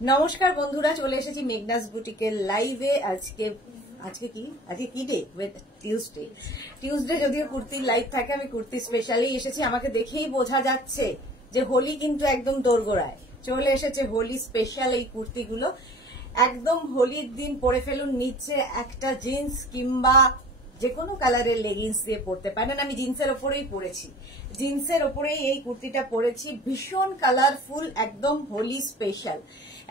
নমস্কার বন্ধুরা, চলে এসেছি মেঘনাস বুটিকের লাইভে। আজকে কি ডে? টিউসডে যদিও কুর্তির লাইভ থাকে, আমি কুর্তি স্পেশালি এসেছি। আমাকে দেখেই বোঝা যাচ্ছে যে হোলি কিন্তু একদম দোরগোড়ায় চলে এসেছে। হোলি স্পেশাল এই কুর্তিগুলো একদম হোলির দিন পরে ফেলুন। নিচে একটা জিন্স কিংবা যে কোনো কালারের লেগিংস দিয়ে পরতে পারেন। আমি জিন্সের ওপরেই পরেছি, জিন্সের ওপরেই এই কুর্তিটা পরেছি। ভীষণ কালারফুল, একদম হোলি স্পেশাল,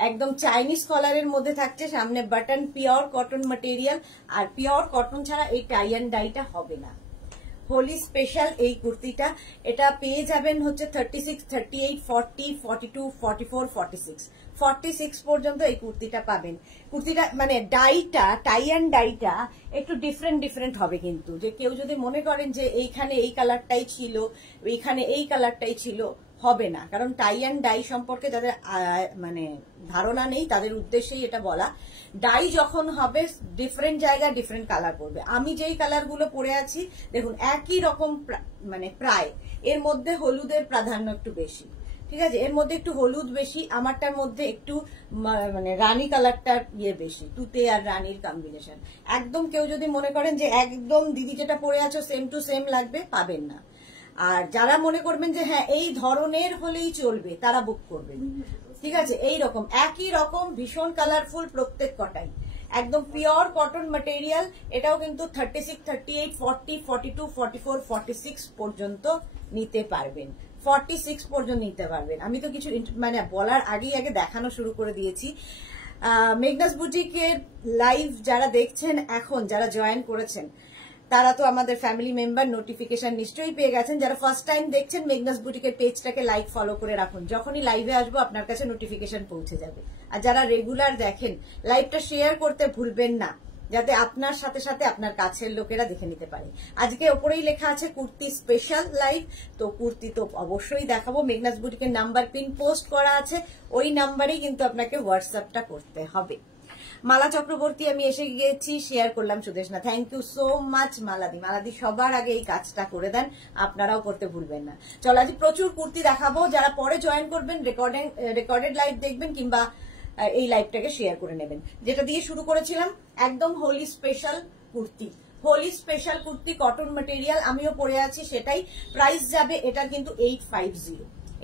একদম চাইনিজ কলারের মধ্যে থাকছে। সামনে বাটন, পিওর কটন ম্যাটেরিয়াল। আর পিওর কটন ছাড়া এই টাই অ্যান্ড ডাইটা হবে না। হোলি স্পেশাল এই কুর্তিটা, এটা পেয়ে যাবেন হচ্ছে 36, 38, 40, 42, 44, 46, 46 পর্যন্ত এই কুর্তিটা পাবেন। কুর্তিটা মানে ডাইটা, টাই অ্যান্ড ডাইটা একটু ডিফারেন্ট হবে। কিন্তু যে কেউ যদি মনে করেন যে এইখানে এই কালারটাই ছিল, এইখানে এই কালারটাই ছিল, হবে না। কারণ টাই অ্যান্ড ডাই সম্পর্কে যাদের মানে ধারণা নেই তাদের উদ্দেশ্যেই এটা বলা। ডাই যখন হবে ডিফারেন্ট জায়গায় ডিফারেন্ট কালার পড়বে। আমি যেই কালারগুলো পরে আছি দেখুন একই রকম, মানে প্রায় এর মধ্যে হলুদের প্রাধান্য একটু বেশি, ঠিক আছে, এর মধ্যে একটু হলুদ বেশি, আমারটার মধ্যে একটু মানে রানী কালারটার বেশি, তুতে আর রানীর কম্বিনেশন। একদম কেউ যদি মনে করেন যে একদম দিদি যেটা পরে আছো সেম টু সেম লাগবে, পাবেন না। আর যারা মনে করবেন যে হ্যাঁ এই ধরনের হলেই চলবে, তারা বুক করবেন, ঠিক আছে। এই রকম একই রকম ভীষণ কালারফুল প্রত্যেক কটাই, একদম পিওর কটন ম্যাটেরিয়াল। এটাও কিন্তু 36, 38, 40, 42, 44, 46 পর্যন্ত নিতে পারবেন। 46 পর্যন্ত নিতে পারবেন। আমি তো কিছু মানে বলার আগেই দেখানো শুরু করে দিয়েছি। মেঘনাস বুটিকের লাইভ যারা দেখছেন এখন, যারা জয়েন করেছেন তারা তো আমাদের ফ্যামিলি মেম্বার, নোটিফিকেশন নিশ্চয়ই পেয়ে গেছেন। যারা ফার্স্ট টাইম দেখছেন মেঘনাস বুটিকের পেজটাকে লাইক ফলো করে রাখুন, যখনই লাইভে আসবো আপনার কাছে নোটিফিকেশন পৌঁছে যাবে। আর যারা রেগুলার দেখেন লাইভটা শেয়ার করতে ভুলবেন না, যাতে আপনার সাথে সাথে আপনার কাছের লোকেরা দেখে নিতে পারে। আজকে ওপরেই লেখা আছে কুর্তি স্পেশাল লাইভ, তো কুর্তি তো অবশ্যই দেখাবো। মেঘনাস বুটিকের নাম্বার পিন পোস্ট করা আছে, ওই নাম্বারেই কিন্তু আপনাকে হোয়াটসঅ্যাপটা করতে হবে। মালা চক্রবর্তী আমি এসে গিয়েছি, শেয়ার করলাম Sudeshna, thank you so much মালাদি সবার আগে এই কাজটা করে দেন, আপনারাও করতে ভুলবেন না। চলো আজ প্রচুর কুর্তি দেখাবো। যারা পরে জয়েন করবেন রেকর্ডেড লাইভ দেখবেন কিংবা এই লাইভটাকে শেয়ার করে নেবেন। যেটা দিয়ে শুরু করেছিলাম, একদম Holi special kurti, Holi special kurti cotton material, আমিও পরে আছি সেটাই। প্রাইস যাবে এটার কিন্তু 850,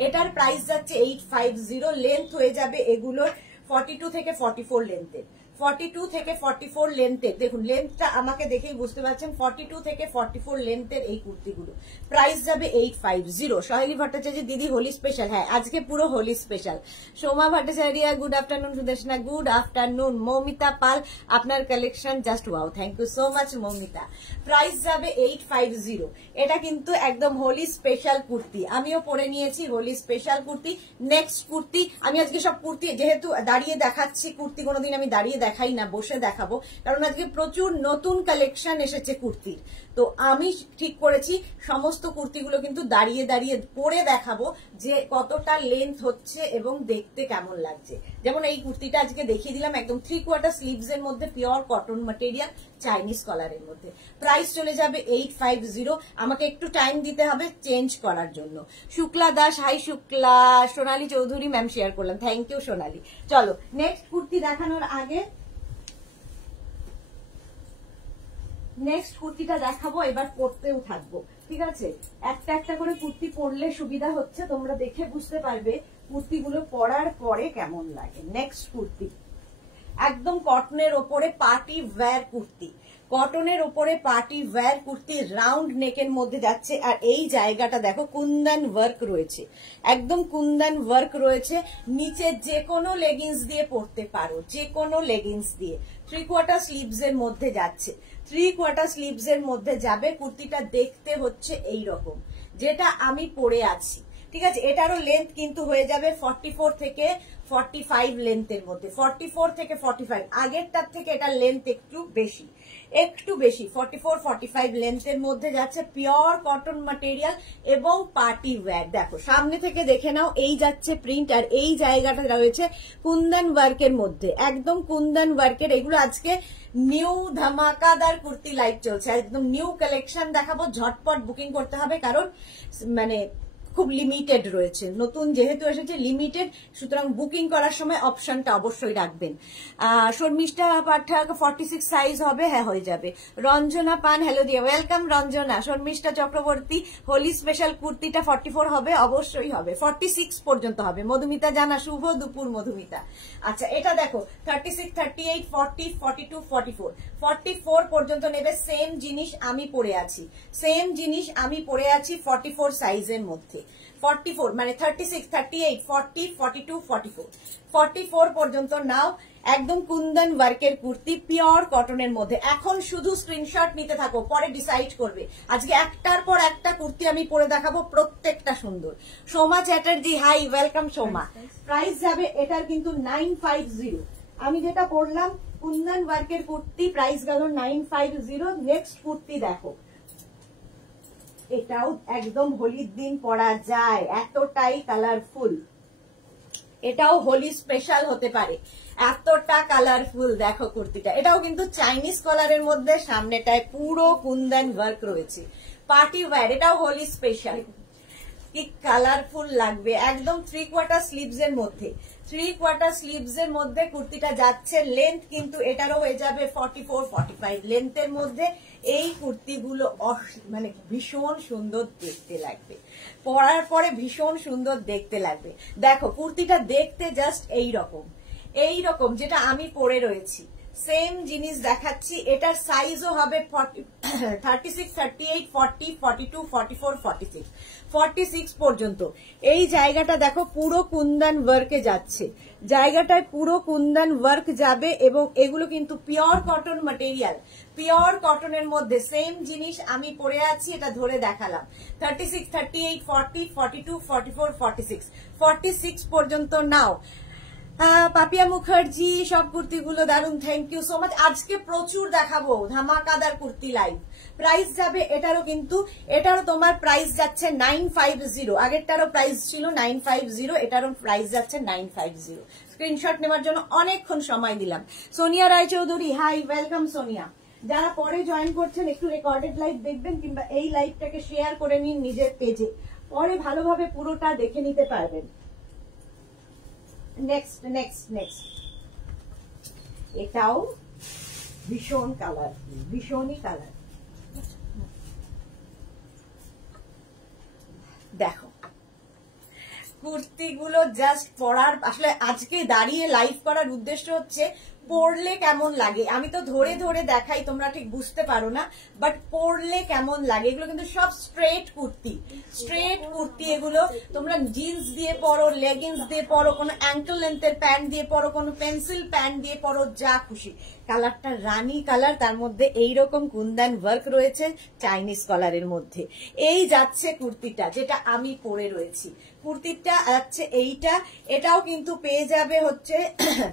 এটার প্রাইস যাচ্ছে 850। লেন্থ হয়ে যাবে এগুলোর 42 থেকে 44 লেন্থের, 42 থেকে 44 লেন্থের। দেখুন লেন্থটা আমাকে দেখেই বুঝতে পারছেন, 42 থেকে 44 লেন্থের এই কুর্তিগুলো। প্রাইস যাবে 850। সহেলি ভট্টাচার্য দিদি হোলি স্পেশাল, হ্যাঁ আজকে পুরো Holi special. Soma Bhattacharya good afternoon, Sudeshna good afternoon, Moumita Pal আপনার collection just wow, thank you so much Moumita. Price যাবে 850। এটা কিন্তু একদম হোলি স্পেশাল কুর্তি, আমিও পরে নিয়েছি হোলি স্পেশাল কুর্তি। নেক্সট কুর্তি, আমি আজকে সব কুর্তি যেহেতু দাঁড়িয়ে দেখাচ্ছি, কুর্তি কোনোদিন আমি দাঁড়িয়ে দেখাই না, বসে দেখাবো, কারণ আজকে প্রচুর নতুন কালেকশন এসেছে কুর্তির। তো আমি ঠিক করেছি সমস্ত কুর্তিগুলো কিন্তু দাঁড়িয়ে দাঁড়িয়ে পরে দেখাবো যে কতটা লেন্থ হচ্ছে এবং দেখতে কেমন লাগছে। যেমন এই কুর্তিটা আজকে দেখিয়ে দিলাম, একদম 3/4 স্লিভস এর মধ্যে পিওর কটন ম্যাটেরিয়াল, চাইনিজ কলারের মধ্যে। প্রাইস চলে যাবে 850। আমাকে একটু টাইম দিতে হবে চেঞ্জ করার জন্য। শুক্লা দাস, হাই শুক্লা। সোনালী চৌধুরী ম্যাম শেয়ার করলাম, থ্যাংক ইউ সোনালী। চলো নেক্সট কুর্তি দেখানোর আগে নেক্সট কুর্তিটা দেখাবো, এবার পরতেও থাকবো, ঠিক আছে। একটা একটা করে কুর্তি পরলে সুবিধা হচ্ছে, তোমরা দেখে বুঝতে পারবে কুর্তিগুলো পরার পরে কেমন লাগে। নেক্সট কুর্তি একদম কটনের ওপরে পার্টি ওয়্যার কুর্তি, কটনের ওপরে পার্টি ওয়্যার কুর্তি, রাউন্ড নেকের মধ্যে যাচ্ছে। আর এই জায়গাটা দেখো কুন্দন ওয়ার্ক রয়েছে, একদম কুন্দন ওয়ার্ক রয়েছে। নিচে যে কোনো লেগিংস দিয়ে পরতে পারো, যে কোনো লেগিংস দিয়ে। 3/4 স্লিভস এর মধ্যে যাচ্ছে, 3/4 স্লিভস এর মধ্যে যাবে। কুর্তিটা দেখতে হচ্ছে এই রকম, যেটা আমি পরে আছি, ঠিক আছে। এটারও লেন্থ কিন্তু হয়ে যাবে 44 থেকে 45 লেন্থের মধ্যে, 44 থেকে 45। আগেরটার থেকে এটার লেন্থ একটু বেশি, 44, 45 লেন্থের মধ্যে যাচ্ছে। পিওর কটন ম্যাটেরিয়াল এবং পার্টি ওয়্যার। দেখো সামনে থেকে দেখে নাও, এই যাচ্ছে প্রিন্ট, আর এই জায়গাটা রয়েছে কুন্দন ওয়ার্কের মধ্যে, একদম কুন্দন ওয়ার্কের। এগুলো আজকে নিউ ধামাকাদার কুর্তি লাইভ চলছে, একদম নিউ কালেকশন দেখাবো। ঝটপট বুকিং করতে হবে, কারণ মানে খুব লিমিটেড রয়েছে, নতুন যেহেতু এসেছে লিমিটেড, সুতরাং বুকিং করার সময় অপশনটা অবশ্যই রাখবেন। শর্মিষ্ঠা পাঠক 46 সাইজ হবে, হ্যাঁ হয়ে যাবে। রঞ্জনা পান হ্যালো দিয়ে ওয়েলকাম রঞ্জনা। শর্মিষ্ঠা চক্রবর্তী হোলি স্পেশাল কুর্তিটা 44 হবে, অবশ্যই হবে, 46 পর্যন্ত হবে। মধুমিতা জানা শুভ দুপুর মধুমিতা। আচ্ছা এটা দেখো 36, 38, 40, 42, 44, 44 পর্যন্ত নেবে। সেম জিনিস আমি পরে আছি, সেম জিনিস আমি পরে আছি 44 সাইজের মধ্যে। 44 মানে 36, 38, 40, 42, 44, 44 পর্যন্ত নাও। একদম কুন্দন ওয়ার্কের কুর্তি পিওর কটনের মধ্যে। এখন শুধু স্ক্রিনশট নিতে থাকো, পরে ডিসাইড করবে। আজকে একটার পর একটা কুর্তি আমি পরে দেখাবো, প্রত্যেকটা সুন্দর। Soma Chatterjee hi welcome Soma. Price যাবে এটার কিন্তু 950। আমি যেটা পরলাম কুন্দন ওয়ার্কের কুর্তি, প্রাইস গেল 950। নেক্সট কুর্তি দেখো, এটাও একদম হোলির দিন পরা যায়, এতটাই কালারফুল। এটাও হোলি স্পেশাল হতে পারে, এতটা কালারফুল। দেখো কুর্তিটা, এটাও কিন্তু চাইনিজ কলারের মধ্যে, সামনেটায় পুরো কুন্দন ওয়ার্ক রয়েছে, পার্টি ওয়্যার। এটাও হোলি স্পেশাল, কি কালারফুল লাগবে। একদম 3/4 স্লিভস এর মধ্যে, 3/4 স্লিভস এর মধ্যে কুর্তিটা যাচ্ছে। লেন্থ কিন্তু এটারও হয়ে যাবে 44, 45 লেন্থের মধ্যে। এই কুর্তিগুলো মানে ভীষণ সুন্দর দেখতে লাগবে, পরার পরে ভীষণ সুন্দর দেখতে লাগবে। দেখো কুর্তিটা দেখতে জাস্ট এইরকম যেটা আমি পরে রয়েছি, সেম জিনিস দেখাচ্ছি। এটার সাইজও হবে 36, 38, 40, 42, 44, 46, 46 পর্যন্ত। এই জায়গাটা দেখো পুরো কুন্দন ওয়ার্কে যাচ্ছে, জায়গাটায় পুরো কুন্দন ওয়ার্ক যাবে। এবং এগুলো কিন্তু পিওর কটন ম্যাটেরিয়াল, পিওর কটনের মধ্যে। সেম জিনিস আমি পরে আছি, এটা ধরে দেখালাম। 36, 38, 40, 42, 44, 46, 46 পর্যন্ত নাও। পাপিয়া মুখার্জি সব কুর্তিগুলো দারুন, থ্যাংক ইউ সো মাচ। আজকে প্রচুর দেখাবো, ধামাকাদার কুর্তি লাইভ। প্রাইস যাবে এটারও তোমার প্রাইস যাচ্ছে 950। আগেরটারও প্রাইস ছিল 950, এটারও প্রাইস যাচ্ছে 950। স্ক্রিনশট নেওয়ার জন্য অনেকক্ষণ সময় দিলাম। Sonia Roychowdhury hi welcome Sonia. যারা পরে জয়েন করছেন একটু রেকর্ডেড লাইভ দেখবেন, কিংবা এই লাইভটাকে শেয়ার করে নিন নিজের পেজে, পরে ভালোভাবে পুরোটা দেখে নিতে পারবেন। নেক্সট এটাও ভীষণ কালারফুল, ভীষণই কালার। দেখো কুর্তিগুলো জাস্ট পরার, আসলে আজকে দাঁড়িয়ে লাইভ করার উদ্দেশ্য হচ্ছে পরলে কেমন লাগে। আমি তো ধরে ধরে দেখাই, তোমরা ঠিক বুঝতে পারো না, বাট পরলে কেমন লাগে। এগুলো কিন্তু সব স্ট্রেট কুর্তি, এগুলো তোমরা জিন্স দিয়ে পরো, লেগিংস দিয়ে পরো, কোনো অ্যাঙ্কেল লেন্থের প্যান্ট দিয়ে পরো, কোনো পেন্সিল প্যান্ট দিয়ে পরো, যা খুশি। কালারটা রানী কালার, তার মধ্যে এইরকম কুন্দন ওয়ার্ক রয়েছে চাইনিজ কলারের মধ্যে। এই যাচ্ছে কুর্তিটা যেটা আমি পরে রয়েছি, কুর্তিটা যাচ্ছে এইটা। এটাও কিন্তু পেয়ে যাবে হচ্ছে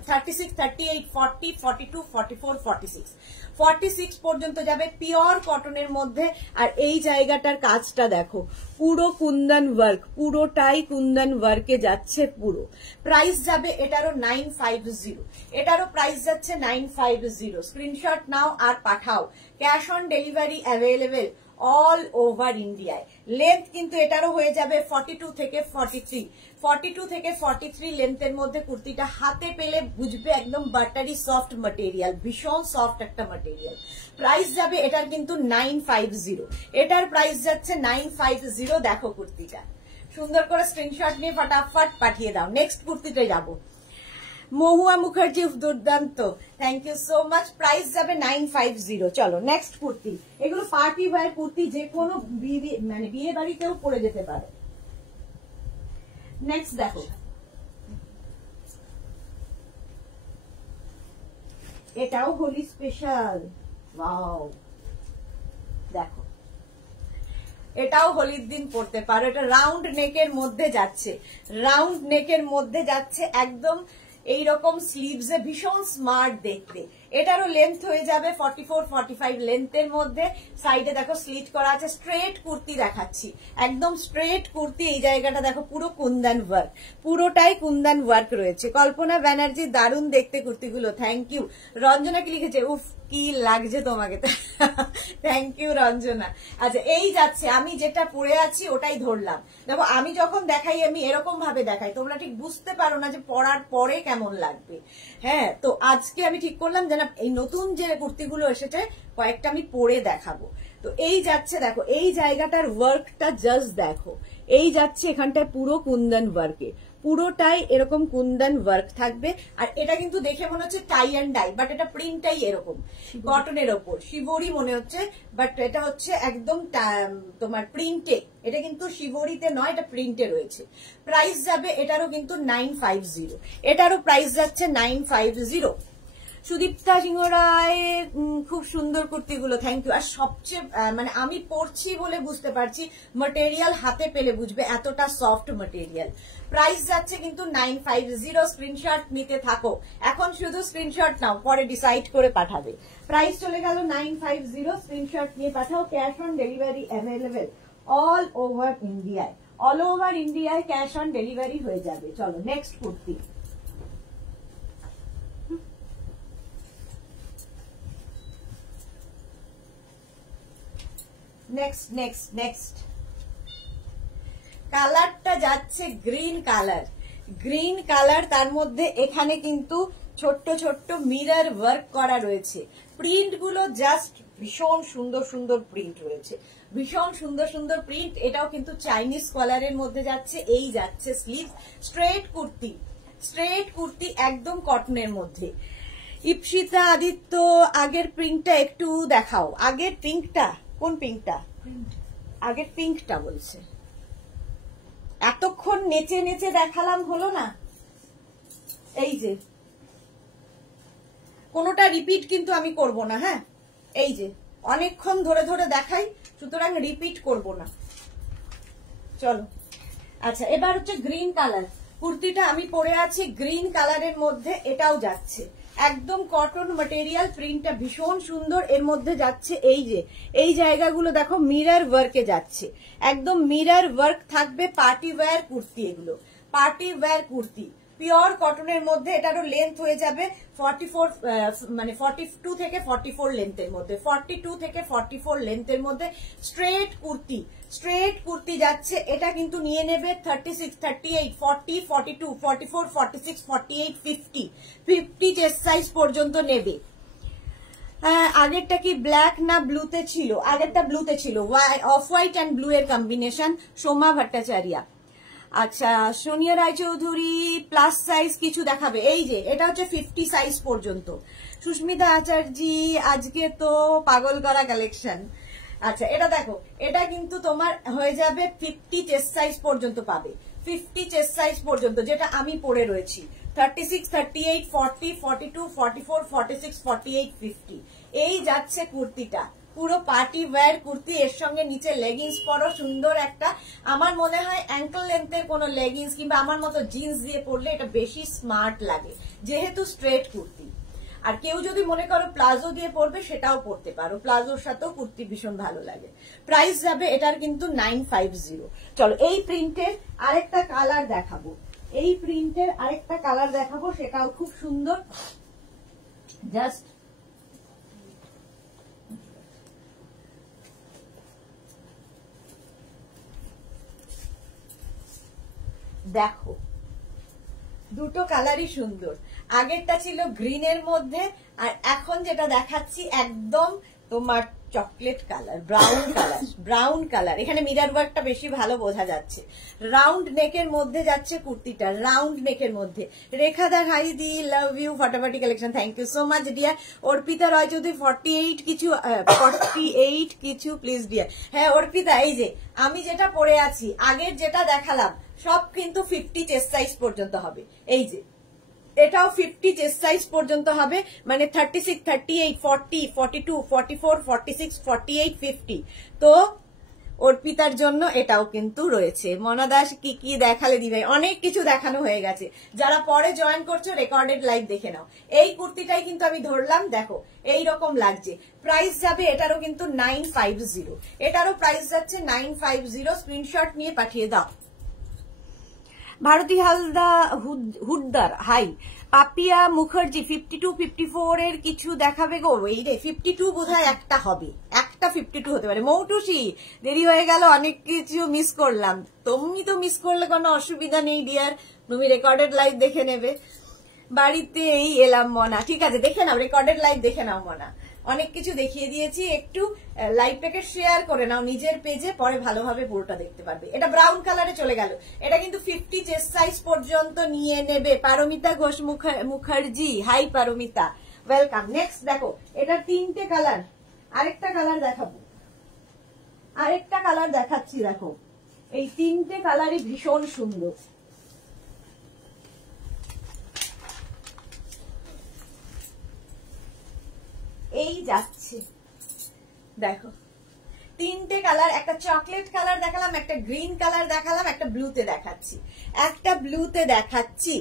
36, 38, 40, 42, 44, 46, 46 পর্যন্ত যাবে, পিওর কটনের মধ্যে। আর এই জায়গাটার কাজটা দেখো, পুরো কুন্দন ওয়ার্ক, পুরোটাই কুন্দন ওয়ার্কে যাচ্ছে পুরো। প্রাইস যাবে এটারও 950, এটারও প্রাইস যাচ্ছে 950। স্ক্রিনশট নাও আর পাঠাও, cash on delivery available all over ইন্ডিয়ায়। লেন্থ কিন্তু এটারও হয়ে যাবে 42 থেকে 43, 42 থেকে 43 লেন্থের মধ্যে। কুর্তিটা হাতে পেলে বুঝবে একদম বাটারি সফট ম্যাটেরিয়াল, ভীষণ সফট একটা ম্যাটেরিয়াল। প্রাইস যাবে এটার কিন্তু 950, এটার প্রাইস যাচ্ছে 950। দেখো কুর্তিটা সুন্দর করে স্ক্রিনশট নিয়ে ফটাফট পাঠিয়ে দাও। নেক্সট কুর্তিতে যাবো। মহুয়া মুখার্জি দুর্দান্ত, thank you so much. Price যাবে 950। চলো নেক্সট কুর্তি। এগুলো পার্টি ওয়্যার কুর্তি, যে কোনো মানে বিয়ে বাড়িতেও পরে যেতে পারে। নেক্সট দেখো, এটাও হোলি স্পেশাল। ওয়াও, দেখো এটাও হোলির দিন পরতে পারো। এটা রাউন্ড নেকের মধ্যে যাচ্ছে, রাউন্ড নেকের মধ্যে যাচ্ছে, একদম এইরকম স্লিভসে, ভীষণ স্মার্ট দেখতে। এটারও লেন্থ হয়ে যাবে 44-45 লেন্থের মধ্যে। সাইডে দেখো স্লিট করা আছে, স্ট্রেট কুর্তি দেখাচ্ছি, একদম স্ট্রেট কুর্তি। এই জায়গাটা দেখো পুরো কুন্দন ওয়ার্ক, পুরোটাই কুন্দন ওয়ার্ক রয়েছে। কল্পনা ব্যানার্জি, দারুণ দেখতে কুর্তিগুলো, থ্যাংক ইউ। রঞ্জনা কি লিখেছে, উফ কি লাগছে তোমাকে, থ্যাংক ইউ রঞ্জনা। আচ্ছা এই যাচ্ছে, আমি যেটা পরে আছি ওটাই ধরলাম। দেখো আমি যখন দেখাই আমি এরকম ভাবে দেখাই, তোমরা ঠিক বুঝতে পারো না যে পরার পরে কেমন লাগবে। হ্যাঁ, তো আজকে আমি ঠিক করলাম যে না, এই নতুন যে কুর্তিগুলো এসেছে কয়েকটা আমি পরে দেখাবো। তো এই যাচ্ছে দেখো, এই জায়গাটার ওয়ার্কটা জাস্ট দেখো, এই যাচ্ছে এখানটায় পুরো কুন্দন ওয়ার্কে, পুরোটাই এরকম কুন্দন ওয়ার্ক থাকবে। আর এটা কিন্তু দেখে মনে হচ্ছে টাই অ্যান্ড ডাই, বাট এটা প্রিন্টটাই এরকম কটনের ওপর, শিবরি মনে হচ্ছে, বাট এটা হচ্ছে একদম তোমার প্রিন্টে। এটা কিন্তু শিবরিতে নয়, এটা প্রিন্টে রয়েছে। প্রাইস যাবে এটারও কিন্তু 950, এটারও প্রাইস যাচ্ছে 950। সুদীপ্তা সিংহ রায়, খুব সুন্দর কুর্তিগুলো, থ্যাংক ইউ। আর সবচেয়ে মানে আমি পরছি বলে বুঝতে পারছি, ম্যাটেরিয়াল হাতে পেলে বুঝবে এতটা সফট ম্যাটেরিয়াল। প্রাইস যাচ্ছে কিন্তু 950। স্ক্রিনশট নিতে থাকো, এখন শুধু স্ক্রিনশট নাও, পরে ডিসাইড করে পাঠাবে। প্রাইস চলে গেল 950, স্ক্রিনশট নিয়ে পাঠাও। Cash on delivery available all over ইন্ডিয়ায়, অল ওভার ইন্ডিয়ায় ক্যাশ অন ডেলিভারি হয়ে যাবে। চলো নেক্সট কুর্তি। নেক্সট কালারটা যাচ্ছে গ্রিন কালার, গ্রিন কালার। তার মধ্যে এখানে কিন্তু ছোট্ট ছোট্ট মিরর ওয়ার্ক করা রয়েছে। প্রিন্ট গুলো জাস্ট ভীষণ সুন্দর সুন্দর প্রিন্ট রয়েছে, ভীষণ সুন্দর সুন্দর প্রিন্ট। এটাও কিন্তু চাইনিজ কলারের মধ্যে যাচ্ছে। এই যাচ্ছে sleeve, straight kurti, straight kurti একদম কটনের মধ্যে। ইপসিতা আদিত্য, আগের পিঙ্কটা একটু দেখাও। আগের পিঙ্কটা কোন পিঙ্কটা? আগের পিঙ্কটা বলছে। এতক্ষণ নেচে নেচে দেখালাম, হলো না? এই যে কোনোটা রিপিট কিন্তু আমি করব না। হ্যাঁ, এই যে অনেকক্ষণ ধরে ধরে দেখাই, সুতরাং রিপিট করব না। চলো আচ্ছা, এবার হচ্ছে গ্রিন কালার কুর্তিটা আমি পরে আছি, গ্রিন কালারের মধ্যে। এটাও যাচ্ছে একদম কটন ম্যাটেরিয়াল, প্রিন্টটা ভীষণ সুন্দর। এর মধ্যে যাচ্ছে এই যে এই জায়গাগুলো দেখো মিরর ওয়ার্কে যাচ্ছে, একদম মিরর ওয়ার্ক থাকবে। পার্টি ওয়্যার কুর্তি, এগুলো পার্টি ওয়্যার কুর্তি, পিওর কটনের মধ্যে। এটারও লেন্থ হয়ে যাবে 44, মানে 42 থেকে 44 লেন্থের মধ্যে, 42 থেকে 44 লেন্থের মধ্যে। স্ট্রেট কুর্তি, স্ট্রেট কুর্তি যাচ্ছে। এটা কিন্তু নিয়ে নেবে 36, 38, 40, 42, 44, 46, 48, 50, 50 চেস্ট সাইজ পর্যন্ত নেবে। আগেরটা কি ব্ল্যাক না ব্লুতে ছিল? আগেরটা ব্লুতে ছিল, অফ হোয়াইট অ্যান্ড ব্লু এর কম্বিনেশন। সোমা ভট্টাচার্য। আচ্ছা, সোনিয়া রায়চৌধুরী, প্লাস সাইজ কিছু দেখাবে। এই যে এটা হচ্ছে 50 সাইজ পর্যন্ত। সুস্মিতা আচার্যি, আজকে তো পাগল করা কালেকশন। আচ্ছা এটা দেখো, এটা কিন্তু তোমার হয়ে যাবে 50 চেস্ট সাইজ পর্যন্ত পাবে, 50 চেস্ট সাইজ পর্যন্ত, যেটা আমি পরে রয়েছি। 36, 38, 40, 42, 44, 46, 48, 50। এই যাচ্ছে কুর্তিটা, পুরো পার্টি ওয়্যার কুর্তি। এর সঙ্গে নিচে লেগিংস পরো সুন্দর একটা। আমার মনে হয় অ্যাঙ্কল লেন্থের কোনো লেগিংস কিংবা আমার মতো জিন্স দিয়ে পরলে এটা বেশি স্মার্ট লাগে, যেহেতু স্ট্রেট কুর্তি। আর কেউ যদি মনে করো প্লাজো দিয়ে পরবে, সেটাও পরতে পারো, প্লাজোর সাথেও কুর্তি ভীষণ ভালো লাগে। প্রাইস যাবে এটার কিন্তু 950। চলো এই প্রিন্টের আরেকটা কালার দেখাবো, এই প্রিন্টের আরেকটা কালার দেখাবো, সেটাও খুব সুন্দর। জাস্ট দেখো, দুটো কালারই সুন্দর। আগেরটা ছিল গ্রিনের মধ্যে, আর এখন যেটা দেখাচ্ছি একদম তোমার chocolate colour, brown colour, brown colour. এখানে মিরর ওয়ার্কটা বেশি ভালো বোঝা যাচ্ছে। রাউন্ড নেকের মধ্যে যাচ্ছে কুর্তিটা, রাউন্ড নেকের মধ্যে। রেখা দা হাই দি, লাভ ইউ, ফটাফটি collection, thank you so much dear. Arpita Roy Chowdhury, 48 কিছু, 48 কিছু প্লিজ ডিয়ার। হ্যাঁ অর্পিতা, এই যে আমি যেটা পরে আছি, আগের যেটা দেখালাম সব কিন্তু 50 চেস্ট সাইজ পর্যন্ত হবে। এই যে এটাও 50 চেস্ট সাইজ পর্যন্ত হবে, মানে 36, 38, 40, 42, 44, 46, 48, 50। তো অর্পিতার জন্য এটাও কিন্তু রয়েছে। মনা দাস কি কি দেখালে দিবে? অনেক কিছু দেখানো হয়ে গেছে। যারা পরে জয়েন করছো রেকর্ডেড লাইভ দেখে নাও। এই কুর্তিটাই কিন্তু আমি ধরলাম, দেখো এই রকম লাগছে। প্রাইস যাবে এটারও কিন্তু 950, এটারও প্রাইস যাচ্ছে 950। স্ক্রিনশট নিয়ে পাঠিয়ে দাও। ভারতী হুদ্দার হাই। পাপিয়া মুখার্জি 52-54 এর কিছু দেখাবে গো? এই রে 52 বোধহয় একটা হবে, একটা 52 হতে পারে। মৌটুসি দেরি হয়ে গেল, অনেক কিছু মিস করলাম। তুমি তো মিস করলে কোনো অসুবিধা নেই ডিয়ার, তুমি রেকর্ডেড লাইভ দেখে নেবে। বাড়িতে এই এলাম মনা, ঠিক আছে দেখে নাও, রেকর্ডেড লাইভ দেখে নাও মনা। অনেক কিছু দেখিয়ে দিয়েছি, একটু লাইভটাকে শেয়ার করে নাও নিজের পেজে, পরে ভালোভাবে পুরোটা দেখতে পারবে। এটা ব্রাউন কালারে চলে গেল, এটা কিন্তু 50 চেস্ট সাইজ পর্যন্ত নিয়ে নেবে। Paromita Ghosh Mukherjee, hi Paromita, welcome. Next দেখো, এটা 3টে কালার, আরেকটা কালার দেখাবো, আরেকটা কালার দেখাচ্ছি। দেখো এই 3টে কালারই ভীষণ সুন্দর। এই যাচ্ছে দেখো 3টে কালার, একটা চকলেট কালার দেখালাম, একটা গ্রিন কালার দেখালাম, একটা ব্লুতে দেখাচ্ছি, একটা ব্লুতে দেখাচ্ছি।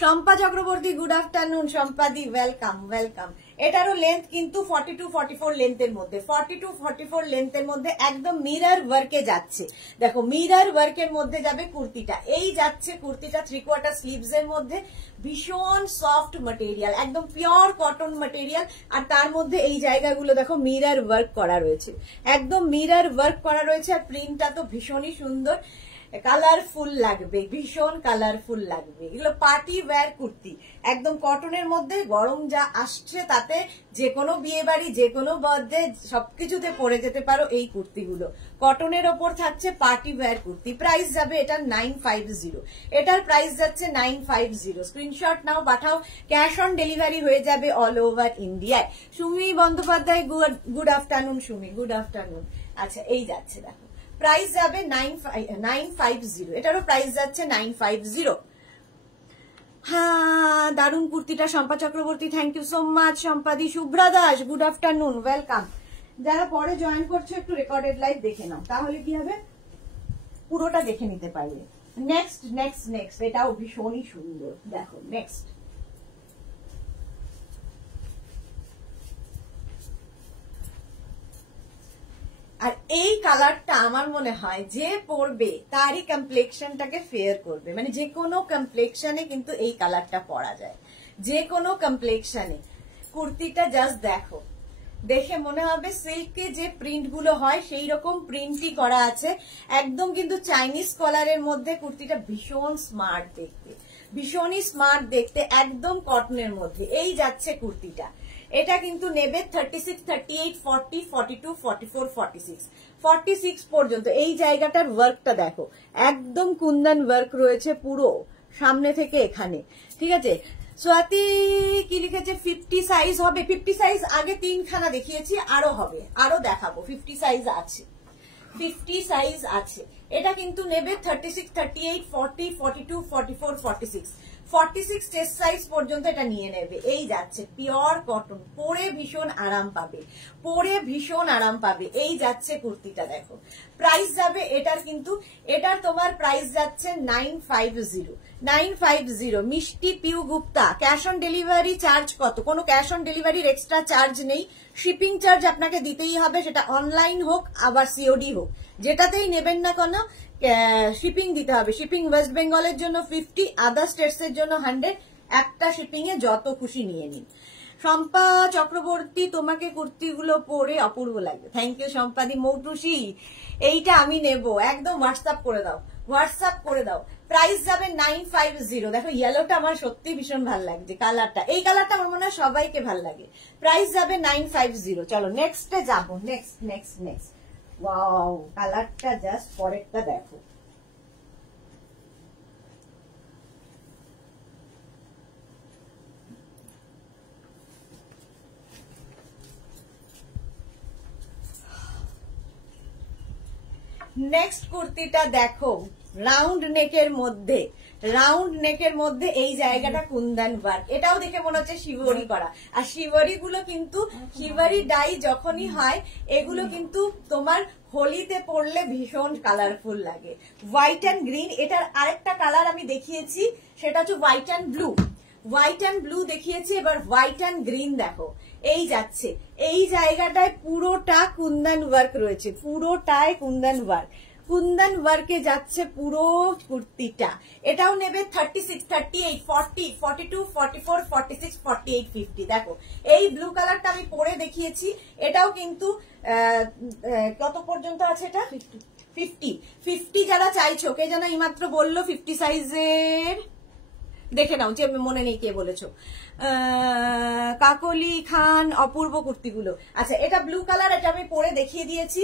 Shampa Chakraborty good afternoon. শম্পাদি ওয়েলকাম ওয়েলকাম। এটারও লেন্থ কিন্তু 42-44 লেন্থের মধ্যে, 42-44 লেন্থের মধ্যে একদম মিরর ওয়ার্কে যাচ্ছে। দেখো মিরর ওয়ার্কের মধ্যে যাবে কুর্তিটা, এই যাচ্ছে কুর্তিটা 3/4 স্লিভস এর মধ্যে, ভীষণ সফট ম্যাটেরিয়াল, একদম পিওর কটন ম্যাটেরিয়াল। আর তার মধ্যে এই জায়গাগুলো দেখো মিরর ওয়ার্ক করা রয়েছে, একদম মিরর ওয়ার্ক করা রয়েছে। আর প্রিন্টটা তো ভীষণই সুন্দর, কালারফুল লাগবে, ভীষণ কালারফুল লাগবে। এগুলো পার্টি ওয়্যার কুর্তি, একদম কটনের মধ্যে। গরম যা আসছে তাতে যে কোনো বিয়ে বাড়ি, যে কোনো বার্থডে সবকিছুতে পরে যেতে পারো এই কুর্তিগুলো। কটনের ওপর থাকছে পার্টি ওয়্যার কুর্তি। প্রাইস যাবে এটার 950, এটার প্রাইস যাচ্ছে 950। স্ক্রিনশট নাও, পাঠাও, ক্যাশ অন ডেলিভারি হয়ে যাবে অল ওভার ইন্ডিয়ায়। Sumi Bandyopadhyay good afternoon. Sumi good afternoon. আচ্ছা এই যাচ্ছে দেখো, প্রাইস যাবে 950, এটারও প্রাইস যাচ্ছে 950। হ্যাঁ দারুণ কুর্তিটা। Shampa Chakraborty thank you so much. সম্পাদি Shubhra Das good afternoon, welcome. যারা পরে জয়েন করছো একটু রেকর্ডেড লাইভ দেখে নাও, তাহলে কি হবে পুরোটা দেখে নিতে পারবে। নেক্সট নেক্সট নেক্সট, এটাও ভীষণই সুন্দর। দেখো নেক্সট, আর এই কালারটা আমার মনে হয় যে পরবে তারই কমপ্লেক্সনটাকে ফেয়ার করবে, মানে যে কোনো কমপ্লেক্সনে কিন্তু এই কালারটা পরা যায়, যে কোনো কমপ্লেক্সনে। কুর্তিটা জাস্ট দেখো, দেখে মনে হবে সিল্কে যে প্রিন্ট গুলো হয় সেই রকম প্রিন্টই করা আছে, একদম কিন্তু চাইনিজ কলারের মধ্যে। কুর্তিটা ভীষণ স্মার্ট দেখতে, ভীষণই স্মার্ট দেখতে, একদম কটনের মধ্যে। এই যাচ্ছে কুর্তিটা, এটা কিন্তু নেবে 36, 38, 40, 42, 44, 46, 46 পর্যন্ত। এই জায়গাটার ওয়ার্কটা দেখো, একদম কুন্দন ওয়ার্ক রয়েছে পুরো সামনে থেকে এখানে, ঠিক আছে। স্বাতি কি লিখেছে 50 সাইজ হবে? 50 সাইজ আগে 3খানা দেখিয়েছি, আরো হবে, আরো দেখাবো। 50 সাইজ আছে, 50 সাইজ আছে। এটা কিন্তু নেবে 36, 38, 40, 42, 44, 46, 46 চেস্ট সাইজ পর্যন্ত এটা নিয়ে নেবে। এই যাচ্ছে পিওর কটন, পরে ভীষণ আরাম পাবে, পরে ভীষণ আরাম পাবে। এই যাচ্ছে কুর্তিটা দেখো, প্রাইস যাবে এটার কিন্তু, এটার তোমার প্রাইস যাচ্ছে 950, 950। Mishti Piu Gupta, cash on delivery charge কত? কোনো ক্যাশ অন ডেলিভারির এক্সট্রা চার্জ নেই, শিপিং চার্জ আপনাকে দিতেই হবে, সেটা অনলাইন হোক আবার সিওডি হোক, যেটাতেই নেবেন না কেন শিপিং দিতে হবে। শিপিং ওয়েস্ট বেঙ্গলের জন্য 50, আদার স্টেটস এর জন্য 100, একটা শিপিং এ যত খুশি নিয়ে নিন। শম্পা চক্রবর্তী, তোমাকে কুর্তিগুলো পরে অপূর্ব লাগবে। Thank you Shampadi. মৌটুসি, এইটা আমি নেব, একদম হোয়াটসঅ্যাপ করে দাও, হোয়াটসঅ্যাপ করে দাও। প্রাইস যাবে 950। দেখো ইয়েলোটা আমার সত্যি ভীষণ ভালো লাগছে, কালারটা, এই কালারটা আমার মনে হয় সবাইকে ভালো লাগে। প্রাইস যাবে 950। চলো নেক্সটে যাবো, নেক্সট নেক্সট নেক্সট। ওয়াও, কালারটা জাস্ট পরেরটা দেখো, নেক্সট কুর্তিটা দেখো, রাউন্ড নেকের মধ্যে, রাউন্ড নেকের মধ্যে এই জায়গাটা কুন্দন ওয়ার্ক। এটাও দেখে মনে হচ্ছে শিবরি করা। আর শিবরি গুলো কিন্তু, শিবরি ডাই যখনই হয় এগুলো কিন্তু তোমার হোলিতে পরলে ভীষণ কালারফুল লাগে। হোয়াইট অ্যান্ড গ্রিন, এটার আরেকটা কালার আমি দেখিয়েছি, সেটা হচ্ছে white and blue. White and blue দেখিয়েছি, এবার হোয়াইট অ্যান্ড গ্রিন দেখো। এই যাচ্ছে, এই জায়গাটায় পুরোটা কুন্দন ওয়ার্ক রয়েছে, পুরোটায় কুন্দন ওয়ার্ক, কুন্দন ওয়ার্কে যাচ্ছে পুরো কুর্তিটা। এটাও নেবে 36, 38, 40, 42, 44, 46, 48, 50। দেখো এই ব্লু কালারটা আমি পরে দেখিয়েছি, এটাও কিন্তু কত পর্যন্ত আছে এটা? 50। 50 যারা চাইছো, কে যেন এইমাত্র বললো 50 সাইজের, দেখে নাও, যে মনে নেই কে বলেছো, কাকলি খান, অপূর্ব কুর্তিগুলো। আচ্ছা এটা ব্লু কালার, এটা আমি পরে দেখিয়ে দিয়েছি।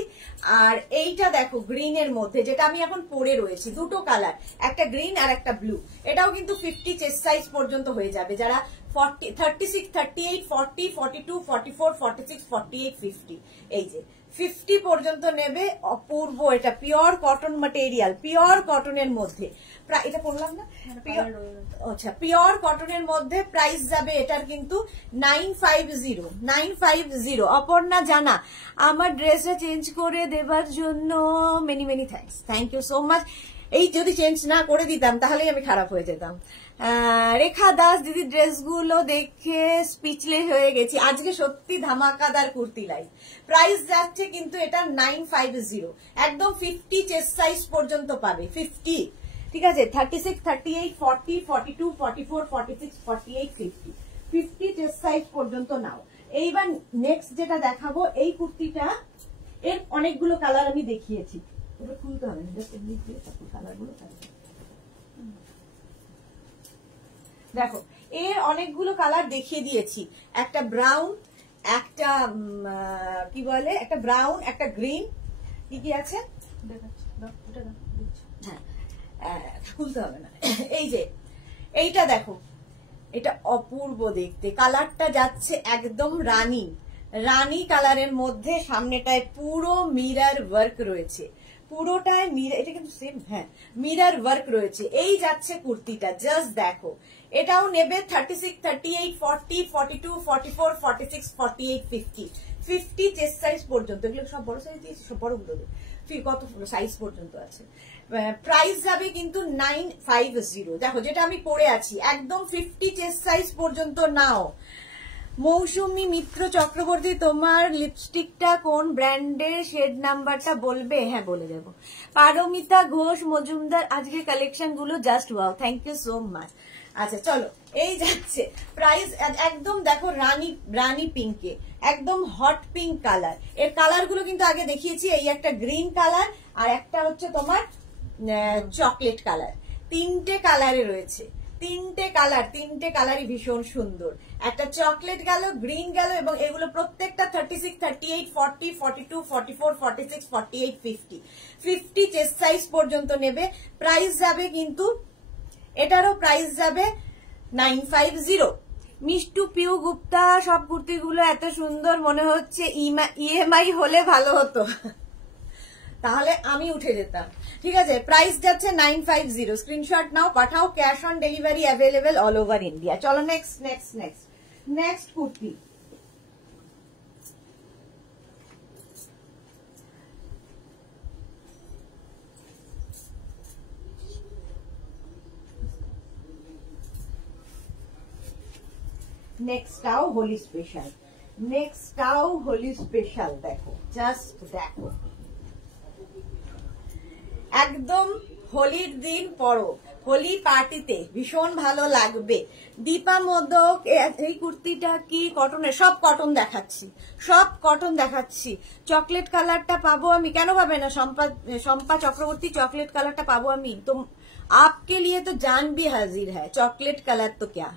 আর এইটা দেখো গ্রিনের মধ্যে, যেটা আমি এখন পরে রয়েছি, দুটো কালার, একটা গ্রিন আর একটা ব্লু। এটাও কিন্তু 50 চেস্ট সাইজ পর্যন্ত হয়ে যাবে, যারা 40, 36, 38, 40, 42, 44, 46, 48, 50, এই যে 50 পর্যন্ত নেবে। অপূর্ব, এটা পিওর কটন ম্যাটেরিয়াল, পিওর কটনের মধ্যে। এটা পড়লাম না, আচ্ছা পিওর কটনের মধ্যে। প্রাইস যাবে এটার কিন্তু 950, 950। অপর্ণা জানা, আমার ড্রেসটা চেঞ্জ করে দেবার জন্য many many thanks, thank you so much. এই যদি চেঞ্জ না করে দিতাম তাহলেই আমি খারাপ হয়ে যেতাম। রেখা দাস দিদি, ড্রেসগুলো দেখে স্পিচলেস হয়ে গেছি, আজকে সত্যি ধামাকাদার কুর্তি লাইভ। প্রাইস যাচ্ছে কিন্তু এটা 950, একদম 50 চেস্ট সাইজ পর্যন্ত পাবে, 50, ঠিক আছে? 36, 38, 40, 42, 44, 46, 48, 50, 50 চেস্ট সাইজ পর্যন্ত নাও। এইবার নেক্সট যেটা দেখাবো, এই কুর্তিটা, এর অনেকগুলো কালার আমি দেখিয়েছি, ওটা খুলতে হবে না, জাস্ট এমনি কালারগুলো থাকবে। দেখো এর অনেকগুলো কালার দেখিয়ে দিয়েছি, একটা ব্রাউন, একটা কি বলে, একটা ব্রাউন, একটা গ্রিন, কি কি আছে হ্যাঁ খুলতে হবে না। এই যে এইটা দেখো, এটা অপূর্ব দেখতে, কালারটা যাচ্ছে একদম রানী, রানী কালারের মধ্যে, সামনেটায় পুরো মিরর ওয়ার্ক রয়েছে, পুরোটায় মিরর, এটা কিন্তু সেম, হ্যাঁ মিরর ওয়ার্ক রয়েছে। এই যাচ্ছে কুর্তিটা, জাস্ট দেখো। এটাও নেবে 36, 38, 40, 42, 44, 46, 48, 50, 50 চেস্ট সাইজ পর্যন্ত। এগুলো সব বড় সাইজ দিয়েছি, সব বড়গুলো কত সাইজ পর্যন্ত আছে। প্রাইস যাবে কিন্তু 950। দেখো যেটা আমি পরে আছি, একদম 50 চেস্ট সাইজ পর্যন্ত নাও। মৌসুমী মিত্র চক্রবর্তী, তোমার লিপস্টিকটা কোন ব্র্যান্ডের, শেড নাম্বারটা বলবে? হ্যাঁ বলে দেব। পারমিতা ঘোষ মজুমদার, আজকে কালেকশন গুলো just wow, thank you so much. আচ্ছা চলো, এই যাচ্ছে প্রাইস একদম দেখো, রানী রানী পিঙ্কে, একদম হট পিঙ্ক কালার। এর কালার গুলো কিন্তু আগে দেখিয়েছি, এই একটা গ্রিন কালার আর একটা হচ্ছে তোমার চকলেট কালার, তিনটে কালারে রয়েছে, তিনটে কালারই ভীষণ সুন্দর। একটা চকলেট গেল, গ্রিন গেল, এবং এগুলো প্রত্যেকটা 36, 38, 40, 42, 44, 46, 48, 50, 50 চেস্ট সাইজ পর্যন্ত নেবে। প্রাইস যাবে কিন্তু, এটারও প্রাইস যাবে 950। মিষ্টু পিউ গুপ্তা, সব কুর্তিগুলো এত সুন্দর, মনে হচ্ছে ইএমআই হলে ভালো হতো, তাহলে আমি উঠে যেতাম। ঠিক আছে, প্রাইস যাচ্ছে 950, স্ক্রিনশট নাও, পাঠাও, cash on delivery available all over India. চলো next next next next kurti. নেক্সটটাও হোলি স্পেশাল, নেক্সটটাও হোলি স্পেশাল। দেখো জাস্ট দেখো, একদম হোলির দিন পরো, হোলি পার্টিতে ভীষণ ভালো লাগবে। দীপা মোদক, এই কুর্তিটা কি কটনের? সব কটন দেখাচ্ছি, সব কটন দেখাচ্ছি। চকলেট কালারটা পাবো আমি? কেন পাবে না শম্পা চক্রবর্তী, চকলেট কালারটা পাবো আমি তো, आपके लिए तो जान भी हाजिर है, चॉकलेट कलर तो क्या।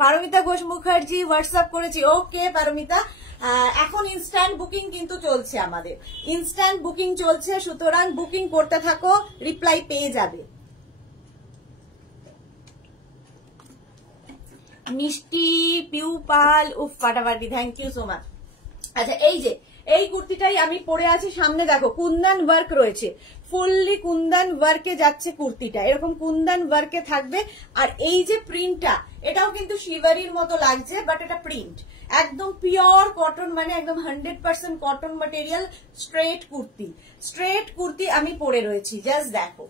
পারমিতা ঘোষ মুখার্জি হোয়াটসঅ্যাপ করেছি, ওকে পারমিতা। এখন ইনস্ট্যান্ট বুকিং কিন্তু চলছে, আমাদের ইনস্ট্যান্ট বুকিং চলছে, সুতরাং বুকিং করতে থাকো, রিপ্লাই পেয়ে যাবে। মিষ্টি পিউ পাল, উফ ফাটাফাটি, থ্যাংক ইউ সো মাচ। আচ্ছা এই যে এই কুর্তিটাই আমি পরে আছি, সামনে দেখো কুন্দন ওয়ার্ক রয়েছে, ফুললি কুন্দন ওয়ার্কে যাচ্ছে কুর্তিটা, এরকম কুন্দন ওয়ার্কে থাকবে। আর এই যে প্রিন্টটা, এটাও কিন্তু শিভারির মতো লাগছে, বাট এটা প্রিন্ট একদম পিওর কটন, মানে একদম 100% কটন ম্যাটেরিয়াল। স্ট্রেট কুর্তি আমি পরে রয়েছি, জাস্ট দেখো।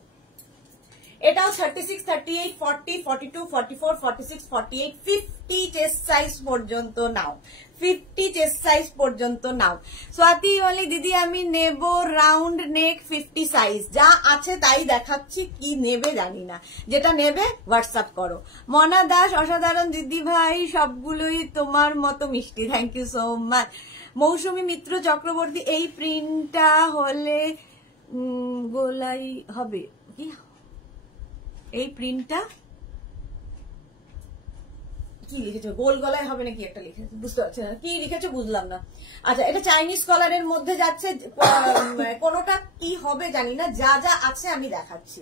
এটাও 36, 38, 40, 42, 44, 46, 48, 50 চেস্ট সাইজ পর্যন্ত নাও, 50 চেস্ট সাইজ পর্যন্ত নাও। স্বাতি বলি দিদি আমি নেব রাউন্ড নেক 50 সাইজ, যা আছে তাই দেখাচ্ছি, কি নেবে জানি না, যেটা নেবে হোয়াটসঅ্যাপ করো। মনা দাস অসাধারণ দিদি ভাই, সবগুলোই তোমার মতো মিষ্টি, থ্যাংক ইউ সো মাচ। মৌসুমী মিত্র চক্রবর্তী, এই প্রিন্টটা হলে গোলাই হবে কি? এই প্রিন্টটা কি লিখেছো, গোল গলায় হবে নাকি একটা লিখেছো, বুঝতে পারছি না কি লিখেছো, বুঝলাম না। আচ্ছা, এটা চাইনিজ কলারের মধ্যে যাচ্ছে, কোনোটা কি হবে জানি না, যা যা আছে আমি দেখাচ্ছি।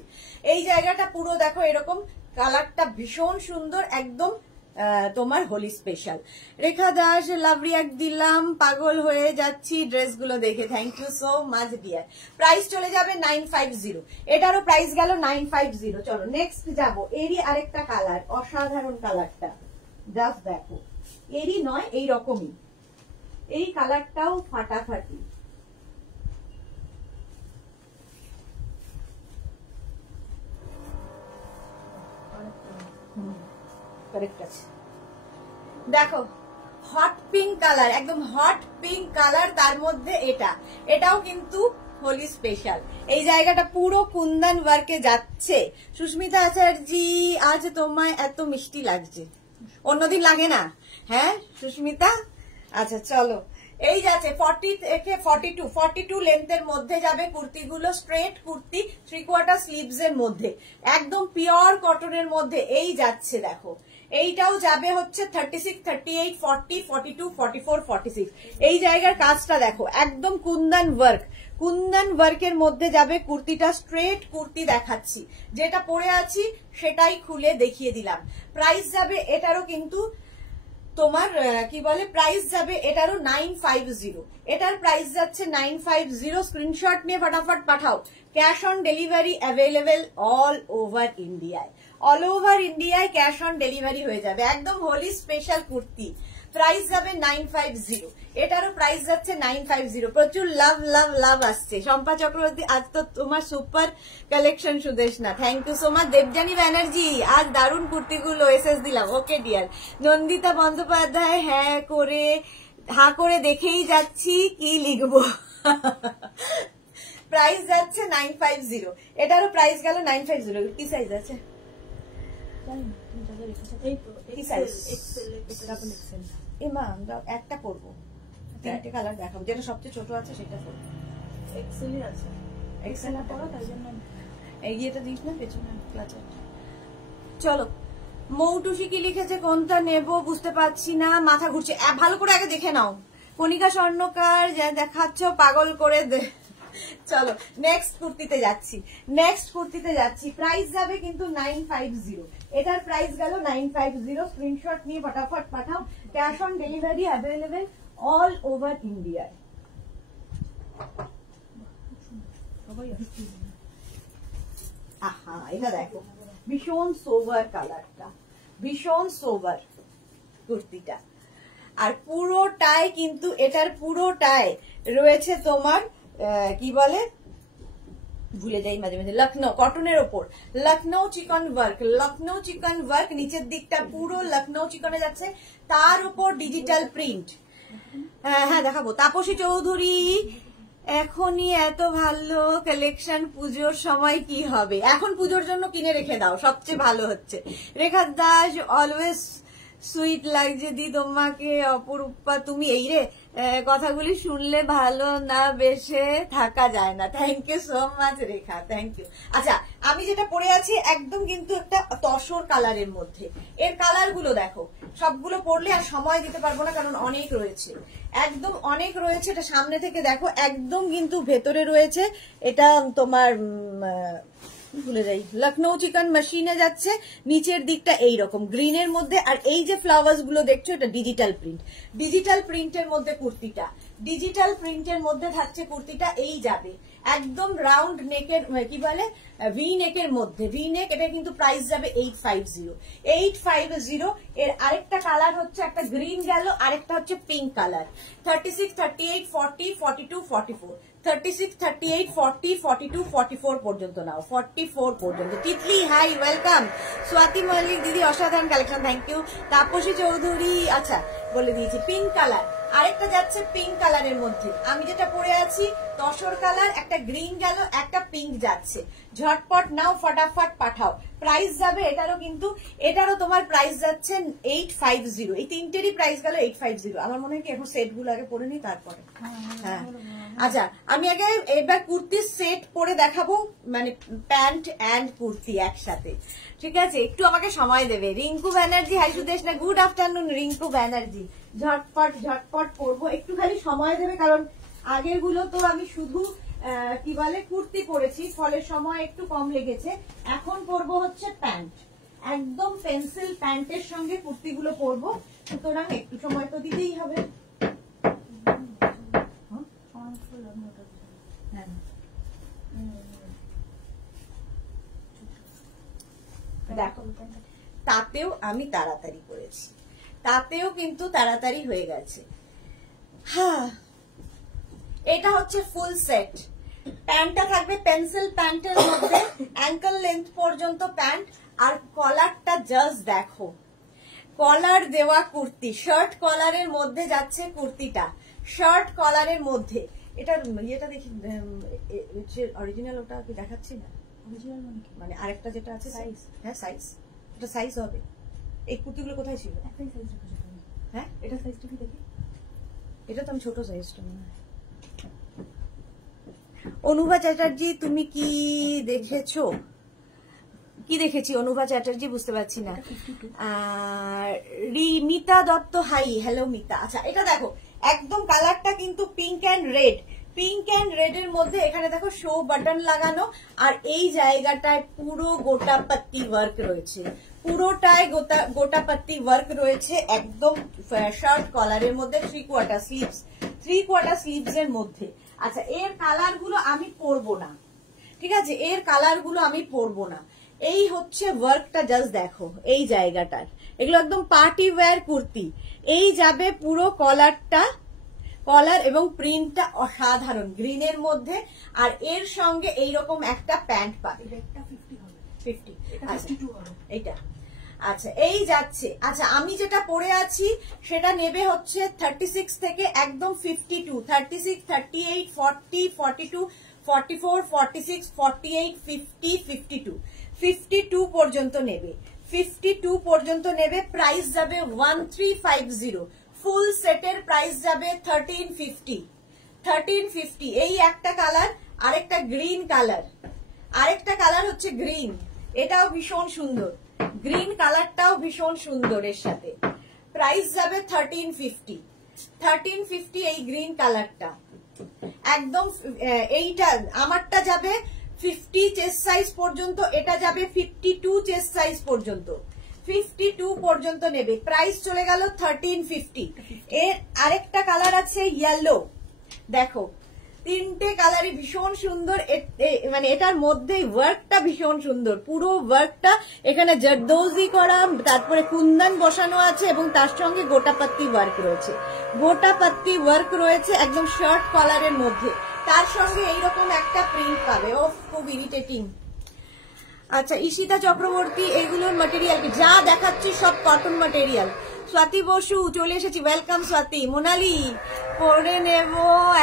এই জায়গাটা পুরো দেখো এরকম, কালারটা ভীষণ সুন্দর, একদম তোমার Holi special. Rekha Das love react দিলাম, পাগল হয়ে যাচ্ছি ড্রেসগুলো দেখে, thank you so much dear. Price চলে যাবে 950, এটারও প্রাইস গেল 950। চলো নেক্সট যাবো, এরই আরেকটা কালার, অসাধারণ কালারটা, জাস্ট দেখো, এরই নয় এই রকমই, এই কালারটাও ফাটাফাটি। দেখো হট পিঙ্ক কালার, একদম হট পিঙ্ক কালার, তার মধ্যে এটাও কিন্তু হোলি স্পেশাল। এই জায়গাটা পুরো কুন্দন ওয়ার্কে যাচ্ছে। সুস্মিতা আচার্যি, আজ তোমায় এত মিষ্টি লাগছে, অন্যদিন লাগে না? হ্যাঁ সুস্মিতা, আচ্ছা চলো। এই যাচ্ছে 40 থেকে 42 লেন্থের মধ্যে যাবে কুর্তিগুলো, স্ট্রেট কুর্তি, 3/4 স্লিভস এর মধ্যে, একদম পিওর কটনের মধ্যে। এই যাচ্ছে দেখো, এইটাও যাবে হচ্ছে 36, 38, 40, 42, 44, 46। এই জায়গার কাজটা দেখো, একদম কুন্দন ওয়ার্কের মধ্যে যাবে কুর্তিটা, স্ট্রেট কুর্তি দেখাচ্ছি, যেটা পরে আছি সেটাই খুলে দেখিয়ে দিলাম। প্রাইস যাবে এটারও কিন্তু তোমার কি বলে, প্রাইস যাবে এটারও 950, এটার প্রাইস যাচ্ছে 950। স্ক্রিনশট নিয়ে ফটাফট পাঠাও। Cash on delivery available all over ইন্ডিয়ায় ক্যাশ অন ডেলিভারি হয়ে যাবে। একদম হোলি স্পেশাল কুর্তি, প্রাইস যাবে 950, এটারও প্রাইস যাচ্ছে 950। প্রচুর লাভ আসছে। শম্পা চক্রবর্তী, আজ তো তোমার super collection Sudeshna, thank you so much. Debjani Banerjee, আজ দারুণ কুর্তিগুলো এসএস দিলাম, ওকে ডিয়ার। নন্দিতা বন্দ্যোপাধ্যায়, হা করে দেখেই যাচ্ছি কি লিখবো। প্রাইস যাচ্ছে 950, এটারও প্রাইস গেল 950। কি সাইজ আছে? একটা পরবো, তিনটে কালার দেখাবো, যেটা সবচেয়ে ছোট আছে সেটা পরবো। এক্সেলই আছে, এক্সেল না পড়া, তাই জন্য এগিয়েটা দিস না পেছনে ক্লাচে। চলো, মৌটুসি কি লিখেছে, কোনটা নেব বুঝতে পারছি না, মাথা ঘুরছে, ভালো করে আগে দেখে নাও। কণিকা স্বর্ণকার, যা দেখাচ্ছ পাগল করে দে। চলো নেক্সট কুর্তিতে যাচ্ছি। প্রাইস যাবে কিন্তু 950, এটার প্রাইস গেল 950। স্ক্রিনশট নিয়ে ফটাফট পাঠাও। Cash on delivery available all over ইন্ডিয়ায়। আহা, এটা দেখো ভীষণ সোভার কালারটা, ভীষণ সোভার কুর্তিটা। আর পুরোটাই কিন্তু, এটার পুরোটাই রয়েছে তোমার কি বলে, ভুলে যাই মাঝে মাঝে, লখনৌ কটনের ওপর লখনৌ চিকন ওয়ার্ক, নিচের দিকটা পুরো লখনৌ চিকনে যাচ্ছে, তার উপর ডিজিটাল প্রিন্ট। হ্যাঁ দেখাবো। তাপসী চৌধুরী, এখনই এত ভালো কালেকশন, পুজোর সময় কি হবে? এখন পুজোর জন্য কিনে রেখে দাও, সবচেয়ে ভালো হচ্ছে। রেখা দাস, অলওয়েজ সুইট লাগছে দি তোমাকে অপরূপা তুমি। এই রে, কথাগুলি শুনলে ভালো না বেশে থাকা যায় না। Thank you so much Rekha, thank you. আচ্ছা, আমি যেটা পরে আছি একদম কিন্তু একটা তসর কালারের মধ্যে, এর কালার গুলো দেখো, সবগুলো পরলে আর সময় দিতে পারবো না, কারণ অনেক রয়েছে, একদম অনেক রয়েছে। এটা সামনে থেকে দেখো, একদম কিন্তু ভেতরে রয়েছে, এটা তোমার ভুলে যাই, লখনৌ চিকন মেশিনে যাচ্ছে, নিচের দিকটা এইরকম গ্রিনের মধ্যে, আর এই যে ফ্লাওয়ার্স গুলো দেখছো এটা ডিজিটাল প্রিন্ট। ডিজিটাল প্রিন্টের মধ্যে কুর্তিটা, ডিজিটাল প্রিন্টের মধ্যে থাকছে কুর্তিটা, এই যাবে একদম রাউন্ড নেকের, কি বলে ভি নেকের মধ্যে, ভি নেক। এটা কিন্তু প্রাইস যাবে 850। 850। এর আরেকটা কালার হচ্ছে, একটা গ্রিন গেল, আরেকটা হচ্ছে পিঙ্ক কালার। 36, 38, 40, 42, 44, 36, 38, 40, 42, 44 পর্যন্ত নাও, 44 পর্যন্ত। Titli hi, welcome. স্বাতি মল্লিক দিদি, অসাধারণ collection, thank you. Tapasi Chowdhury, আচ্ছা বলে দিয়েছি। পিঙ্ক কালার, আরেকটা যাচ্ছে পিঙ্ক কালারের মধ্যে, আমি যেটা পরে আছি তসর কালার, একটা গ্রিন গেল, একটা পিঙ্ক যাচ্ছে। ঝটপট নাও, ফটাফট পাঠাও। প্রাইস যাবে এটারও, কিন্তু এটারও তোমার প্রাইস যাচ্ছে 850। এই তিনটেরই প্রাইস গেল 850। আমার মনে হয় কি এখন সেট গুলো আগে পরে নি তারপরে। হ্যাঁ আচ্ছা, আমি আগে এবার কুর্তির সেট পরে দেখাবো, মানে প্যান্ট এন্ড কুর্তি একসাথে, ঠিক আছে? একটু আমাকে সময় দেবে। রিঙ্কু ব্যানার্জি, হাই সুদেশ না, গুড আফটারনুন রিঙ্কু ব্যানার্জি। ঝটপট ঝটপট করবো, একটু খালি সময় দেবে, কারণ আগের গুলো তো আমি শুধু কি বলে কুর্তি পরেছি, ফলে সময় একটু কম লেগেছে। এখন পরবো হচ্ছে প্যান্ট, একদম পেন্সিল প্যান্টের সঙ্গে কুর্তিগুলো পরবো, সুতরাং একটু সময় তো দিতেই হবে। দেখো, তাতেও আমি তাড়াতাড়ি করেছি, তাতেও কিন্তু তাড়াতাড়ি হয়ে গেছে। হ্যাঁ, এটা হচ্ছে ফুল সেট। প্যান্টটা থাকবে পেন্সিল প্যান্টের মধ্যে, অ্যাঙ্কল লেন্থ পর্যন্ত প্যান্ট, আর কলারটা জাস্ট দেখো, কলার দেওয়া কুর্তি, শার্ট কলারের মধ্যে যাচ্ছে কুর্তিটা, শার্ট কলারের মধ্যে। এটা ইয়েটা দেখি, অরিজিনাল ওটা কি দেখাচ্ছি না? অরিজিনাল মানে আরেকটা যেটা আছে সাইজ, হ্যাঁ সাইজ, এটা সাইজ হবে। এই কুর্তিগুলো কোথায় ছিল? হ্যাঁ এটা সাইজটা কি দেখি, এটা তো আমি ছোট সাইজটা মনে হয়। অনুভা চ্যাটার্জি, তুমি কি দেখেছো? কি দেখেছি অনুভা চ্যাটার্জি বুঝতে পারছি না। Mita Dutta, hi, hello Mita. আচ্ছা এটা দেখো, একদম কালারটা কিন্তু pink and red, pink and red এর মধ্যে। এখানে দেখো শো বাটন লাগানো, আর এই জায়গাটায় পুরো গোটা পাত্তি ওয়ার্ক রয়েছে, পুরোটাই গোটা পাত্তি ওয়ার্ক রয়েছে, একদম শার্ট কলারের মধ্যে, 3/4 স্লিভস, 3/4 স্লিভস এর মধ্যে। আচ্ছা, এর কালার গুলো আমি পরবো না, ঠিক আছে? এর কালার গুলো আমি পরবো না। এই হচ্ছে ওয়ার্কটা, জাস্ট দেখো এই জায়গাটার, এগুলো একদম পার্টি ওয়্যার কুর্তি। এই যাবে পুরো কলারটা, কলার এবং প্রিন্টটা অসাধারণ গ্রিনের মধ্যে, আর এর সঙ্গে এইরকম একটা প্যান্ট পাবে। 50, এইটা আচ্ছা এই যাচ্ছে। আচ্ছা, আমি যেটা পরে আছি সেটা নেবে হচ্ছে 36 থেকে একদম 52, 36, 38, 40, 42, 44, 46, 48, 50, 52, 52 পর্যন্ত নেবে, 52 পর্যন্ত নেবে। প্রাইস যাবে 1350। ফুল সেটের প্রাইস যাবে 1350, 1350। এই একটা কালার, আরেকটা গ্রিন কালার, আরেকটা কালার হচ্ছে গ্রিন, এটাও ভীষণ সুন্দর, গ্রিন কালারটাও ভীষণ সুন্দর। এর সাথে প্রাইস যাবে 1350, 1350 এই গ্রিন কালারটা একদম। এইটা আমারটা যাবে 50 চেস্ট সাইজ পর্যন্ত, এটা যাবে 52 চেস্ট সাইজ পর্যন্ত, 52 পর্যন্ত নেবে। প্রাইস চলে গেল 1350। এর আরেকটা কালার আছে ইয়েলো, দেখো তিনটে কালারই ভীষণ সুন্দর, মানে এটার মধ্যে ওয়ার্কটা ভীষণ সুন্দর, পুরো ওয়ার্কটা এখানে জরদৌজি করা, তারপরে কুন্দন বসানো আছে, এবং তার সঙ্গে গোটাপাত্তি ওয়ার্ক রয়েছে, গোটাপাত্তি ওয়ার্ক রয়েছে একদম শার্ট কলারের মধ্যে, তার সঙ্গে এইরকম একটা প্রিন্ট পাবে। ও খুব ইরিটেটিং। আচ্ছা, ঈশিতা চক্রবর্তী, এগুলোর ম্যাটেরিয়াল কি? যা দেখাচ্ছি সব কটন ম্যাটেরিয়াল। স্বাতি বসু চলে এসেছি, ওয়েলকাম স্বাতি। মোনালি, পরে নেব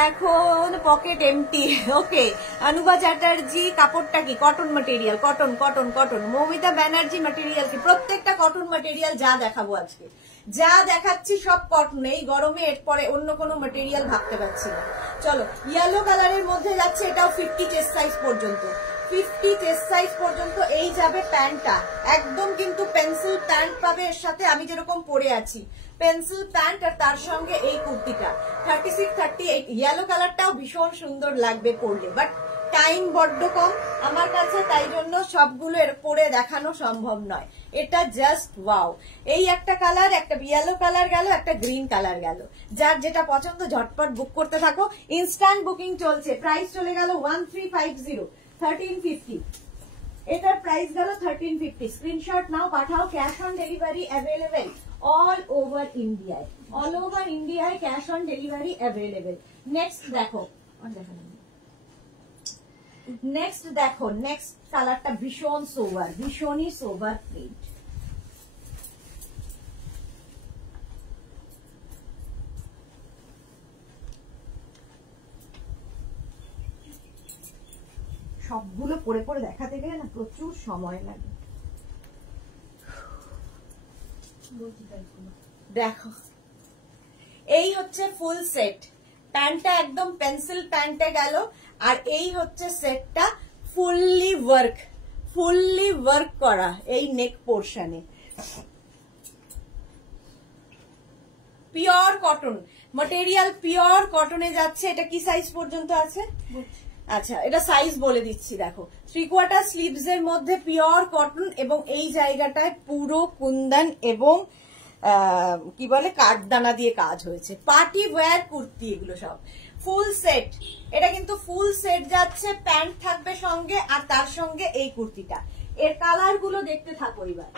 এখন, পকেট এমটি। ওকে। অনুভা চ্যাটার্জি, কাপড়টা কি? Cotton material, cotton cotton cotton. Moumita Banerjee, material কি? প্রত্যেকটা কটন ম্যাটেরিয়াল যা দেখাবো আজকে, যা দেখাচ্ছি সব কটন। এই গরমে এরপরে অন্য কোনো ম্যাটেরিয়াল ভাবতে পারছি না। চলো, ইয়েলো কালারের মধ্যে যাচ্ছে, এটাও 50 চেস্ট সাইজ পর্যন্ত, 50 চেস্ট সাইজ পর্যন্ত। এই যাবে প্যান্টটা, একদম কিন্তু পেন্সিল প্যান্ট পাবে এর সাথে, আমি যেরকম পরে আছি পেন্সিল প্যান্ট, আর তার সঙ্গে এই কুর্তিটা 36, 38। ইয়েলো কালারটাও ভীষণ সুন্দর লাগবে পরলে, বাট টাইম বড্ড কম আমার কাছে, তাই জন্য সবগুলো পরে দেখানো সম্ভব নয়। এটা জাস্ট ওয়াও। এই একটা কালার, একটা ইয়েলো কালার গেল, একটা গ্রিন কালার গেল। যার যেটা পছন্দ ঝটপট বুক করতে থাকো, ইনস্ট্যান্ট বুকিং চলছে। প্রাইস চলে গেল 1350, 1350। এটার প্রাইস গেল 1350। স্ক্রিনশট নাও, পাঠাও। Cash on delivery available all over ইন্ডিয়ায়, অল ওভার ইন্ডিয়ায় cash on delivery available. Next দেখো, নেক্সট দেখো, নেক্সট কালারটা ভীষণ সোবার, ভীষণই সোবার প্রিন্ট। সবগুলো পরে পরে দেখাতে গেলে না প্রচুর সময় লাগে। দেখো, এই হচ্ছে ফুল সেট। প্যান্টটা একদম পেন্সিল প্যান্টে গেল, আর এই হচ্ছে সেটটা ফুললি ওয়ার্ক করা এই নেক পোর্শনে। পিওর কটন ম্যাটেরিয়াল, পিওর কটনে যাচ্ছে। এটা কি সাইজ পর্যন্ত আছে? আচ্ছা, এটা সাইজ বলে দিচ্ছি। দেখো, 3/4 স্লিভস এর মধ্যে পিওর কটন, এবং এই জায়গাটায় পুরো কুন্দন এবং কি বলে কাঠদানা দিয়ে কাজ হয়েছে। পার্টি ওয়্যার কুর্তি এগুলো সব ফুল সেট। এটা কিন্তু ফুল সেট যাচ্ছে, প্যান্ট থাকবে সঙ্গে, আর তার সঙ্গে এই কুর্তিটা। এর কালার গুলো দেখতে থাকো এবার,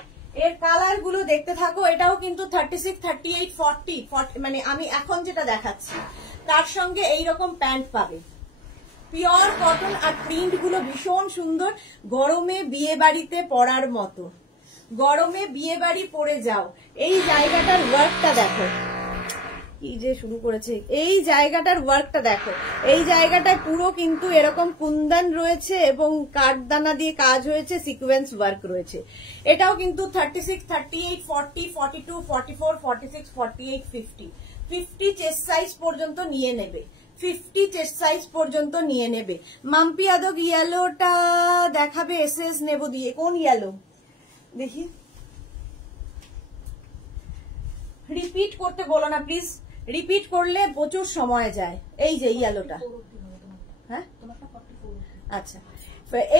এর কালার গুলো দেখতে থাকো। এটাও কিন্তু 36, 38, 40, মানে আমি এখন যেটা দেখাচ্ছি তার সঙ্গে এইরকম প্যান্ট পাবে। পিওর কটন, আর প্রিন্ট গুলো ভীষণ সুন্দর। গরমে বিয়ে বাড়িতে পরার মতো, গরমে বিয়ে বাড়ি পরে যাও। এই জায়গাটার ওয়ার্কটা দেখো, কি যে শুরু করেছে। এই জায়গাটার ওয়ার্কটা দেখো, এই জায়গাটায় পুরো কিন্তু এরকম কুন্দন রয়েছে এবং কাঠদানা দিয়ে কাজ হয়েছে, সিকোয়েন্স ওয়ার্ক রয়েছে। এটাও কিন্তু 36, 38, 40, 42, 44, 46, 48, 50, 50 চেস্ট সাইজ পর্যন্ত নিয়ে নেবে, 50 চেস্ট সাইজ পর্যন্ত নিয়ে নেবে। মাম্পি আদক ইয়েলোটা দেখাবে, এসএস নেব দিয়ে। কোন ইয়েলো দেখি, রিপিট করতে বলো না প্লিজ, রিপিট করলে প্রচুর সময় যায়। এই যে ইয়েলোটা, হ্যাঁ আচ্ছা,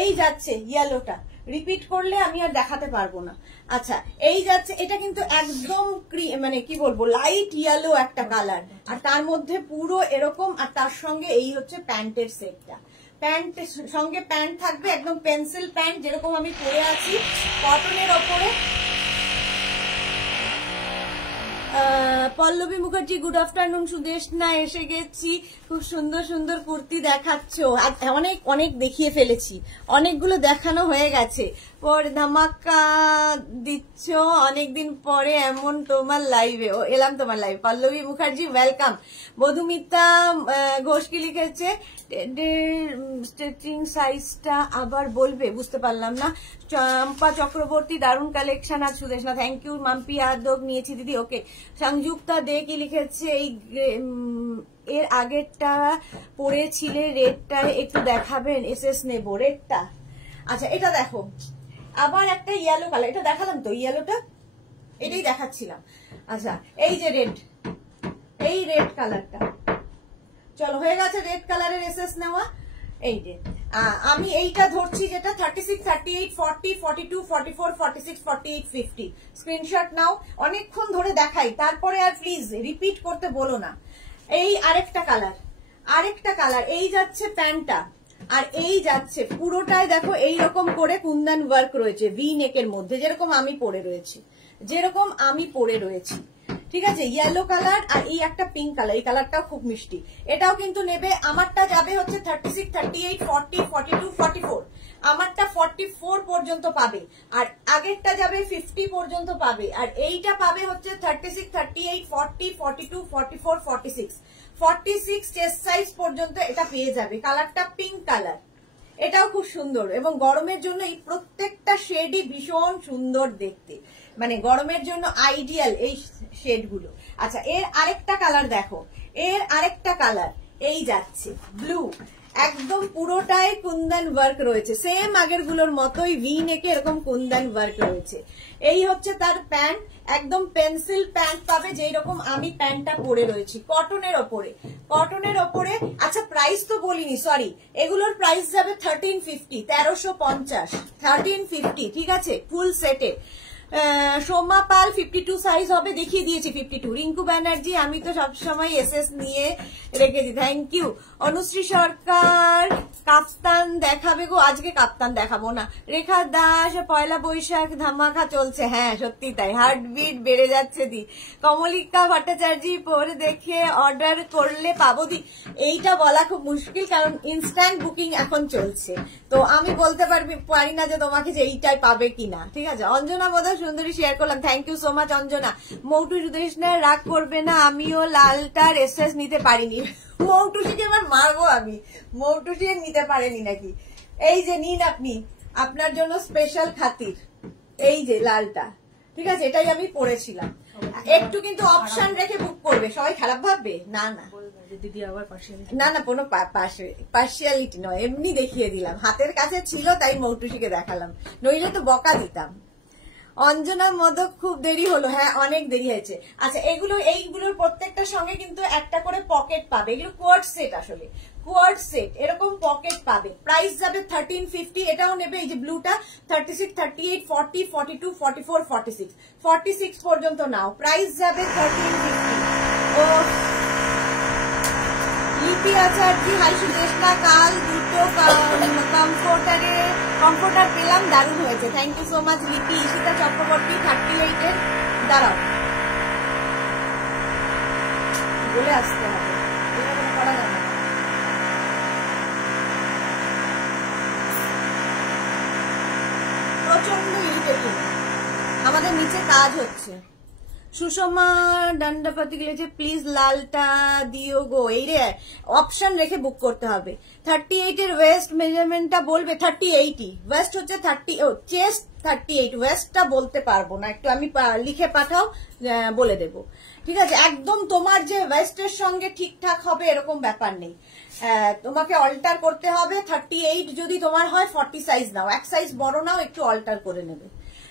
এই যাচ্ছে ইয়েলোটা, রিপিট করলে আমি আর দেখাতে পারবো না। আচ্ছা, এই যাচ্ছে, এটা কিন্তু একদম মানে কি বলবো লাইট ইয়েলো একটা কালার, আর তার মধ্যে পুরো এরকম, আর তার সঙ্গে এই হচ্ছে প্যান্টের সেটটা। প্যান্ট সঙ্গে প্যান্ট থাকবে, একদম পেন্সিল প্যান্ট যেরকম আমি পরে আছি কটনের ওপরে। Pallabi Mukherjee, good afternoon. সুদেশনা এসে গেছি, খুব সুন্দর সুন্দর কুর্তি দেখাচ্ছ। অনেক অনেক দেখিয়ে ফেলেছি, অনেকগুলো দেখানো হয়ে গেছে। পরে ধামাকা দিচ্ছ অনেকদিন পরে, এমন তোমার লাইভে। ও এলাম তোমার লাইভ। পল্লবী মুখার্জি ওয়েলকাম। মধুমিতা ঘোষ কি লিখেছে, স্টিচিং সাইজটা আবার বলবে, বুঝতে পারলাম না। চম্পা চক্রবর্তী, দারুণ কালেকশন আজ সুদেশনা, থ্যাংক ইউ। মাম্পি আদক নিয়েছি দিদি, ওকে। সংযুক্তা দে কি লিখেছে, এই এর আগেরটা পরেছিলে, রেডটা একটু দেখাবেন, এসএস নেবো রেডটা। আচ্ছা, এটা দেখো, আবার একটা ইয়েলো কালার, এটা দেখালাম তো ইয়েলোটা, এটাই দেখাচ্ছিলাম। আচ্ছা, এই যে রেড, এই রেড কালারটা, চলো হয়ে গেছে রেড কালারের এসএস নেওয়া। এই যে আমি এইটা ধরছি, যেটা 36, 38, 40, 42, 44, 46, 48, 50। স্ক্রিনশট নাও, অনেকক্ষণ ধরে দেখাই, তারপরে আর প্লিজ রিপিট করতে বলো না। এই আরেকটা কালার, আরেকটা কালার, এই যাচ্ছে প্যান্টটা, আর এই যাচ্ছে পুরোটায় দেখো এইরকম করে কুন্দন ওয়ার্ক রয়েছে ভি নেকের মধ্যে, যেরকম আমি পরে রয়েছি, যেরকম আমি পরে রয়েছি। ঠিক আছে, ইয়েলো কালার, আর এই একটা পিঙ্ক কালার, এই কালারটাও খুব মিষ্টি। এটাও কিন্তু নেবে। আমারটা যাবে হচ্ছে 36, 38, 40, 42, 44। আমারটা 44 পর্যন্ত পাবে, আর আগেরটা যাবে 50 পর্যন্ত পাবে, আর এইটা পাবে হচ্ছে 36, 38, 40, 42, 44, 46, 46 চেস্ট সাইজ পর্যন্ত এটা পেয়ে যাবে। কালারটা পিঙ্ক কালার, এটাও খুব সুন্দর, এবং গরমের জন্য এই প্রত্যেকটা শেডই ভীষণ সুন্দর দেখতে, মানে গরমের জন্য আইডিয়াল এই শেড গুলো। আচ্ছা, এর আরেকটা কালার দেখো, এর আরেকটা কালার এই যাচ্ছে ব্লু, একদম পুরোটাই কুন্দন ওয়ার্ক রয়েছে, সেম আগের গুলোর মতোই ভি নেকে এরকম কুন্দন ওয়ার্ক রয়েছে। এই হচ্ছে তার প্যান্ট, একদম পেন্সিল প্যান্ট পাবে যেই রকম আমি প্যান্টটা পরে রয়েছি, কটনের ওপরে, কটনের ওপরে। আচ্ছা প্রাইস তো বলিনি, সরি, এগুলোর প্রাইস যাবে 1350, 1350, 1350, ঠিক আছে, ফুল সেটে। সোমা পাল 52 সাইজ হবে, দেখিয়ে দিয়েছি 52। রিঙ্কু ব্যানার্জি, আমি তো সবসময় এসএস নিয়ে রেখেছি, থ্যাংক ইউ। অনুশ্রী সরকার, কাপ্তান দেখাবে গো, আজকে কাপ্তান দেখাবো না। রেখা দাস, পয়লা বৈশাখ ধামাকা চলছে, হ্যাঁ সত্যি তাই, হার্টবিট বেড়ে যাচ্ছে দি। কমলিকা ভট্টাচার্য, পরে দেখে অর্ডার করলে পাবো দি, এইটা বলা খুব মুশকিল কারণ ইনস্ট্যান্ট বুকিং এখন চলছে, তো আমি বলতে পারি না যে তোমাকে যে এইটাই পাবে কিনা, ঠিক আছে। অঞ্জনা বোধ সুন্দরী শেয়ার করলাম, thank you so much Anjana. মৌটু সুদেশনা, রাগ করবে না, আমিও লালটার এসএস নিতে পারিনি। মৌটুসিকে এবার মারবো আমি, মৌটুসি নিতে পারেনি নাকি? এই যে নিন আপনি, আপনার জন্য স্পেশাল খাতির, এই যে লালটা, ঠিক আছে, এটাই আমি পরেছিলাম। একটু কিন্তু অপশন রেখে বুক করবে, সবাই খারাপ ভাববে না, না দিদি আবার না না, কোনো পার্সিয়ালিটি নয়, এমনি দেখিয়ে দিলাম, হাতের কাছে ছিল তাই মৌটুসিকে দেখালাম, নইলে তো বকা দিতাম। অঞ্জনা মদক, খুব দেরি হলো, হ্যাঁ অনেক দেরি হয়েছে। আচ্ছা এইগুলোর প্রত্যেকটার সঙ্গে কিন্তু একটা করে পকেট পাবে, এগুলো কোয়ার্ড সেট, আসলে কোয়ার্ড সেট, এরকম পকেট পাবে। প্রাইস যাবে 1350, এটাও নেবে, এই যে ব্লুটা 36, 38, 40, 42, 44, 46, 46 পর্যন্ত নাও, প্রাইস যাবে 1350। ও লিপি আচার্য, হাই সুদেশনা, কাল দুটো কমফোর্টার পেলাম, দারুণ হয়েছে, থ্যাংক ইউ সো মাচ লিপি। ঈশিতা চক্রবর্তী 38 এর, দাঁড়াও বলে আসতে হবে, করা যাবে, প্রচন্ড ইরিটেটিং, আমাদের নিচে কাজ হচ্ছে। সুষমা দণ্ডপতি গেছে, প্লিজ লালটা দিও গো, এই রে অপশন রেখে বুক করতে হবে। 38 এর ওয়েস্ট মেজারমেন্টটা বলবে, 38 ওয়েস্ট হচ্ছে 30, চেস্ট 38, ওয়েস্টটা বলতে পারবো না, একটু আমি লিখে পাঠাও, বলে দেব, ঠিক আছে। একদম তোমার যে ওয়েস্টের সঙ্গে ঠিকঠাক হবে এরকম ব্যাপার নেই, তোমাকে অল্টার করতে হবে। 38 যদি তোমার হয় 40 সাইজ নাও, এক সাইজ বড় নাও, একটু অল্টার করে নেবে,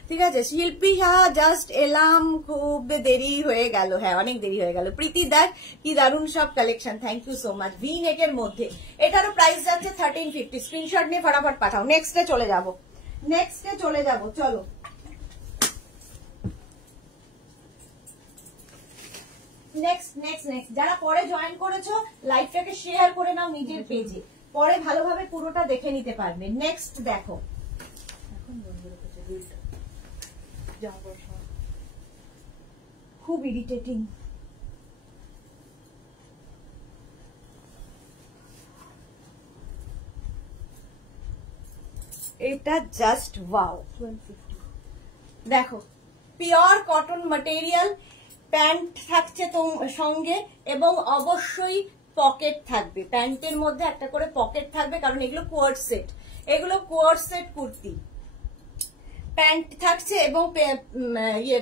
ঠিক আছে। শিল্পী সাহা, জাস্ট এলাম, খুব দেরি হয়ে গেল, হ্যাঁ অনেক দেরি হয়ে গেল। প্রীতি দাস, কি দারুণ সব collection, thank you so much. V নেকের মধ্যে এটারও প্রাইস যাচ্ছে 1350, স্ক্রিনশট নিয়ে ফটাফট পাঠাও। নেক্সটে চলে যাব, চলো। নেক্সট যারা পরে জয়েন করেছো লাইভটাকে শেয়ার করে নাও নিজের পেজে, পরে ভালোভাবে পুরোটা দেখে নিতে পারবে। নেক্সট দেখো, খুব ইরিটেটিং, এটা জাস্ট ওয়াও। দেখো পিওর কটন ম্যাটেরিয়াল, প্যান্ট থাকছে সঙ্গে এবং অবশ্যই পকেট থাকবে, প্যান্টের মধ্যে একটা করে পকেট থাকবে কারণ এগুলো কোয়ার্ড সেট কুর্তি। প্যান্ট থাকছে এবং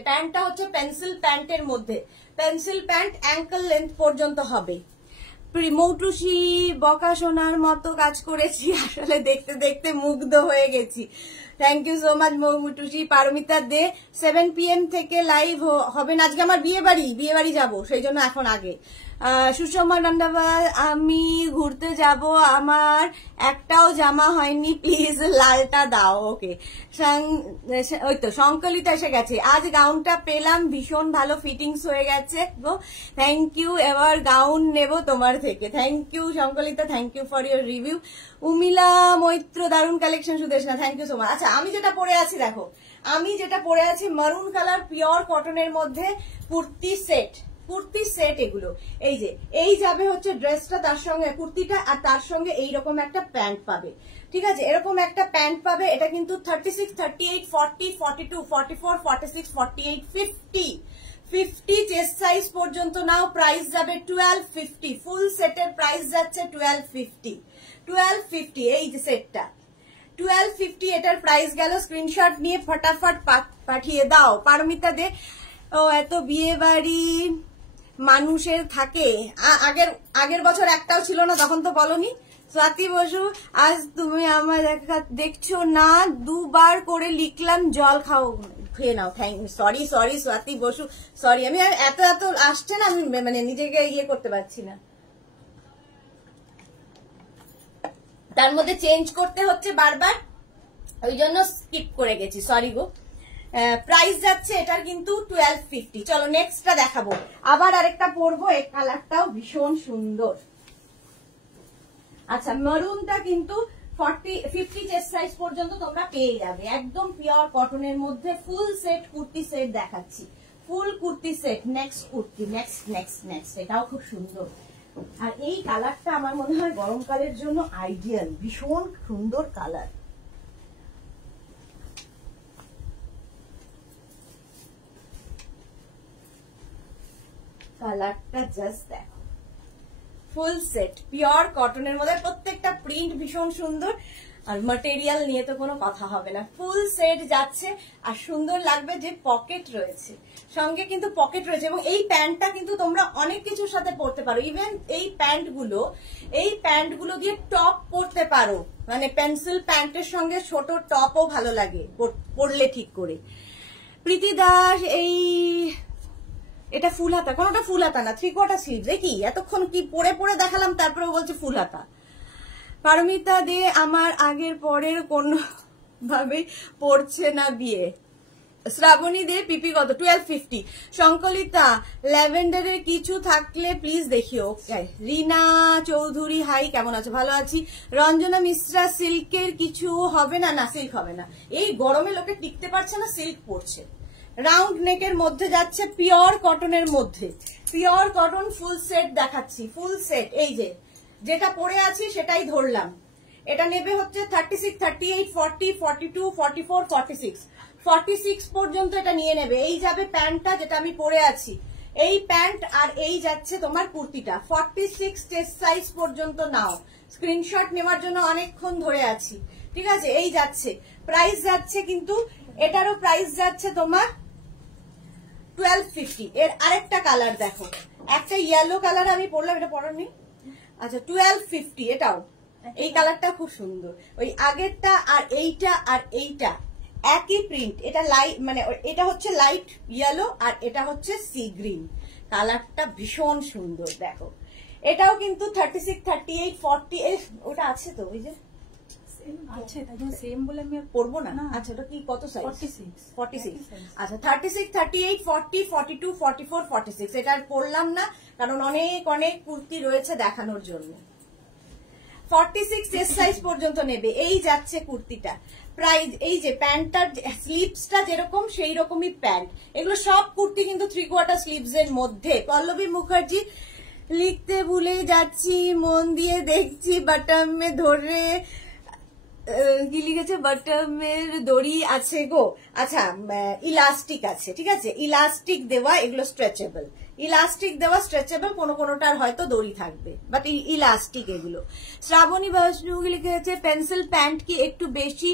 প্যান্টটা হচ্ছে পেন্সিল প্যান্টের মধ্যে, পেন্সিল প্যান্ট অ্যাঙ্কল লেন্থ পর্যন্ত হবে। মৌটুসি বকা শোনার মতো কাজ করেছি, আসলে দেখতে দেখতে মুগ্ধ হয়ে গেছি, thank you so much Moutushi. Paromita Dey, 7 PM থেকে লাইভ হবে না, আজকে আমার বিয়ে বাড়ি যাবো, সেই জন্য এখন আগে। সুষমা দণ্ডাবাদ, আমি ঘুরতে যাব, আমার একটাও জামা হয়নি, প্লিজ লালটা দাও। ওকে, ওই তো সংকলিতা এসে গেছে, আজ গাউনটা পেলাম, ভীষণ ভালো ফিটিংস হয়ে গেছে গো, থ্যাংক ইউ, এবার গাউন নেব তোমার থেকে, thank you Sankalita, thank you for your review. Umila Maitra, দারুণ collection Sudeshna, thank you so much. আচ্ছা আমি যেটা পরে আছি দেখো, মারুন কালার পিওর কটনের মধ্যে কুর্তি সেট এগুলো, এই যে এই যাবে হচ্ছে ড্রেসটা, তার সঙ্গে কুর্তিটা, আর তার সঙ্গে এইরকম একটা প্যান্ট পাবে, ঠিক আছে, এরকম একটা প্যান্ট পাবে। এটা কিন্তু 36, 38, 40, 42, 44, 46, 48, 50 চেস্ট সাইজ পর্যন্ত নাও, প্রাইস যাবে 1250, ফুল সেটের প্রাইস যাচ্ছে 1250, এই যে সেটটা 1250, এটার প্রাইস গেল। স্ক্রিনশট নিয়ে ফটাফট পাঠিয়ে দাও। পারমিতা দে, ও এত বিয়ে বাড়ি মানুষের থাকে, আগের বছর একটাও ছিল না, তখন তো বলনি, স্বাতি বসু, আজ তুমি আমার দেখছো না, দুবার করে লিখলাম, জল খাও, খেয়ে নাও। Sorry sorry Swati Basu, sorry. আমি এত এত আসছে না, আমি মানে নিজেকে ইয়ে করতে পারছি না, তার মধ্যে চেঞ্জ করতে হচ্ছে বারবার, ওই জন্য স্কিপ করে গেছি, সরি গো। প্রাইস যাচ্ছে এটার কিন্তু 1250। চলো নেক্সটটা দেখাবো, আবার আরেকটা পরবো, এই কালারটাও ভীষণ সুন্দর। আচ্ছা, মেরুনটা কিন্তু 50 চেস্ট সাইজ পর্যন্ত তোমরা পেয়ে যাবে, একদম পিওর কটনের মধ্যে ফুল সেট কুর্তি সেট দেখাচ্ছি, full kurti set. Next kurti, next next next, এটাও খুব সুন্দর। আর এই কালারটা আমার মনে হয় গরমকালের জন্য আইডিয়াল, ভীষণ সুন্দর কালার। কালারটা জাস্ট দেখো, ফুল সেট পিওর কটনের মধ্যে, প্রত্যেকটা প্রিন্ট ভীষণ সুন্দর, আর ম্যাটেরিয়াল নিয়ে তো কোনো কথা হবে না। ফুল সেট যাচ্ছে, আর সুন্দর লাগবে যে পকেট রয়েছে, সঙ্গে কিন্তু পকেট রয়েছে, এবং এই প্যান্টটা কিন্তু তোমরা অনেক কিছুর সাথে পরতে পারো। ইভেন এই প্যান্টগুলো দিয়ে টপ পরতে পারো, মানে পেন্সিল প্যান্টের সঙ্গে ছোট টপও ভালো লাগে পরলে ঠিক করে। প্রীতি দাস, এই এটা ফুল হাতা, কোনটা ফুল হাতা না, 3/4 স্লিভ। দেখি এতক্ষণ কি পরে পরে দেখালাম, তারপরে বলছে ফুল হাতা। পারমিতা দে, আমার আগের পরের কোন ভাবে পড়ছে না বিয়ে। শ্রাবণী দে, পিপি কত? 1250। সংকলিতা, ল্যাভেন্ডারের কিছু থাকলে প্লিজ দেখিও। রিনা চৌধুরী, হাই, কেমন আছো? ভালো আছি। রঞ্জনা মিশ্রা, সিল্কের কিছু হবে না? না, সিল্ক হবে না, এই গরমে লোকে টিকতে পারছে না, সিল্ক পড়ছে। রাউন্ড নেকের মধ্যে যাচ্ছে, পিওর কটনের মধ্যে, পিওর কটন ফুল সেট দেখাচ্ছি, ফুল সেট। এই যে যেটা পরে আছি সেটাই ধরলাম। এটা নেবে হচ্ছে 36, 38, 40, 42, 44, 46, 46 পর্যন্ত এটা নিয়ে নেবে। এই যাবে প্যান্টটা যেটা আমি পরে আছি, এই প্যান্ট, আর এই যাচ্ছে তোমার কুর্তিটা। 46 চেস্ট সাইজ পর্যন্ত নাও, স্ক্রিনশট নেওয়ার জন্য অনেকক্ষণ ধরে আছি, ঠিক আছে? এই যাচ্ছে, প্রাইস যাচ্ছে কিন্তু এটারও প্রাইস যাচ্ছে তোমার 1250। এর আরেকটা কালার দেখো, একটা ইয়েলো কালার আমি পরলাম, এটা পরার নেই। আচ্ছা, 1250 এটাও। এই কালারটা খুব সুন্দর, ওই আগেরটা আর এইটা একই প্রিন্ট। এটা লাইট, মানে এটা হচ্ছে লাইট ইয়েলো, আর এটা হচ্ছে সি গ্রিন। কালারটা ভীষণ সুন্দর দেখো। এটাও কিন্তু 36, 38, 40, ওটা আছে তো, ওই যে আচ্ছা, সেম বলে আমি পড়বো না। আচ্ছা, ওটা কি কত সাইজ? 46। আচ্ছা, 36, 38, 40, 42, 44, 46। এটা আর পড়লাম না, কারণ অনেক অনেক কুর্তি রয়েছে দেখানোর জন্য। 46 চেস্ট সাইজ পর্যন্ত নেবে। এই যাচ্ছে কুর্তিটা, প্রাইস। এই যে প্যান্টটার স্লিভসটা যেরকম, সেই রকমই প্যান্ট। এগুলো সব কুর্তি কিন্তু 3/4 স্লিভস এর মধ্যে। পল্লবী মুখার্জি, লিখতে ভুলে যাচ্ছি, মন দিয়ে দেখছি, বাটামে ধরে কি লিখেছে, বাটামের দড়ি আছে গো। আচ্ছা, ইলাস্টিক আছে, ঠিক আছে, ইলাস্টিক দেওয়া, এগুলো স্ট্রেচেবল, ইলাস্টিক দেওয়া স্ট্রেচেবল, কোনোটার হয়তো দড়ি থাকবে, বাট ইলাস্টিক এগুলো। শ্রাবণী বৈষ্ণব লিখেছে, পেন্সিল প্যান্ট কি একটু বেশি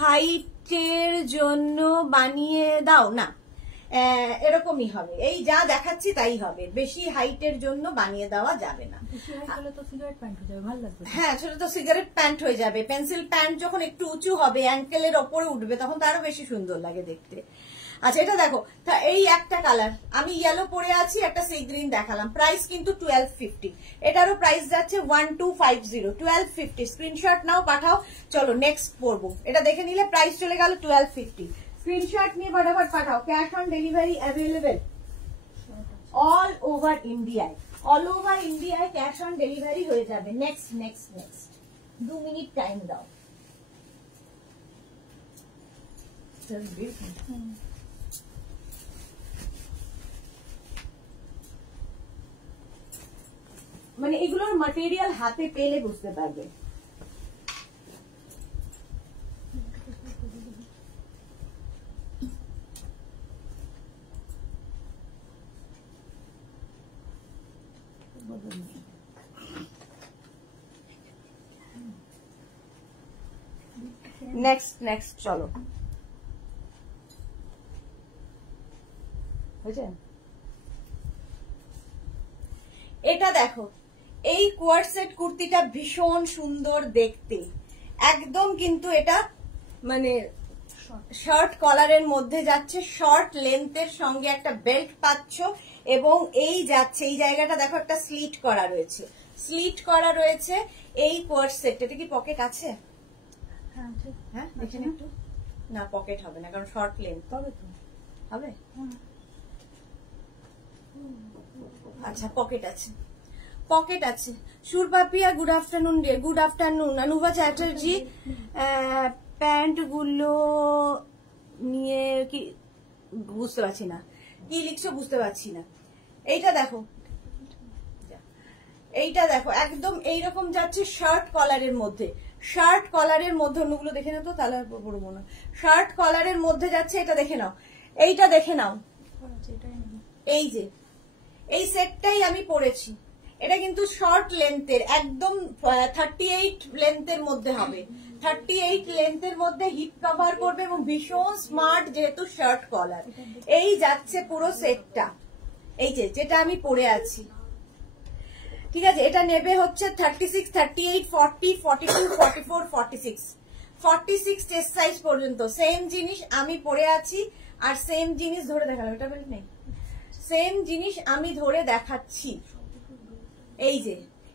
হাইটের জন্য বানিয়ে দাও? না, এরকমই হবে, এই যা দেখাচ্ছি তাই হবে, বেশি হাইটের জন্য বানিয়ে দেওয়া যাবে না। হ্যাঁ, ছোট তো সিগারেট প্যান্ট হয়ে যাবে। পেন্সিল প্যান্ট যখন একটু উঁচু হবে, অ্যাঙ্কেলের ওপরে উঠবে, তখন তো আরো বেশি সুন্দর লাগে দেখতে। আচ্ছা, এটা দেখো, এই একটা কালার আমি ইয়েলো পরে আছি, একটা সি গ্রিন দেখালাম, প্রাইস কিন্তু 1250। এটারও প্রাইস যাচ্ছে 1250, 1250। স্ক্রিনশট নাও, পাঠাও। চলো নেক্সট পরবো, এটা দেখে নিলে প্রাইস চলে গেল 1250। স্ক্রিনশট নিয়ে ফটাফট পাঠাও। Cash on delivery available all over ইন্ডিয়ায়, অল ওভার ইন্ডিয়ায় ক্যাশ অন ডেলিভারি হয়ে যাবে। Next next next, 2 minute time দাও। মানে এগুলোর ম্যাটেরিয়াল হাতে পেলে বুঝতে পারবে। নেক্সট নেক্সট, চলো। বুঝছেন? এটা দেখো, এই কোয়ার্সেট কুর্তিটা ভীষণ সুন্দর দেখতে, একদম কিন্তু এটা মানে শর্ট কলারের মধ্যে যাচ্ছে, শর্ট লেন্থের সঙ্গে একটা বেল্ট পাচ্ছ, এবং এই যাচ্ছে এই জায়গাটা দেখো একটা স্লিট করা রয়েছে, স্লিট করা রয়েছে এই কোয়ার্সেট। এটা কি পকেট আছে? হ্যাঁ দেখেন একটু। না পকেট হবে না, কারণ শর্ট লেন্থ। তবে তো হবে। আচ্ছা পকেট আছে, পকেট আছে। সুরপাপিয়া গুড আফটারনুন রে, good afternoon. Anubha Chatterjee pant গুলো নিয়ে কি বুঝতে পারছি না, কি লিখছো বুঝতে পারছি না। এইটা দেখো, এইটা দেখো একদম এইরকম যাচ্ছে শার্ট কলারের মধ্যে, শার্ট কলারের মধ্যে। অন্যগুলো দেখে নাও তো, তাহলে পড়বো না। শার্ট কলারের মধ্যে যাচ্ছে, এটা দেখে নাও, এইটা দেখে নাও। এই যে এই সেটটাই আমি পরেছি, এটা কিন্তু শর্ট লেন্থের, একদম 38 লেন্থের মধ্যে হবে, 38 লেন্থের মধ্যে হিপ কভার করবে এবং ভীষণ স্মার্ট, যেহেতু শার্ট কলার। এই যাচ্ছে পুরো সেটটা, এই যে যেটা আমি পরে আছি, ঠিক আছে। এটা নেবে হচ্ছে 36, 38, 40, 42, 44, 46, 46 চেস্ট সাইজ পর্যন্ত। সেম জিনিস আমি পরে আছি, আর সেম জিনিস ধরে দেখালাম, এটা বেল্ট নেই, সেম জিনিস আমি ধরে দেখাচ্ছি। এই যে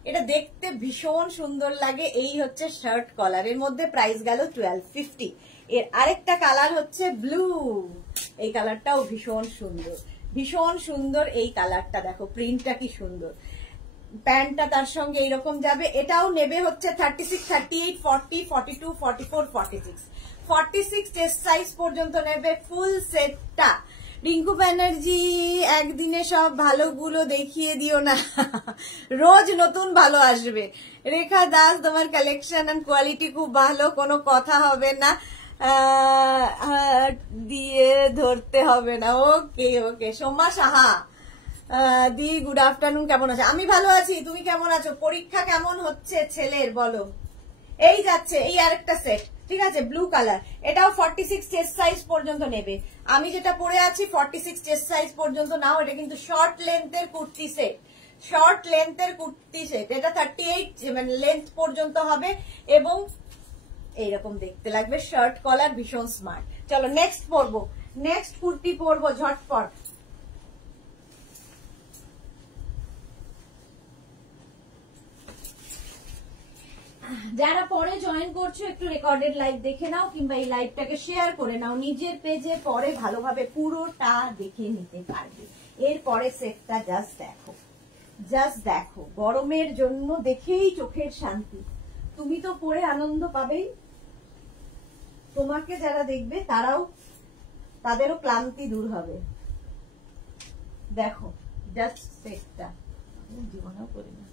এটা দেখতে ভীষণ সুন্দর লাগে। এই হচ্ছে শার্ট কলারের মধ্যে, প্রাইস গেল 1250। এর আরেকটা কালার হচ্ছে ব্লু, এই কালারটাও ভীষণ সুন্দর, ভীষণ সুন্দর। এই কালারটা দেখো, প্রিন্টটা কি সুন্দর, প্যান্টটা তার সঙ্গে এইরকম যাবে। এটাও নেবে হচ্ছে 36, 38, 40, 42, 44, 46, 46 চেস্ট সাইজ পর্যন্ত নেবে ফুল সেটটা। রিঙ্কু ব্যানার্জি একদিনে সব ভালোগুলো দেখিয়ে দিও না, রোজ নতুন ভালো আসবে। রেখা দাস তোমার কালেকশন এন্ড কোয়ালিটি খুব ভালো, কোনো কথা হবে না, দিয়ে ধরতে হবে না। ওকে ওকে। সোমা সাহা দি গুড আফটারনুন, কেমন আছে? আমি ভালো আছি, তুমি কেমন আছো? পরীক্ষা কেমন হচ্ছে ছেলের বলো? এই যাচ্ছে এই আরেকটা সেট, ঠিক আছে, ব্লু কালার। এটাও 46 চেস্ট সাইজ পর্যন্ত নেবে। আমি যেটা পরে আছি 46 চেস্ট সাইজ পর্যন্ত নাও। এটা কিন্তু শর্ট লেন্থের কুর্তি সেট, শর্ট লেন্থের কুর্তি সেট। এটা 38 মানে লেন্থ পর্যন্ত হবে এবং এইরকম দেখতে লাগবে, শার্ট কলার, ভীষণ স্মার্ট। চলো নেক্সট পরবো, নেক্সট কুর্তি পরবো ঝটপট। যারা পরে জয়েন করছো একটু রেকর্ডেড লাইভ দেখে নাও, কিংবা এই লাইভটাকে শেয়ার করে নাও নিজের পেজে, পরে ভালোভাবে পুরোটা দেখে নিতে পারবে। এরপরে সেটটা জাস্ট দেখো, জাস্ট দেখো, গরমের জন্য দেখেই চোখের শান্তি। তুমি তো পরে আনন্দ পাবেই, তোমাকে যারা দেখবে তারাও, তাদেরও ক্লান্তি দূর হবে। দেখো জাস্ট সেটটা, জীবনেও করি না।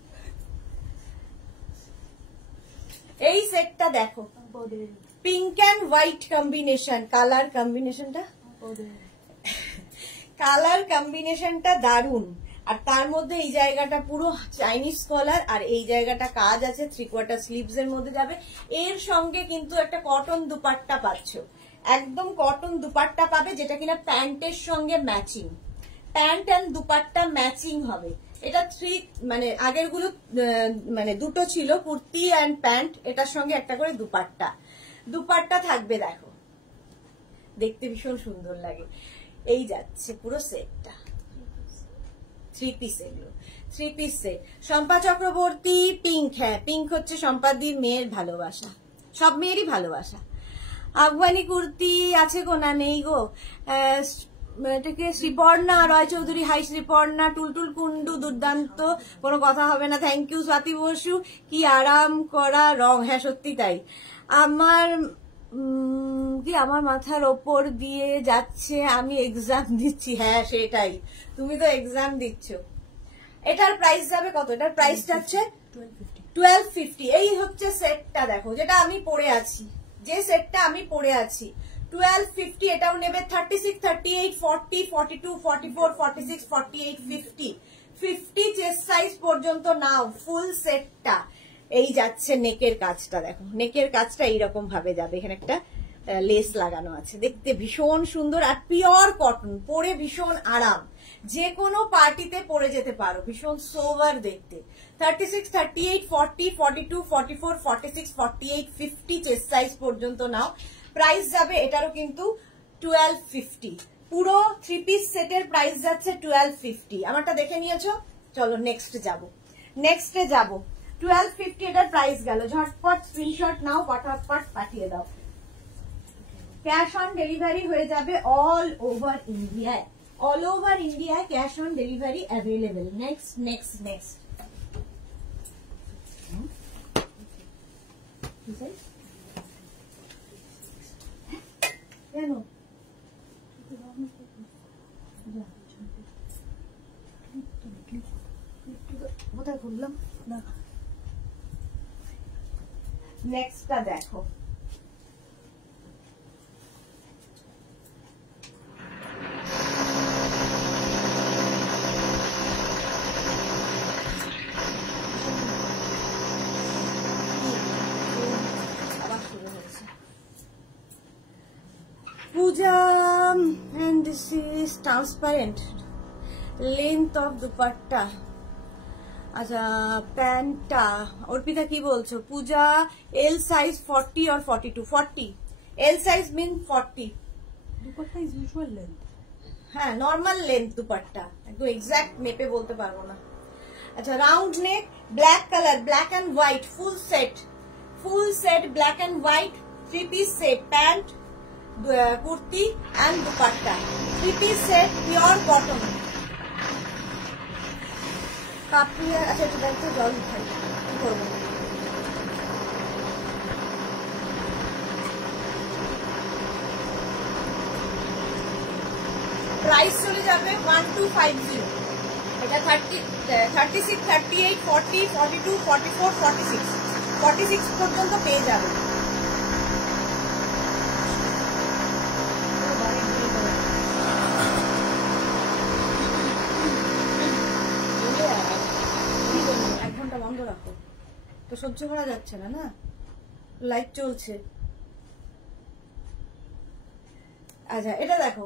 এই সেটটা দেখো, pink and white combination, colour কম্বিনেশনটা, কালার কম্বিনেশনটা দারুন। আর তার মধ্যে এই জায়গাটা পুরো চাইনিজ কলার, আর এই জায়গাটা কাজ আছে, 3/4 স্লিভস এর মধ্যে যাবে। এর সঙ্গে কিন্তু একটা কটন দুপাট্টা পাচ্ছ, একদম কটন দুপাট্টা পাবে, যেটা কিনা প্যান্টের সঙ্গে matching, pant and dupatta matching হবে। এটা মানে আগের গুলো মানে দুটো ছিল, কুর্তি অ্যান্ড প্যান্ট, এটার সঙ্গে একটা করে দুপাট্টা, দুপাট্টা থাকবে। দেখো দেখতে ভীষণ সুন্দর লাগে। এই যাচ্ছে পুরো সেটটা, 3 পিস, এগুলো 3 piece set. Shampa Chakraborty pink, হ্যাঁ পিঙ্ক হচ্ছে সম্পাদির মেয়ের ভালোবাসা, সব মেয়েরই ভালোবাসা। আফগানি কুর্তি আছে গো, না নেই গো। এটাকে শ্রীপর্ণা রয় চৌধুরী, হাই শ্রীপর্ণা। টুলটুল কুন্ডু দুর্দান্ত, কোনো কথা হবে না, থ্যাংক ইউ। স্বাতি বসু কি আরাম করা রং, হ্যাঁ সত্যি তাই। আমার কি আমার মাথার ওপর দিয়ে যাচ্ছে, আমি এক্সাম দিচ্ছি, হ্যাঁ সেটাই, তুমি তো এক্সাম দিচ্ছ। এটার প্রাইস যাবে কত? এটার প্রাইস যাচ্ছে 1250। এই হচ্ছে সেটটা দেখো, যেটা আমি পরে আছি, যে সেটটা আমি পরে আছি 1250। এটাও নেবে 36, 38, 40, 42, 44, 46, 48, 50, 50 চেস্ট সাইজ পর্যন্ত নাও ফুল সেটটা। এই যাচ্ছে নেকের কাজটা, দেখো নেকের কাজটা এইরকম ভাবে যাবে, এখানে একটা লেস লাগানো আছে, দেখতে ভীষণ সুন্দর, আর পিওর কটন, পরে ভীষণ আরাম, যে কোনো পার্টিতে পরে যেতে পারো, ভীষণ সোভার দেখতে। 36, 38, 40, 42, 44, 46, 48, 50 চেস্ট সাইজ পর্যন্ত নাও। প্রাইস যাবে এটারও কিন্তু 1250। পুরো 3 পিস সেটের প্রাইস যাচ্ছে 1250। আমারটা দেখে নিয়েছো, চলো নেক্সট যাব। নেক্সটে যাব 1250 এটার প্রাইস গেল। ঝটপট স্ক্রিনশট নাও, ফটাফট পাঠিয়ে দাও। ক্যাশ অন ডেলিভারি হয়ে যাবে অল ওভার ইন্ডিয়ায়। অল ওভার ইন্ডিয়ায় cash on delivery available. Next next next কেন কোথায় খুললাম না। নেক্সটটা দেখো, Pooja, and this is transparent length of dupatta. আচ্ছা প্যান্টটা অর্পিতা কি বলছো? Puja L size 40 or 42? 40 L size mean 40। Dupatta is usual length. হ্যাঁ নর্মাল লেন্থ দুপাট্টা, একদম এক্সাক্ট মেপে বলতে পারবো না। আচ্ছা round neck, black colour, black and white, full set black and white, 3 piece set, pant, kurti and dupatta, 3 piece set, pure cotton. কাপিয়া আচ্ছা একটু দেখতে জল খাই, কি করবো? প্রাইস চলে যাবে 1250। এটা 36, 38, 40, 42, 44, 46 পর্যন্ত পেয়ে যাবে। বন্ধ রাখো তো, সহ্য করা যাচ্ছে না না, লাইট চলছে। আচ্ছা এটা দেখো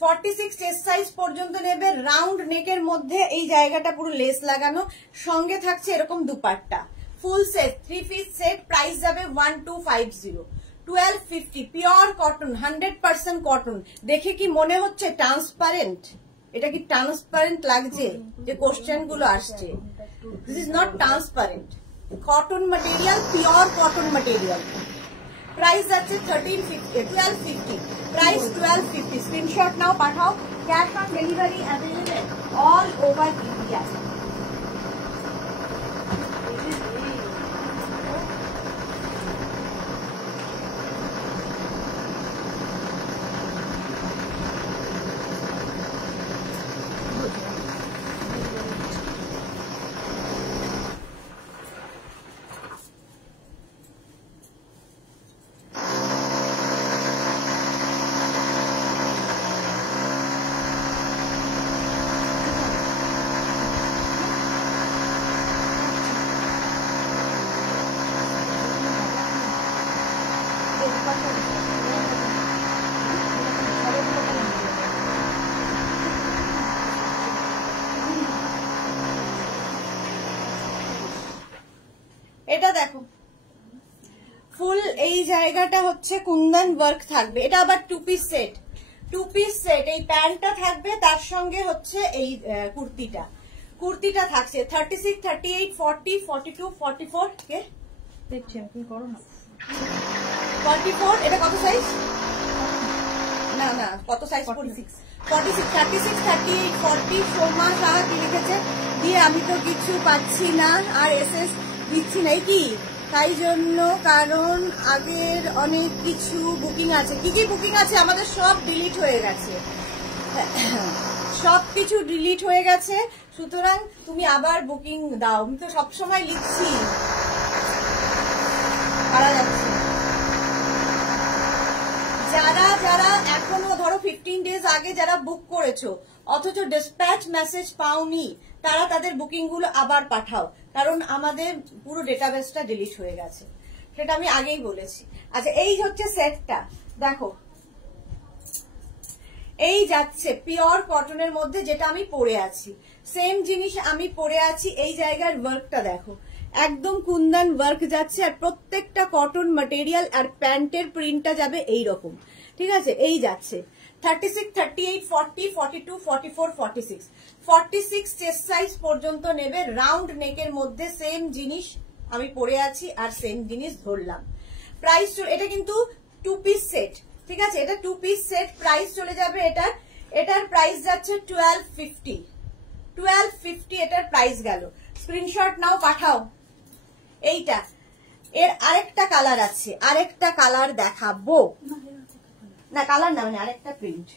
46 চেস্ট সাইজ পর্যন্ত নেবে, রাউন্ড নেকের মধ্যে এই জায়গাটা পুরো লেস লাগানো, সঙ্গে থাকছে এরকম dupatta, full set, 3 piece set, price যাবে 1250, 1250, পিওর কটন, 100% কটন। দেখে কি মনে হচ্ছে ট্রান্সপারেন্ট? এটা কি ট্রান্সপারেন্ট লাগছে যে কোশ্চেন গুলো আসছে? This is not transparent. Cotton material, pure cotton material. Price যাচ্ছে 1250. Price 1250. Screenshot now, Pathao. Cash on delivery available all over India. এটা দেখো ফুল এই জায়গাটা হচ্ছে কুন্দন ওয়ার্ক থাকবে। এটা আবার 2 পিস সেট, 2 পিস সেট। এই প্যান্টটা থাকবে, তার সঙ্গে হচ্ছে এই কুর্তিটা থাকছে। 36, 38, 40, 42, 44 কে দেখছি তুমি করো না। 44 এটা কত সাইজ? না না কত সাইজ? 46, 36, 38, 40। সোমা সাহা কি লিখেছে? দিয়ে আমি তো কিছু পাচ্ছি না আর এসএস দিচ্ছি নাই কি, তাই জন্য, কারণ আগের অনেক কিছু বুকিং আছে। কি কি বুকিং আছে? আমাদের সব ডিলিট হয়ে গেছে, সবকিছু ডিলিট হয়ে গেছে। সুতরাং তুমি আবার বুকিং দাও। আমি তো সবসময় লিখছি, পারা যাচ্ছে। যারা যারা এখনো ধরো 15 ডেজ আগে যারা বুক করেছো অথচ ডিসপ্যাচ মেসেজ পাওনি, তারা তাদের বুকিং গুলো আবার পাঠাও, কারণ আমাদের পুরো ডেটাবেসটা ডিলিট হয়ে গেছে, সেটা আমি আগেই বলেছি। আচ্ছা এই হচ্ছে সেটটা, দেখো এই যাচ্ছে পিওর কটনের মধ্যে, যেটা আমি পরে আছি সেম জিনিস আমি পরে আছি। এই জায়গার ওয়ার্কটা দেখো, একদম কুন্দন ওয়ার্ক যাচ্ছে, আর প্রত্যেকটা কটন ম্যাটেরিয়াল, আর প্যান্টের প্রিন্টটা যাবে এইরকম, ঠিক আছে। এই যাচ্ছে 36, 38, 40, 42, 44, 46, 46 চেস্ট সাইজ পর্যন্ত নেবে। রাউন্ড নেকের মধ্যে সেম জিনিস আমি পরে আছি আর সেম জিনিস ধরলাম। প্রাইস, এটা কিন্তু 2 পিস সেট, ঠিক আছে, এটা 2 পিস সেট। প্রাইস চলে যাবে এটার প্রাইস যাচ্ছে 1250, 1250 এটার প্রাইস গেল। স্ক্রিনশট নাও, পাঠাও। এইটা এর আরেকটা কালার আছে, আরেকটা কালার দেখাবো না, কালার না মানে আরেকটা প্রিন্ট।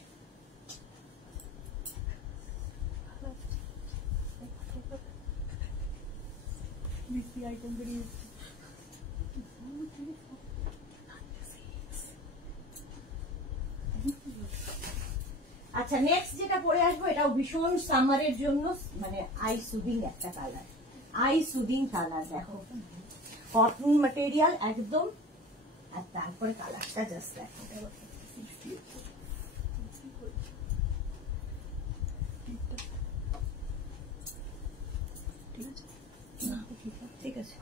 আচ্ছা, নেক্সট যেটা পরে আসবো, এটাও ভীষণ সামারের জন্য, মানে আই সুদিং একটা কালার, আই সুদিং কালার। দেখো কটন ম্যাটেরিয়াল একদম, আর তারপরে কালারটা জাস্ট দেখো। ঠিক আছে,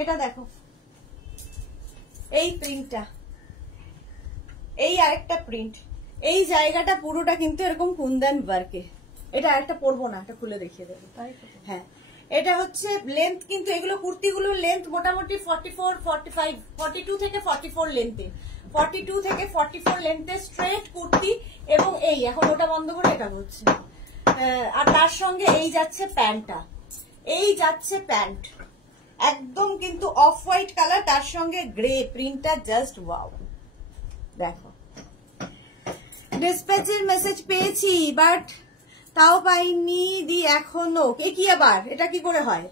এটা দেখো, এই প্রিন্টটা, এই আরেকটা প্রিন্ট, এই জায়গাটা পুরোটা কিন্তু এরকম কুন্দন ওয়ার্কে। এটা আরেকটা পরবো না, এটা খুলে দেখিয়ে দেবো। হ্যাঁ, এটা হচ্ছে লেন্থ, কিন্তু এগুলো কুর্তিগুলোর লেন্থ মোটামুটি 44, 45, 42 থেকে 44 লেন্থে, 42 থেকে 44 লেন্থে স্ট্রেট কুর্তি। এবং এই এখন ওটা বন্ধ করে এটা হচ্ছে, আর তার সঙ্গে এই যাচ্ছে প্যান্টটা, এই যাচ্ছে প্যান্ট একদম কিন্তু অফ হোয়াইট কালার, তার সঙ্গে গ্রে প্রিন্টটা, জাস্ট ওয়াও। দেখো, ডিসপ্যাচের মেসেজ পেয়েছি বাট তাও পাইনি দি এখনো। কি আবার এটা কি করে হয়?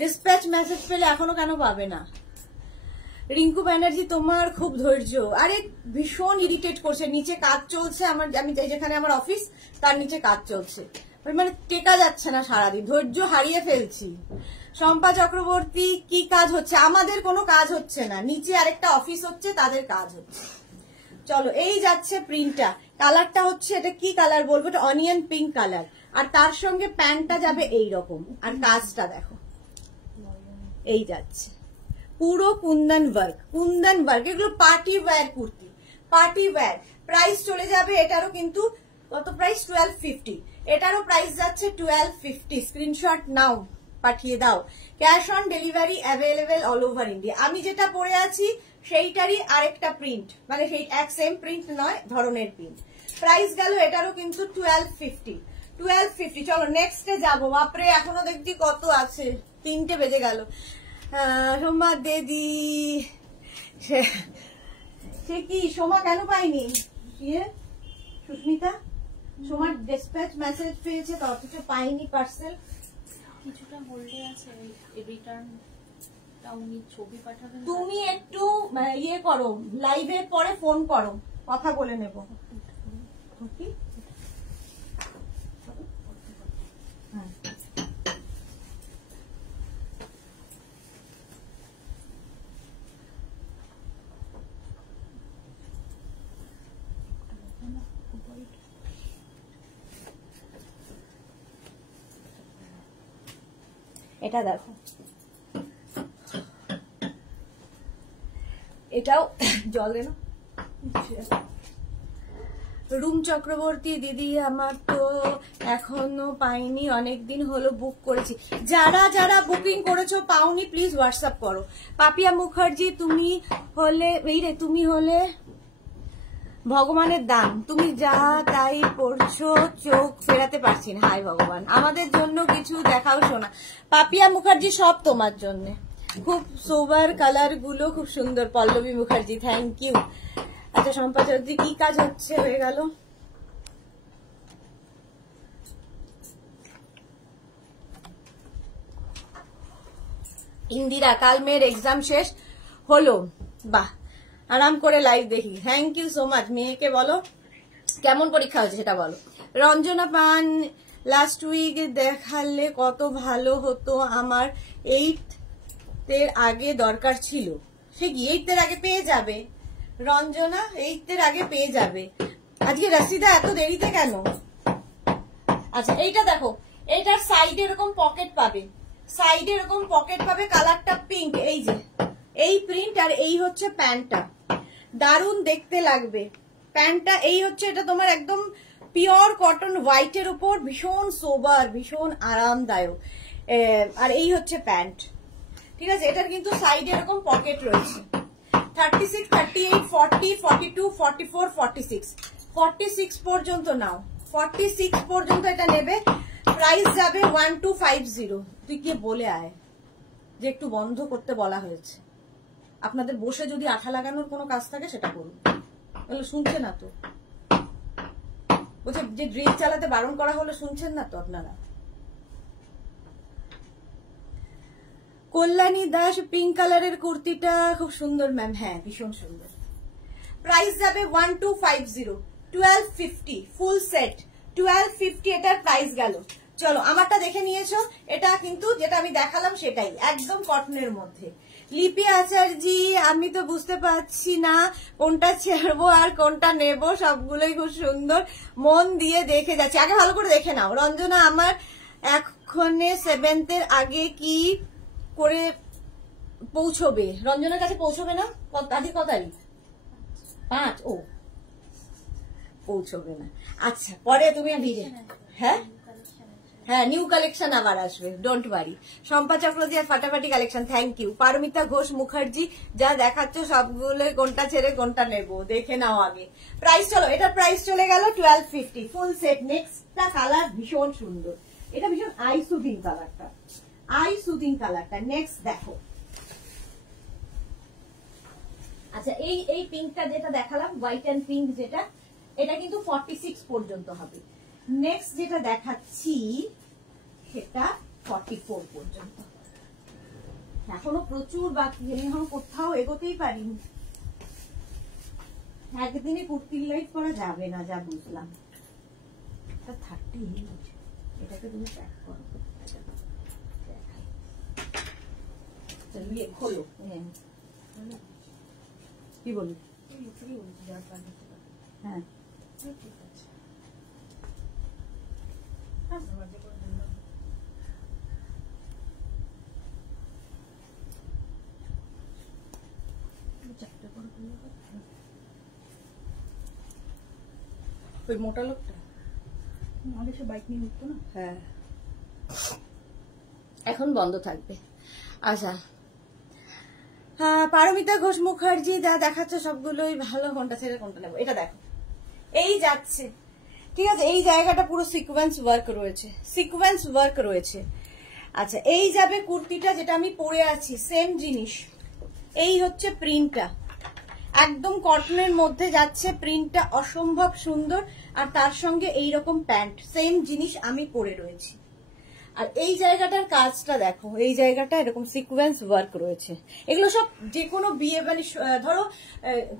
ডিসপ্যাচ মেসেজ পেলে এখনো কেন পাবে না? রিঙ্কু ব্যানার্জি, তোমার খুব ধৈর্য। আরে ভীষণ ইরিটেট করছে, নিচে কাজ চলছে আমার, আমি যেখানে আমার অফিস তার নিচে কাজ চলছে, মানে টেকা যাচ্ছে না, সারাদিন ধৈর্য হারিয়ে ফেলছি। শম্পা চক্রবর্তী, কি কাজ হচ্ছে? আমাদের কোনো কাজ হচ্ছে না, নিচে আরেকটা অফিস হচ্ছে, তাদের কাজ হচ্ছে। চলো, এই যাচ্ছে প্রিন্টটা, কালারটা হচ্ছে, এটা কি কালার বলবো, এটা অনিয়ন পিঙ্ক কালার, আর তার সঙ্গে প্যান্টটা যাবে এই রকম, আর কাজটা দেখো, এই যাচ্ছে পুরো কুন্দন ওয়ার্ক, কুন্দন ওয়ার্ক। এগুলো party wear kurti, party wear. Price চলে যাবে এটারও কিন্তু, কত প্রাইস? 1250। এটারও প্রাইস যাচ্ছে 1250। স্ক্রিনশট নাও, পাঠিয়ে দাও। Cash on delivery available all over India. আমি যেটা পরে আছি সেইটারই আরেকটা প্রিন্ট, মানে সেই এক সেম প্রিন্ট নয়, ধরনের প্রিন্ট। প্রাইস গেল এটারও কিন্তু 1250, 1250। চলো নেক্সটে যাবো। বাপরে, এখনো দেখছি কত আছে, 3টে বেজে গেল। সোমা দিদি, সে কি সোমা কেন পাইনি? সুস্মিতা, সোমার ডিসপ্যাচ মেসেজ পেয়েছে তো, অথচ পাইনি পার্সেল। কিছুটা হোল্ডে আছে, রিটার্ন উনি ছবি পাঠাবেন। তুমি একটু ইয়ে করো, লাইভের পরে ফোন করো, কথা বলে নেবো। এটা দেখো, এটাও জল দেন। রুম চক্রবর্তী, দিদি আমার তো এখনো পাইনি, অনেকদিন হলো বুক করেছি। যারা যারা বুকিং করেছো পাওনি, প্লিজ হোয়াটসঅ্যাপ করো। পাপিয়া মুখার্জি, তুমি হলে ভগবানের দান, তুমি যা তাই করছো, চোখ ফেরাতে পারছি না। হাই ভগবান, আমাদের জন্য কিছু দেখাও শোনা। পাপিয়া মুখার্জি, সব তোমার জন্য। খুব সোবার কালার গুলো খুব সুন্দর। Pallavi Mukherjee, thank you. আচ্ছা, শম্পা চৌধুরী, কি কাজ হচ্ছে? হয়ে গেল। ইন্দিরা, কাল মেয়ের এক্সাম শেষ হলো, বাহ, আরাম করে লাইভ দেখি। Thank you so much. মেয়েকে বলো কেমন পরীক্ষা হয়েছে সেটা বলো। রঞ্জনা পান, লাস্ট উইক দেখালে কত ভালো হতো, আমার 8th আগে দরকার ছিল। সে কি 8th আগে পেয়ে যাবে রঞ্জনা, 8th আগে পেয়ে যাবে। আজকে রসিদা এত দেরিতে কেন? আচ্ছা এইটা দেখো, এইটার সাইডে এরকম পকেট পাবে, সাইডে এরকম পকেট পাবে, কালারটা পিঙ্ক। এই যে এই প্রিন্ট, আর এই হচ্ছে প্যান্টটা, দারুণ দেখতে লাগবে প্যান্টটা। এই হচ্ছে এটা তোমার একদম পিওর কটন হোয়াইটের উপর, ভীষণ সোবার, ভীষণ আরামদায়ক। আর এই হচ্ছে প্যান্ট, ঠিক আছে। এটার কিন্তু সাইডে এরকম পকেট রয়েছে। 36, 38, 40, 42, 44, 46, 46 পর্যন্ত নাও, 46 পর্যন্ত এটা নেবে। প্রাইস যাবে 1250। তুই কি বলে আয় যে একটু বন্ধ করতে বলা হয়েছে। আপনাদের বসে যদি আঠা লাগানোর কোনো কাজ থাকে সেটা করুন, তাহলে শুনছে না তো। বলছে যে ড্রিল চালাতে বারণ করা হলো, শুনছেন না তো আপনারা। কল্যাণী দাস পিঙ্ক কালারের কুর্তিটা খুব সুন্দর ম্যাম। হ্যাঁ ভীষণ সুন্দর। প্রাইস যাবে 1250, 1250 ফুল সেট, 1250 এটার প্রাইস গেল। চলো আমারটা দেখে নিয়েছো, এটা কিন্তু যেটা আমি দেখালাম সেটাই, একদম কটনের মধ্যে। লিপি আচার্যি, আমি তো বুঝতে পারছি না কোনটা ছেড়বো আর কোনটা নেব, সবগুলোই খুব সুন্দর, মন দিয়ে দেখে যাচ্ছি। আগে ভালো করে দেখে নাও। রঞ্জনা, আমার এখনে 7th আগে কি করে পৌঁছবে? রঞ্জনার কাছে পৌঁছবে না? আজকে কত তারিখ? 5। ও পৌঁছবে না, আচ্ছা পরে তুমি ভিড়ে। হ্যাঁ হ্যাঁ, নিউ কালেকশন আবার আসবে, ডোন্ট ওয়ারি। শম্পা চক্রবর্তী আর ফাটাফাটি collection, thank you. Paromita Ghosh Mukherjee, যা দেখাচ্ছ সবগুলো কোনটা ছেড়ে কোনটা নেব দেখে নাও আগে। প্রাইস চলো, এটার প্রাইস চলে গেল 1250 ফুল সেট। নেক্সটটা কালার ভীষণ সুন্দর, এটা ভীষণ আই সুদিং কালারটা, আই সুদিং কালারটা। নেক্সট দেখো, আচ্ছা এই পিঙ্কটা যেটা দেখালাম, হোয়াইট এন্ড পিঙ্ক যেটা, এটা কিন্তু 46 পর্যন্ত হবে। নেক্সট যেটা দেখাচ্ছি সেটা 44 পর্যন্ত। এখনো প্রচুর বাকি, এখন কোথাও এগোতেই পারিনি। একদিনে কুর্তির লাইফ করা যাবে না, যা বুঝলাম। 30, এটাকে তুমি প্যাক করো, খোলো। কি বলি? হ্যাঁ ওই মোটা লোকটা আমাদের সে বাইক নিয়ে উঠতো না। হ্যাঁ এখন বন্ধ থাকবে। আচ্ছা পারমিতা ঘোষ মুখার্জি, যা দেখাচ্ছ সবগুলোই ভালো, কোনটা ছেড়ে কোনটা নেবো। এটা দেখো, এই যাচ্ছে, ঠিক আছে। এই জায়গাটা পুরো সিকোয়েন্স ওয়ার্ক রয়েছে, সিকোয়েন্স ওয়ার্ক রয়েছে। আচ্ছা এই যাবে কুর্তিটা যেটা আমি পরে আছি, সেম জিনিস। এই হচ্ছে প্রিন্টটা, একদম কটনের মধ্যে যাচ্ছে, প্রিন্টটা অসম্ভব সুন্দর। আর তার সঙ্গে এইরকম প্যান্ট, সেম জিনিস আমি পরে রয়েছি। আর এই জায়গাটার কাজটা দেখো, এই জায়গাটা এরকম সিকোয়েন্স ওয়ার্ক রয়েছে। এগুলো সব যে কোনো বিয়ে, মানে ধরো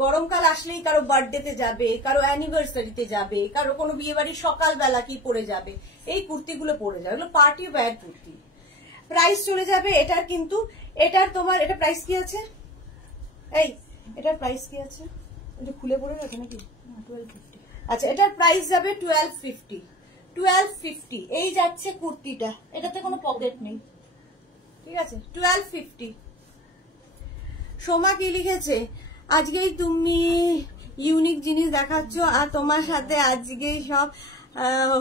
গরমকাল আসলেই কারো বার্থডেতে যাবে, কারো অ্যানিভার্সারিতে যাবে, কারো কোনো বিয়ে বাড়ির সকালবেলা কি পরে যাবে, এই কুর্তিগুলো পরে যাবে, এগুলো পার্টি ওয়্যার কুর্তি। প্রাইস চলে যাবে এটার, কিন্তু এটার তোমার এটা প্রাইস কি আছে? এই এটার প্রাইস কি আছে? এটা খুলে পড়ে গেছে নাকি? 1250। আচ্ছা এটার প্রাইস যাবে 1250, 1250। এই যাচ্ছে কুর্তিটা, এটাতে কোনো পকেট নেই, ঠিক আছে। 1250। সোমা কি লিখেছে? আজকেই তুমি ইউনিক জিনিস দেখাচ্ছ, আর তোমার সাথে আজকেই সব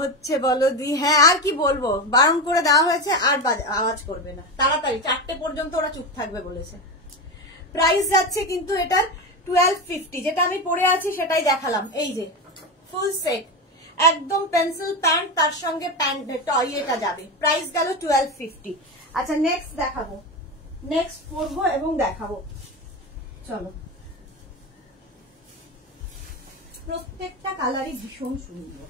হচ্ছে বলো দি। হ্যাঁ আর কি বলবো, বারণ করে দেওয়া হয়েছে, আর আওয়াজ করবে না, তাড়াতাড়ি 4টে পর্যন্ত ওরা চুপ থাকবে বলেছে। প্রাইস যাচ্ছে কিন্তু এটার 1250, যেটা আমি পরে আছি সেটাই দেখালাম। এই যে ফুল সেট, একদম পেন্সিল প্যান্ট, তার সঙ্গে প্যান্ট এটা যাবে। প্রাইস গেল 1250। আচ্ছা নেক্সট দেখাবো, নেক্সট পরবো এবং দেখাবো। চলো, প্রত্যেকটা কালারই ভীষণ সুন্দর।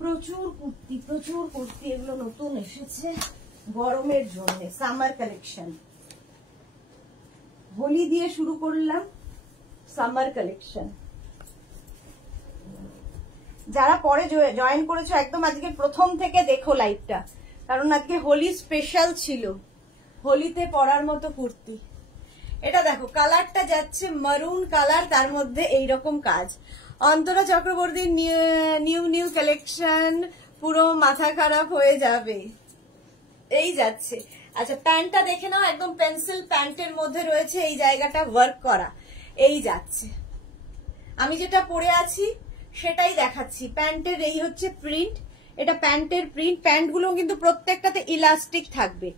প্রচুর কুর্তি, প্রচুর কুর্তি, এগুলো নতুন এসেছে গরমের জন্য, সামার কালেকশন। হোলি দিয়ে শুরু করলাম, সামার কালেকশন। যারা পরে জয়েন করেছো একদম আজকে প্রথম থেকে দেখো লাইভটা, কারণ আজকে হোলি স্পেশাল ছিল, হোলিতে পরার মতো কুর্তি। এটা দেখো কালারটা যাচ্ছে মারুন কালার, তার মধ্যে এইরকম কাজ। অন্তরা চক্রবর্তীর নিউ কালেকশন, পুরো মাথা খারাপ হয়ে যাবে। এই যাচ্ছে। আচ্ছা প্যান্টটা দেখে নাও, একদম পেন্সিল প্যান্টের মধ্যে রয়েছে, এই জায়গাটা ওয়ার্ক করা। এই যাচ্ছে, আমি যেটা পরে আছি সেটাই দেখাচ্ছি। প্যান্টের এই হচ্ছে প্রিন্ট, এটা প্যান্টের প্রিন্ট। প্যান্টগুলো কিন্তু প্রত্যেকটাতে ইলাস্টিক থাকবে।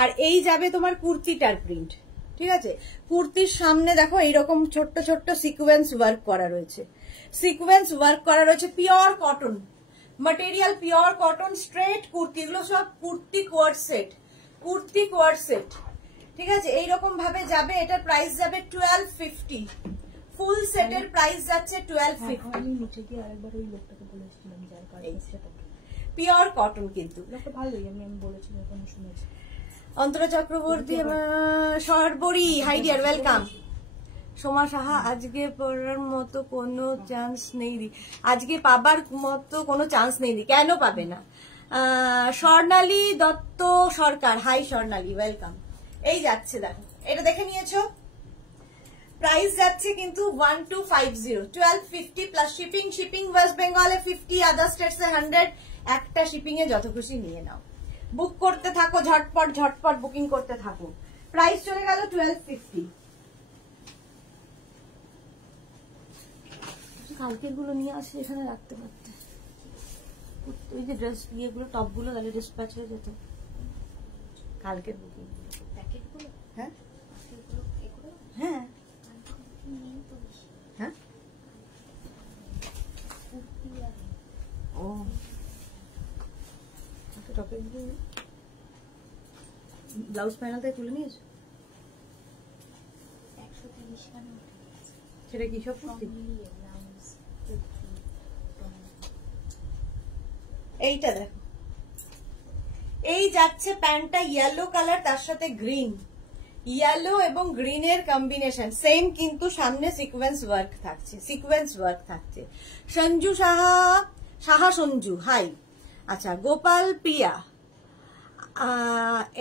আর এই যাবে তোমার কুর্তিটার প্রিন্ট, ঠিক আছে? কুর্তির সামনে দেখো এইরকম ছোট্ট ছোট্ট সিকোয়েন্স ওয়ার্ক করা রয়েছে, সিকোয়েন্স ওয়ার্ক করা রয়েছে। Pure cotton material, pure cotton straight kurti, এগুলো সব কুর্তি কোয়ার্ড সেট, কুর্তি কোয়ার্ড সেট, ঠিক আছে? এইরকম ভাবে যাবে। এটার প্রাইস যাবে 1250। ফুল সেটের প্রাইস যাচ্ছে 1250। নিচে গিয়ে আরেকবার ওই লোকটাকে বলেছিলাম যার কাছে পিওর কটন, কিন্তু লোকটা ভালোই, আমি বলেছিলাম, এখন শুনেছি। অন্তরা চক্রবর্তী সরবরি, hi dear, welcome. Soma Saha, আজকে পড়ার মতো কোনো চান্স নেই দি, আজকে পাবার মতো কোনো চান্স নেই দি। কেন পাবে না? স্বর্ণালী দত্ত সরকার, হাই স্বর্ণালী, ওয়েলকাম। এই যাচ্ছে, দেখো এটা দেখে নিয়েছো? প্রাইস যাচ্ছে কিন্তু 1250, 1250 প্লাস শিপিং। শিপিং ওয়েস্ট বেঙ্গলে 50, আদার স্টেটস এ 100। একটা শিপিং এ যত খুশি নিয়ে নাও, বুক করতে থাকো, ঝটপট ঝটপট বুকিং করতে থাকো। প্রাইস চলে গেল 1250। কালকের গুলো নিয়ে আসি, এখানে রাখতে পারতে, ওই যে ড্রেস ইয়েগুলো, টপ গুলো, তাহলে ডিসপ্যাচ হয়ে যেত। কালকের বুকিং প্যাকেটগুলো, হ্যাঁ এগুলো হ্যাঁ নেই তো বেশি। হ্যাঁ। কুর্তি আর ও টপের ব্লাউজ প্যানেল থেকে তুলে নিয়েছো? 130 খানা উঠে গেছে। সেটা কি সব সব কুর্তি? মিলিয়ে ব্লাউজ, কুর্তি, এইটা দেখো, এই যাচ্ছে প্যান্টটা ইয়েলো কালার, তার সাথে গ্রিন, ইয়েলো এবং গ্রিনের কম্বিনেশন সেম, কিন্তু সামনে সিকোয়েন্স ওয়ার্ক থাকছে, সিকোয়েন্স ওয়ার্ক থাকছে। সঞ্জু সাহা, সাহা সঞ্জু, হাই। আচ্ছা গোপাল প্রিয়া,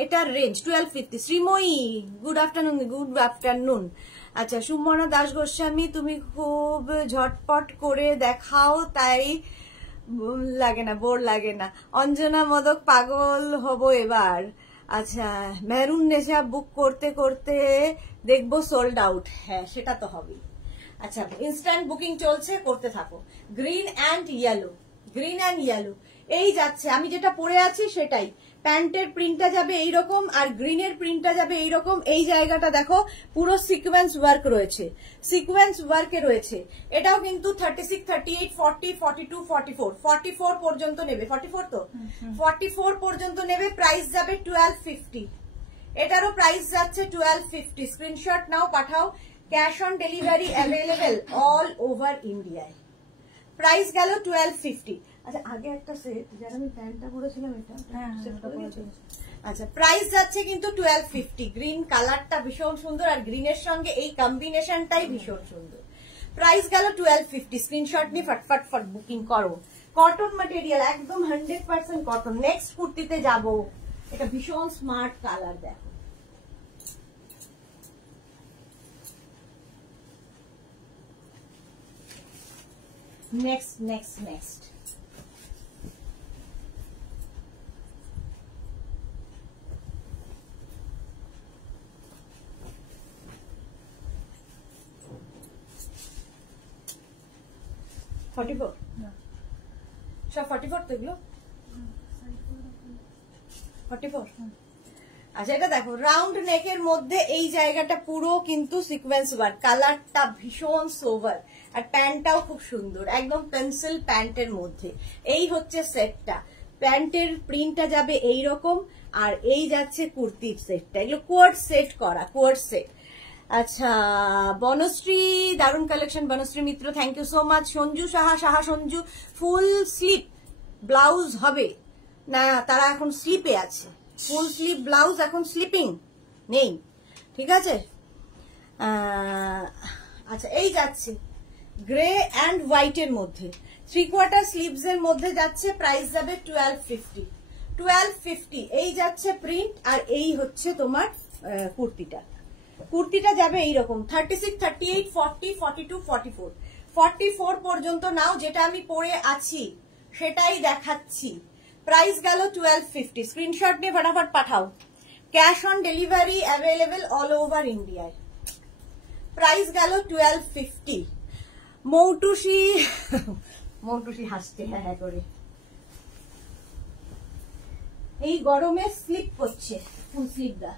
এটার range 1250। Srimoyee, good afternoon, good afternoon. আচ্ছা সুমনা দাস গোস্বামী, তুমি খুব ঝটপট করে দেখাও, তাই লাগে না, বোর লাগে না। অঞ্জনা মোদক, পাগল হব এবার। আচ্ছা মেহরুন নেশা, বুক করতে করতে দেখবো সোল্ড আউট। হ্যাঁ সেটা তো হবেই। আচ্ছা ইনস্ট্যান্ট বুকিং চলছে, করতে থাকো। Green and yellow, green and yellow. এই যাচ্ছে, আমি যেটা পরে আছি সেটাই। প্যান্টের প্রিন্টটা যাবে এইরকম, আর গ্রিনের প্রিন্টটা যাবে এইরকম। এই জায়গাটা দেখো পুরো সিকোয়েন্স ওয়ার্ক রয়েছে, সিকোয়েন্স ওয়ার্কে রয়েছে। এটাও কিন্তু 36, 38, 40, 42, 44, 44 পর্যন্ত নেবে। 44 তো 44 পর্যন্ত নেবে। প্রাইস যাবে 1250। এটারও প্রাইস যাচ্ছে 1250। স্ক্রিনশট নাও, পাঠাও। Cash on delivery available all over ইন্ডিয়ায়। প্রাইস গেল 1250। আচ্ছা আগে একটা সেট, যারা আমি প্যান্টটা পরেছিলাম, এটা আচ্ছা প্রাইস যাচ্ছে কিন্তু 1250। গ্রিন কালারটা ভীষণ সুন্দর, আর গ্রিনের সঙ্গে এই কম্বিনেশনটাই ভীষণ সুন্দর। প্রাইস গেল 1250। স্ক্রিনশট নিয়ে ফটফট ফট বুকিং করো। কটন ম্যাটেরিয়াল, একদম 100% কটন। নেক্সট কুর্তিতে যাব, এটা ভীষণ স্মার্ট কালার, দেখো নেক্সট 44 সব 44 তো এগুলো 44। আচ্ছা এটা দেখো রাউন্ড নেকের মধ্যে এই জায়গাটা পুরো কিন্তু সিকোয়েন্স ওয়ার্ক, কালারটা ভীষণ সোভার, আর প্যান্টটাও খুব সুন্দর, একদম পেন্সিল প্যান্টের মধ্যে। এই হচ্ছে সেটটা, প্যান্টের প্রিন্টটা যাবে এইরকম, আর এই যাচ্ছে কুর্তির সেটটা। এগুলো কোয়ার্ড সেট করা, কোয়ার্ড সেট। আচ্ছা বনশ্রী, দারুণ collection. Banashree Mitra, thank you so much. Sanju Saha, Saha Sanju, full slip blouse হবে না, তারা এখন স্লিপে আছে। ফুল স্লিভ ব্লাউজ এখন স্লিপিং নেই, ঠিক আছে। আচ্ছা এই যাচ্ছে গ্রে অ্যান্ড হোয়াইট এর মধ্যে, 3/4 স্লিভস এর মধ্যে যাচ্ছে। প্রাইস যাবে 1250। 1250 এই যাচ্ছে প্রিন্ট, আর এই হচ্ছে তোমার কুর্তিটা। কুর্তিটা যাবে এইরকম 36, 38, 40, 42, 44, 44 পর্যন্ত নাও। যেটা আমি পরে আছি সেটাই দেখাচ্ছি। প্রাইস গেল 1250। স্ক্রিনশট নিয়ে ফটাফট পাঠাও। Cash on delivery available all over ইন্ডিয়ায়। প্রাইস গেল 1250। মৌটুসি মৌটুসি হাসছে হ্যাঁ হ্যাঁ করে। এই গরমে স্লিপ করছে, ফুল স্লিপ দা।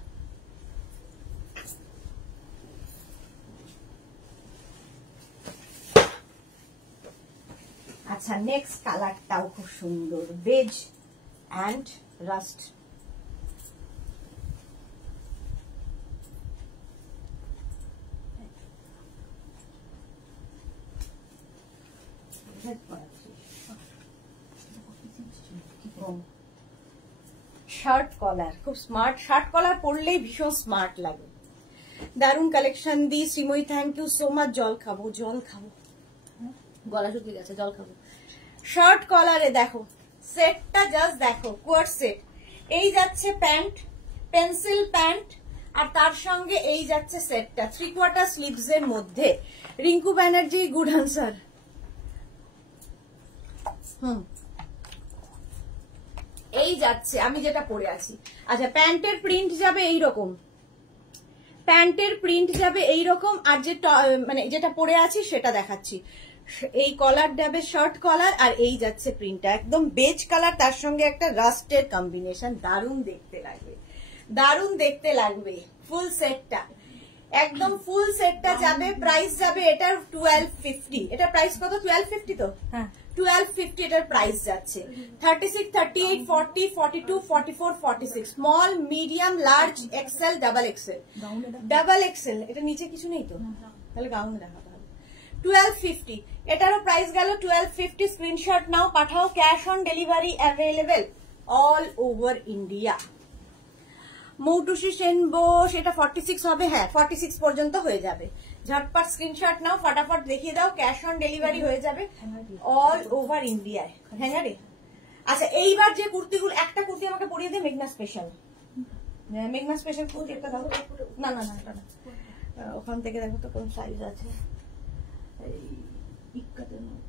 আচ্ছা, নেক্সট কালারটাও খুব সুন্দর, beige and rust. Shirt collar, খুব স্মার্ট। শার্ট কলার পরলেই ভীষণ স্মার্ট লাগে। দারুণ কালেকশন দি Srimoyee, thank you so much. জল খাবো, জল খাবো, গলা শুকিয়ে গেছে, জল খাবো। শার্ট কলারে দেখো সেটটা, জাস্ট দেখো কোয়ার্ট সেট। এই যাচ্ছে প্যান্ট, পেন্সিল প্যান্ট, আর তার সঙ্গে এই যাচ্ছে সেটটা 3/4 স্লিভস এর মধ্যে। Rinku Banerjee, good answer. এই যাচ্ছে আমি যেটা পরে আছি। আচ্ছা, প্যান্টের প্রিন্ট যাবে এইরকম, প্যান্টের প্রিন্ট যাবে এইরকম, আর যে মানে যেটা পরে আছি সেটা দেখাচ্ছি। এই কলার যাবে শর্ট কলার, আর এই যাচ্ছে প্রিন্টটা একদম বেজ কালার, তার সঙ্গে একটা রাস্টের কম্বিনেশন। দারুণ দেখতে লাগবে, দারুণ দেখতে লাগবে। ফুল সেটটা, একদম ফুল সেটটা যাবে। প্রাইস যাবে এটার 1250। এটা প্রাইস কত? 1250 তো? হ্যাঁ, 1250 এটার প্রাইস যাচ্ছে। 36, 38, 40, 42, 44, 46, small, medium, large, XL, double XL. Double XL, এটা নিচে কিছু নেই তো? তাহলে গাউন দেখাতে হবে। 1250, এটারও প্রাইস গেল 1250। স্ক্রিনশট নাও, পাঠাও। Cash on delivery available all over India. Moutushi Sen Bose, এটা 46 হবে? হ্যাঁ, 46 পর্যন্ত হয়ে যাবে। ঝটপট স্ক্রিনশট নাও, ফটাফট দেখিয়ে দাও। ক্যাশ অন ডেলিভারি হয়ে যাবে অল ওভার ইন্ডিয়ায়। হ্যাঙ্গারে। আচ্ছা, এইবার যে কুর্তিগুলো, একটা কুর্তি আমাকে পরিয়ে দে, মেঘনা স্পেশাল। মেঘনা স্পেশাল কুর্তি একটা দাও। না না না, এটা না, ওখান থেকে দেখো তো কোন সাইজ আছে। এই ইক্কাতের মধ্যে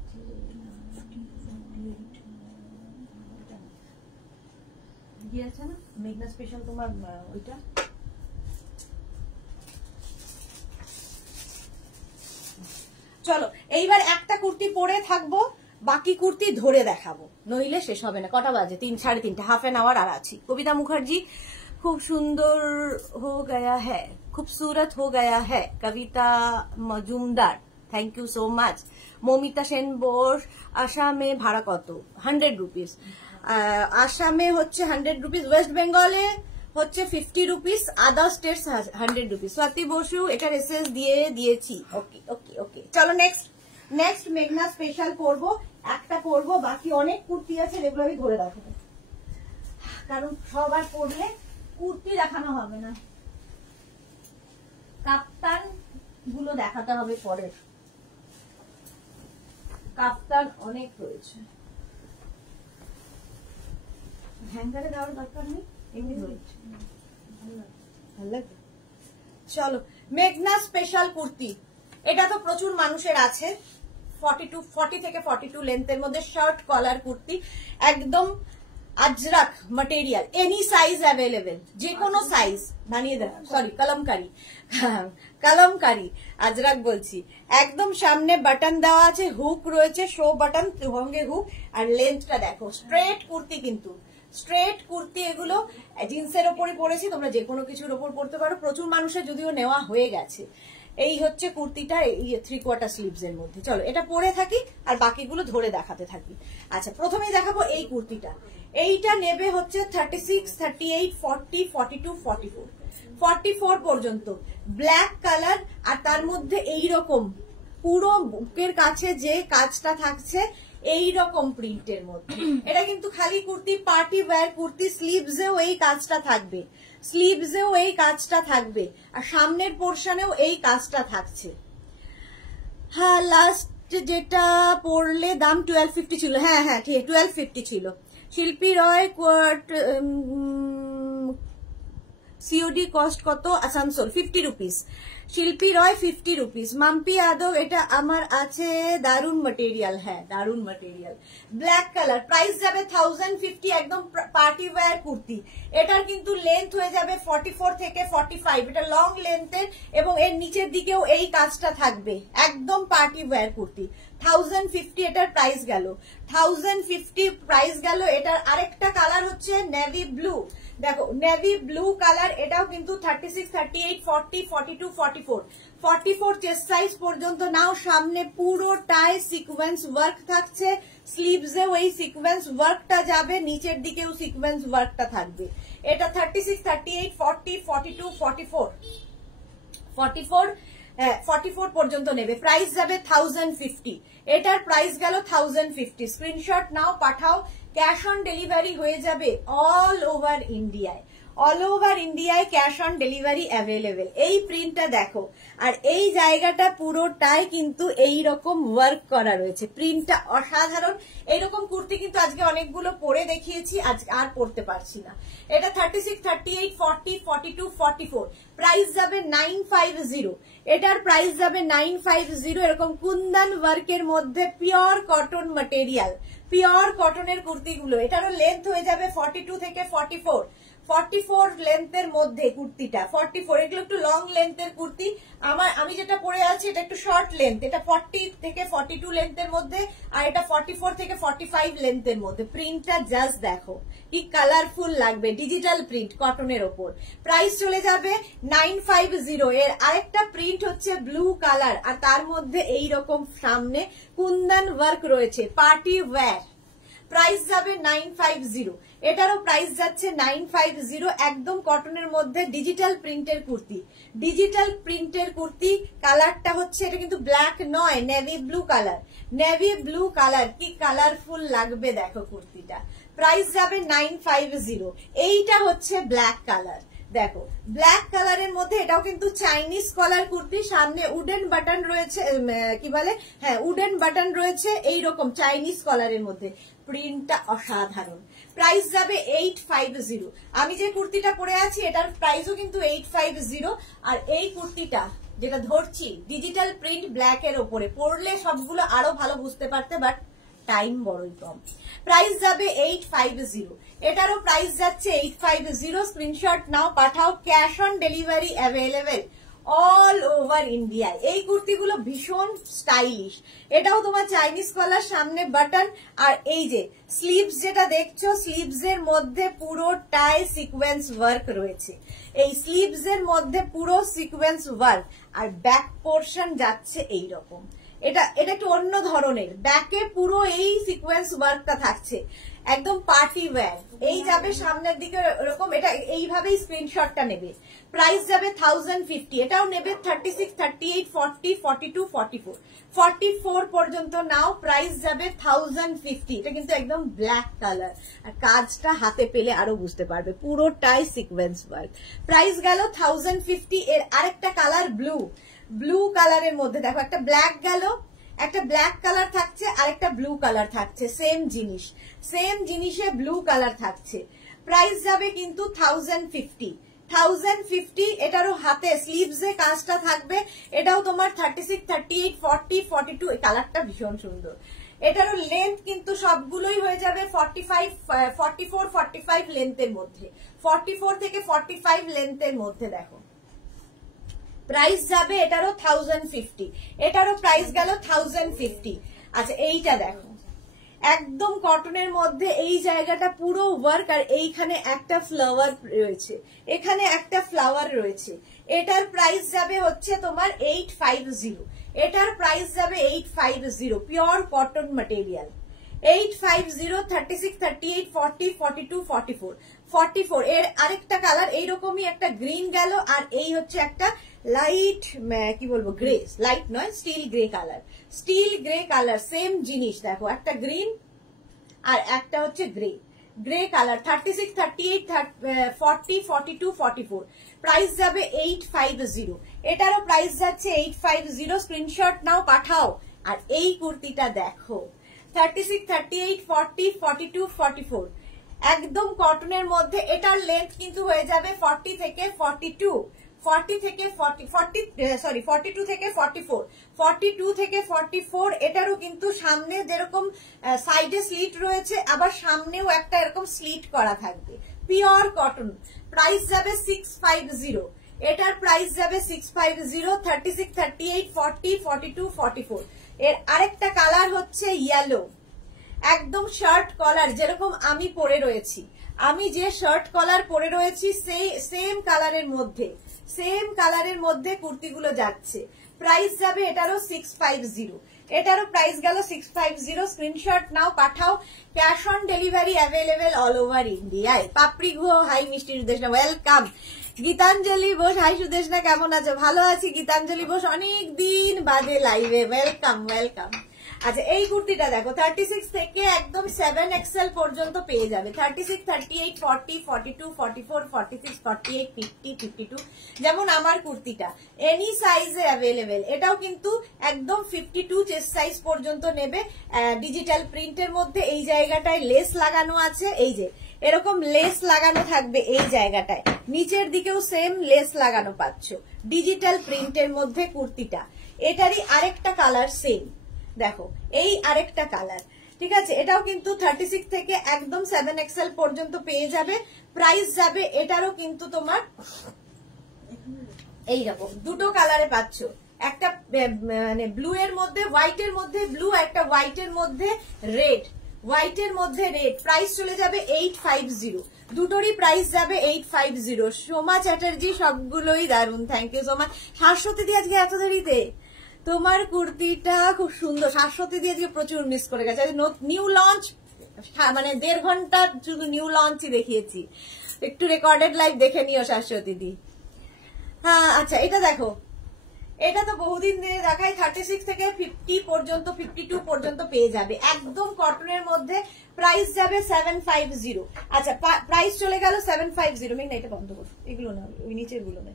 দিয়ে আছে না মেঘনা স্পেশাল, তোমার ওইটা। চলো, এইবার একটা কুর্তি পরে থাকবো, বাকি কুর্তি ধরে দেখাবো, নইলে শেষ হবে না। কটা বাজে? 3, 3:30, হাফ এন আওয়ার আর আছি। কবিতা মুখার্জি, খুব সুন্দর হো গয়া হ্যাঁ, খুবসুরত হো গয়া হ্যাঁ। Kabita Majumdar, thank you so much. Mamita Sen Bose, আসামে ভাড়া কত? 100 রুপিস। আসামে হচ্ছে 100 রুপিস, ওয়েস্ট বেঙ্গলে হচ্ছে 50 rupees, other states 100 rupees. Swati Basu, এটার এসএস দিয়ে দিয়েছি। ওকে ওকে ওকে, চলো নেক্সট মেঘনা স্পেশাল পরবো, একটা পরবো, বাকি অনেক কুর্তি আছে যেগুলো আমি ধরে রাখবো, কারণ সবার পরলে কুর্তি দেখানো হবে না। কাপ্তান গুলো দেখাতে হবে পরে, কাপ্তান অনেক রয়েছে। হ্যাঙ্গারে দেওয়ার দরকার নেই, এমনি রয়েছে, ভালো লাগবে। চলো, মেঘনা স্পেশাল কুর্তি, এটা তো প্রচুর মানুষের আছে। 40 থেকে 42 লেন্থের মধ্যে শার্ট কলার কুর্তি, একদম আজরাক মটেরিয়াল, এনি সাইজ অ্যাভেলেবেল, যে কোনো সাইজ বানিয়ে দেয়। সরি, কলমকারি আজরাক বলছি। একদম সামনে বাটন দেওয়া আছে, হুক রয়েছে, শো বাটন, ত্রিভঙ্গে হুক, আর লেন্থটা দেখো। স্ট্রেট কুর্তি, কিন্তু স্ট্রেট কুর্তি এগুলো জিন্সের ওপরে পরেছি, তোমরা যে কোনো কিছুর ওপর পরতে পারো। প্রচুর মানুষের যদিও নেওয়া হয়ে গেছে। এই হচ্ছে কুর্তিটা, এই 3/4 স্লিভস এর মধ্যে। চলো, এটা পরে থাকি আর বাকিগুলো ধরে দেখাতে থাকি। আচ্ছা, প্রথমে দেখাবো এই কুর্তিটা। এইটা নেবে হচ্ছে 36, 38, 40, 42, 44, 44 পর্যন্ত। ব্ল্যাক কালার, আর তার মধ্যে এইরকম পুরো বুকের কাছে যে কাজটা থাকছে এইরকম প্রিন্টের মধ্যে। এটা কিন্তু খালি কুর্তি, পার্টি ওয়্যার কুর্তি। স্লিভসেও এই কাজটা থাকবে, স্লিভসেও এই কাজটা থাকবে, আর সামনের পোর্শনেও এই কাজটা থাকছে। হ্যাঁ, লাস্ট যেটা পড়লে দাম 1250 ছিল। হ্যাঁ হ্যাঁ, ঠিক 1250 ছিল। শিল্পী রয়, সিওডি কস্ট কত? আসানসোল 50 রুপিস, শিল্পী রয় 50 রুপিস, মাম্পি যাদব এটা আমার আছে, দারুন মেটেরিয়াল, হ্যাঁ দারুন মেটেরিয়াল, ব্ল্যাক কালার, প্রাইস যাবে 1050, একদম পার্টি ওয়্যার কুর্তি। এটার কিন্তু লেন্থ হয়ে যাবে 44 থেকে 45, এটা লং লেন্থের এবং এর নিচের দিকেও এই কাজটা থাকবে, একদম পার্টি ওয়্যার কুর্তি। 1050 এটার প্রাইস গেল, 1050 প্রাইস গেল। এটার আরেকটা কালার হচ্ছে নেভি ব্লু, দেখো নেভি ব্লু কালার, এটাও কিন্তু 36, 38, 40, 42, 44, 44 চেস্ট সাইজ পর্যন্ত নাও। সামনে পুরোটাই সিকোয়েন্স ওয়ার্ক থাকছে, স্লিভসেও এই সিকোয়েন্স ওয়ার্কটা যাবে, নিচের দিকেও সিকোয়েন্স ওয়ার্কটা থাকবে। এটা 36, 38, 40, 42, 44, 44 পর্যন্ত নেবে, প্রাইস যাবে 1050। এটার প্রাইস গেল 1050, স্ক্রিনশট নাও পাঠাও, ক্যাশ অন ডেলিভারি হয়ে যাবে অল ওভার ইন্ডিয়ায়, অল ওভার ইন্ডিয়ায় ক্যাশ অন ডেলিভারি অ্যাভেলেবেল। এই প্রিন্টটা দেখো, আর এই জায়গাটা পুরোটাই কিন্তু এই রকম ওয়ার্ক করা রয়েছে, প্রিন্টটা অসাধারণ। এইরকম কুর্তি কিন্তু আজকে অনেকগুলো পরে দেখিয়েছি, আজকে আর পরতে পারছি না। এটা 36, 38, 40, 42, 44, প্রাইস যাবে 950, এটার প্রাইস যাবে 950। এরকম কুন্দন ওয়ার্কের মধ্যে পিওর কটন ম্যাটেরিয়াল, পিওর কটনের কুর্তিগুলো, এটারও লেন্থ হয়ে যাবে 42 থেকে 44, 44 লেন্থের মধ্যে কুর্তিটা, 44, এগুলো একটু লং লেন্থের কুর্তি। আমি যেটা পরে আছি এটা একটু শর্ট লেন্থ, এটা 40 থেকে 42 লেন্থের মধ্যে, আর এটা 44 থেকে 45 লেন্থের মধ্যে। প্রিন্টটা জাস্ট দেখো কি কালারফুল লাগবে, ডিজিটাল প্রিন্ট কটনের ওপর। প্রাইস চলে যাবে 950। এর আরেকটা প্রিন্ট হচ্ছে ব্লু কালার, আর তার মধ্যে এই রকম সামনে কুন্দন ওয়ার্ক রয়েছে, পার্টি ওয়্যার, প্রাইস যাবে 950। এটারও প্রাইস যাচ্ছে 950, একদম কটনের মধ্যে ডিজিটাল প্রিন্টের কুর্তি, ডিজিটাল প্রিন্টের কুর্তি। কালারটা হচ্ছে, এটা কিন্তু ব্ল্যাক নয়, navy blue colour, navy blue colour, কি কালারফুল লাগবে দেখো কুর্তিটা। প্রাইস যাবে 950। এইটা হচ্ছে ব্ল্যাক কালার, দেখো ব্ল্যাক কালারের মধ্যে, এটাও কিন্তু চাইনিজ কলার কুর্তি, সামনে উডেন বাটন রয়েছে, কি বলে, হ্যাঁ উডেন বাটন রয়েছে, এইরকম চাইনিজ কলারের মধ্যে। প্রিন্টটা অসাধারণ, প্রাইস যাবে 850। আমি যে কুর্তিটা পরে আছি এটার প্রাইসও কিন্তু 850। আর এই কুর্তিটা যেটা ধরছি ডিজিটাল প্রিন্ট ব্ল্যাক এর ওপরে, পরলে সবগুলো আরো ভালো বুঝতে পারতে, বাট টাইম বড়ই কম। প্রাইস যাবে 850, এটারও প্রাইস যাচ্ছে 850। স্ক্রিনশট নাও পাঠাও, cash on delivery available all over ইন্ডিয়ায়। এই কুর্তিগুলো ভীষণ স্টাইলিশ, এটাও তোমার চাইনিজ কলার, সামনে বাটন, আর এই যে স্লিভস যেটা দেখছো, স্লিভস এর মধ্যে পুরোটাই সিকোয়েন্স ওয়ার্ক রয়েছে, এই স্লিভস এর মধ্যে পুরো সিকোয়েন্স ওয়ার্ক, আর ব্যাক পোর্শন যাচ্ছে এইরকম। এটা একটু অন্য ধরনের, ব্যাকে পুরো এই সিকোয়েন্স ওয়ার্কটা থাকছে, একদম পার্টি ওয়্যার। এই যাবে সামনের দিকে এরকম, এটা এইভাবেই স্ক্রিনশটটা নেবে। প্রাইস যাবে 1050, এটাও নেবে 36, 38, 40, 42, 44, 44 পর্যন্ত নাও। প্রাইস যাবে 1050। এটা কিন্তু একদম ব্ল্যাক কালার, আর কাজটা হাতে পেলে আরো বুঝতে পারবে, পুরোটাই সিকোয়েন্স ওয়ার্ক। প্রাইস গেল 1050। এর আরেকটা কালার ব্লু, ব্লু কালারের মধ্যে দেখো, একটা ব্ল্যাক গেল, একটা ব্ল্যাক কালার থাকছে, আরেকটা ব্লু কালার থাকছে, সেম জিনিস, সেম জিনিসে ব্লু কালার থাকছে। প্রাইস যাবে কিন্তু 1050, 1050। এটারও হাতে স্লিভসে কাজটা থাকবে, এটাও তোমার 36, 38, 40, 42, এই কালারটা ভীষণ সুন্দর। এটারও লেন্থ কিন্তু সবগুলোই হয়ে যাবে 44, 45 লেন্থের মধ্যে, 44 থেকে 45 লেন্থের মধ্যে। দেখো প্রাইস যাবে এটারও 1050, এটারও প্রাইস গেল 1050। আচ্ছা এইটা দেখো, একদম কটনের মধ্যে এই জায়গাটা পুরো ওয়ার্ক, আর এইখানে একটা ফ্লাওয়ার রয়েছে, এখানে একটা ফ্লাওয়ার রয়েছে। এটার প্রাইস যাবে হচ্ছে তোমার 850, এটার প্রাইস যাবে 850, পিওর কটন ম্যাটেরিয়াল, 850, 36, 38, 40, 42, 44, 44। এর আরেকটা কালার এইরকমই একটা গ্রিন গেল, আর এই হচ্ছে একটা লাইট, কি বলবো, গ্রে, লাইট নয়, still grey colour, still grey colour, same জিনিস। দেখো একটা গ্রিন আর একটা হচ্ছে গ্রে, গ্রে কালার, 36, 38, 40, 42, 44। প্রাইস যাবে 850, এটারও প্রাইস যাচ্ছে 850। স্ক্রিনশট নাও পাঠাও। আর এই কুর্তিটা দেখো, 36, 38, 40, 42, 44, একদম কটনের মধ্যে। এটার লেন্থ কিন্তু হয়ে যাবে 40 থেকে 42, 42 থেকে 44, 42 থেকে 44। এটারও কিন্তু সামনে যেরকম সাইডে স্লিট রয়েছে, আবার সামনেও একটা এরকম স্লিট করা থাকবে, পিওর কটন। প্রাইস যাবে 650, এটার প্রাইস যাবে 650। 36, 38, 40, 42, 44। এর আরেকটা কালার হচ্ছে ইয়েলো, একদম শার্ট কলার যেরকম আমি পরে রয়েছি, আমি যে শার্ট কলার পরে রয়েছি সেই সেম কালারের মধ্যে কুর্তিগুলো যাচ্ছে। প্রাইস যাবে এটারও 650, এটারও প্রাইস গেল 650। স্ক্রিনশট নাও, পাঠাও। Cash on delivery available all over ইন্ডিয়ায়। পাপড়ি ঘো, হাই মিষ্টি সুদেশনা, ওয়েলকাম। গীতাঞ্জলি বোস, হাই সুদেশনা, কেমন আছো? ভালো আছি গীতাঞ্জলি বোস, অনেক দিন বাদে লাইভে, ওয়েলকাম ওয়েলকাম। আচ্ছা, এই কুর্তিটা দেখো, 36 থেকে একদম 7XL পর্যন্ত পেয়ে যাবে। 36, 38, 40, 42, 44, 46, 48, 50, 52, যেমন আমার কুর্তিটা এনি সাইজে অ্যাভেলেবেল। এটাও কিন্তু একদম 52 চেস্ট সাইজ পর্যন্ত নেবে। ডিজিটাল প্রিন্টের মধ্যে এই জায়গাটায় লেস লাগানো আছে, এই যে এরকম লেস লাগানো থাকবে এই জায়গাটায়, নিচের দিকেও সেম লেস লাগানো পাচ্ছ। ডিজিটাল প্রিন্টের মধ্যে কুর্তিটা, এটারই আরেকটা কালার সেম, দেখো এই আরেকটা কালার, ঠিক আছে। এটাও কিন্তু 36 থেকে একদম 7XL পর্যন্ত পেয়ে যাবে। প্রাইস যাবে এটারও কিন্তু তোমার এইরকম দুটো কালারে পাচ্ছ, একটা মানে ব্লু এর মধ্যে, হোয়াইটের মধ্যে ব্লু, একটা হোয়াইটের মধ্যে রেড, হোয়াইটের মধ্যে রেড। প্রাইস চলে যাবে 850, দুটোরই প্রাইস যাবে 850। সোমা চ্যাটার্জি, সবগুলোই দারুন, thank you so much. Shashwati di আজকে এত দেরিতে, তোমার কুর্তিটা খুব সুন্দর। শাশ্বতী দিয়ে আজকে প্রচুর মিস করে গেছে, নিউ লঞ্চ, মানে 1.5 ঘন্টা শুধু নিউ লঞ্চই দেখিয়েছি। একটু রেকর্ডেড লাইভ দেখে নিও শাশ্বতী দি। হ্যাঁ আচ্ছা, এটা দেখো, এটা তো বহুদিন ধরে দেখাই। 36 থেকে 50 পর্যন্ত, 52 পর্যন্ত পেয়ে যাবে, একদম কটনের মধ্যে। প্রাইস যাবে 750। আচ্ছা, প্রাইস চলে গেল 750। মেঘনা এটা বন্ধ করো, এগুলো না, ওই নিচের গুলো না।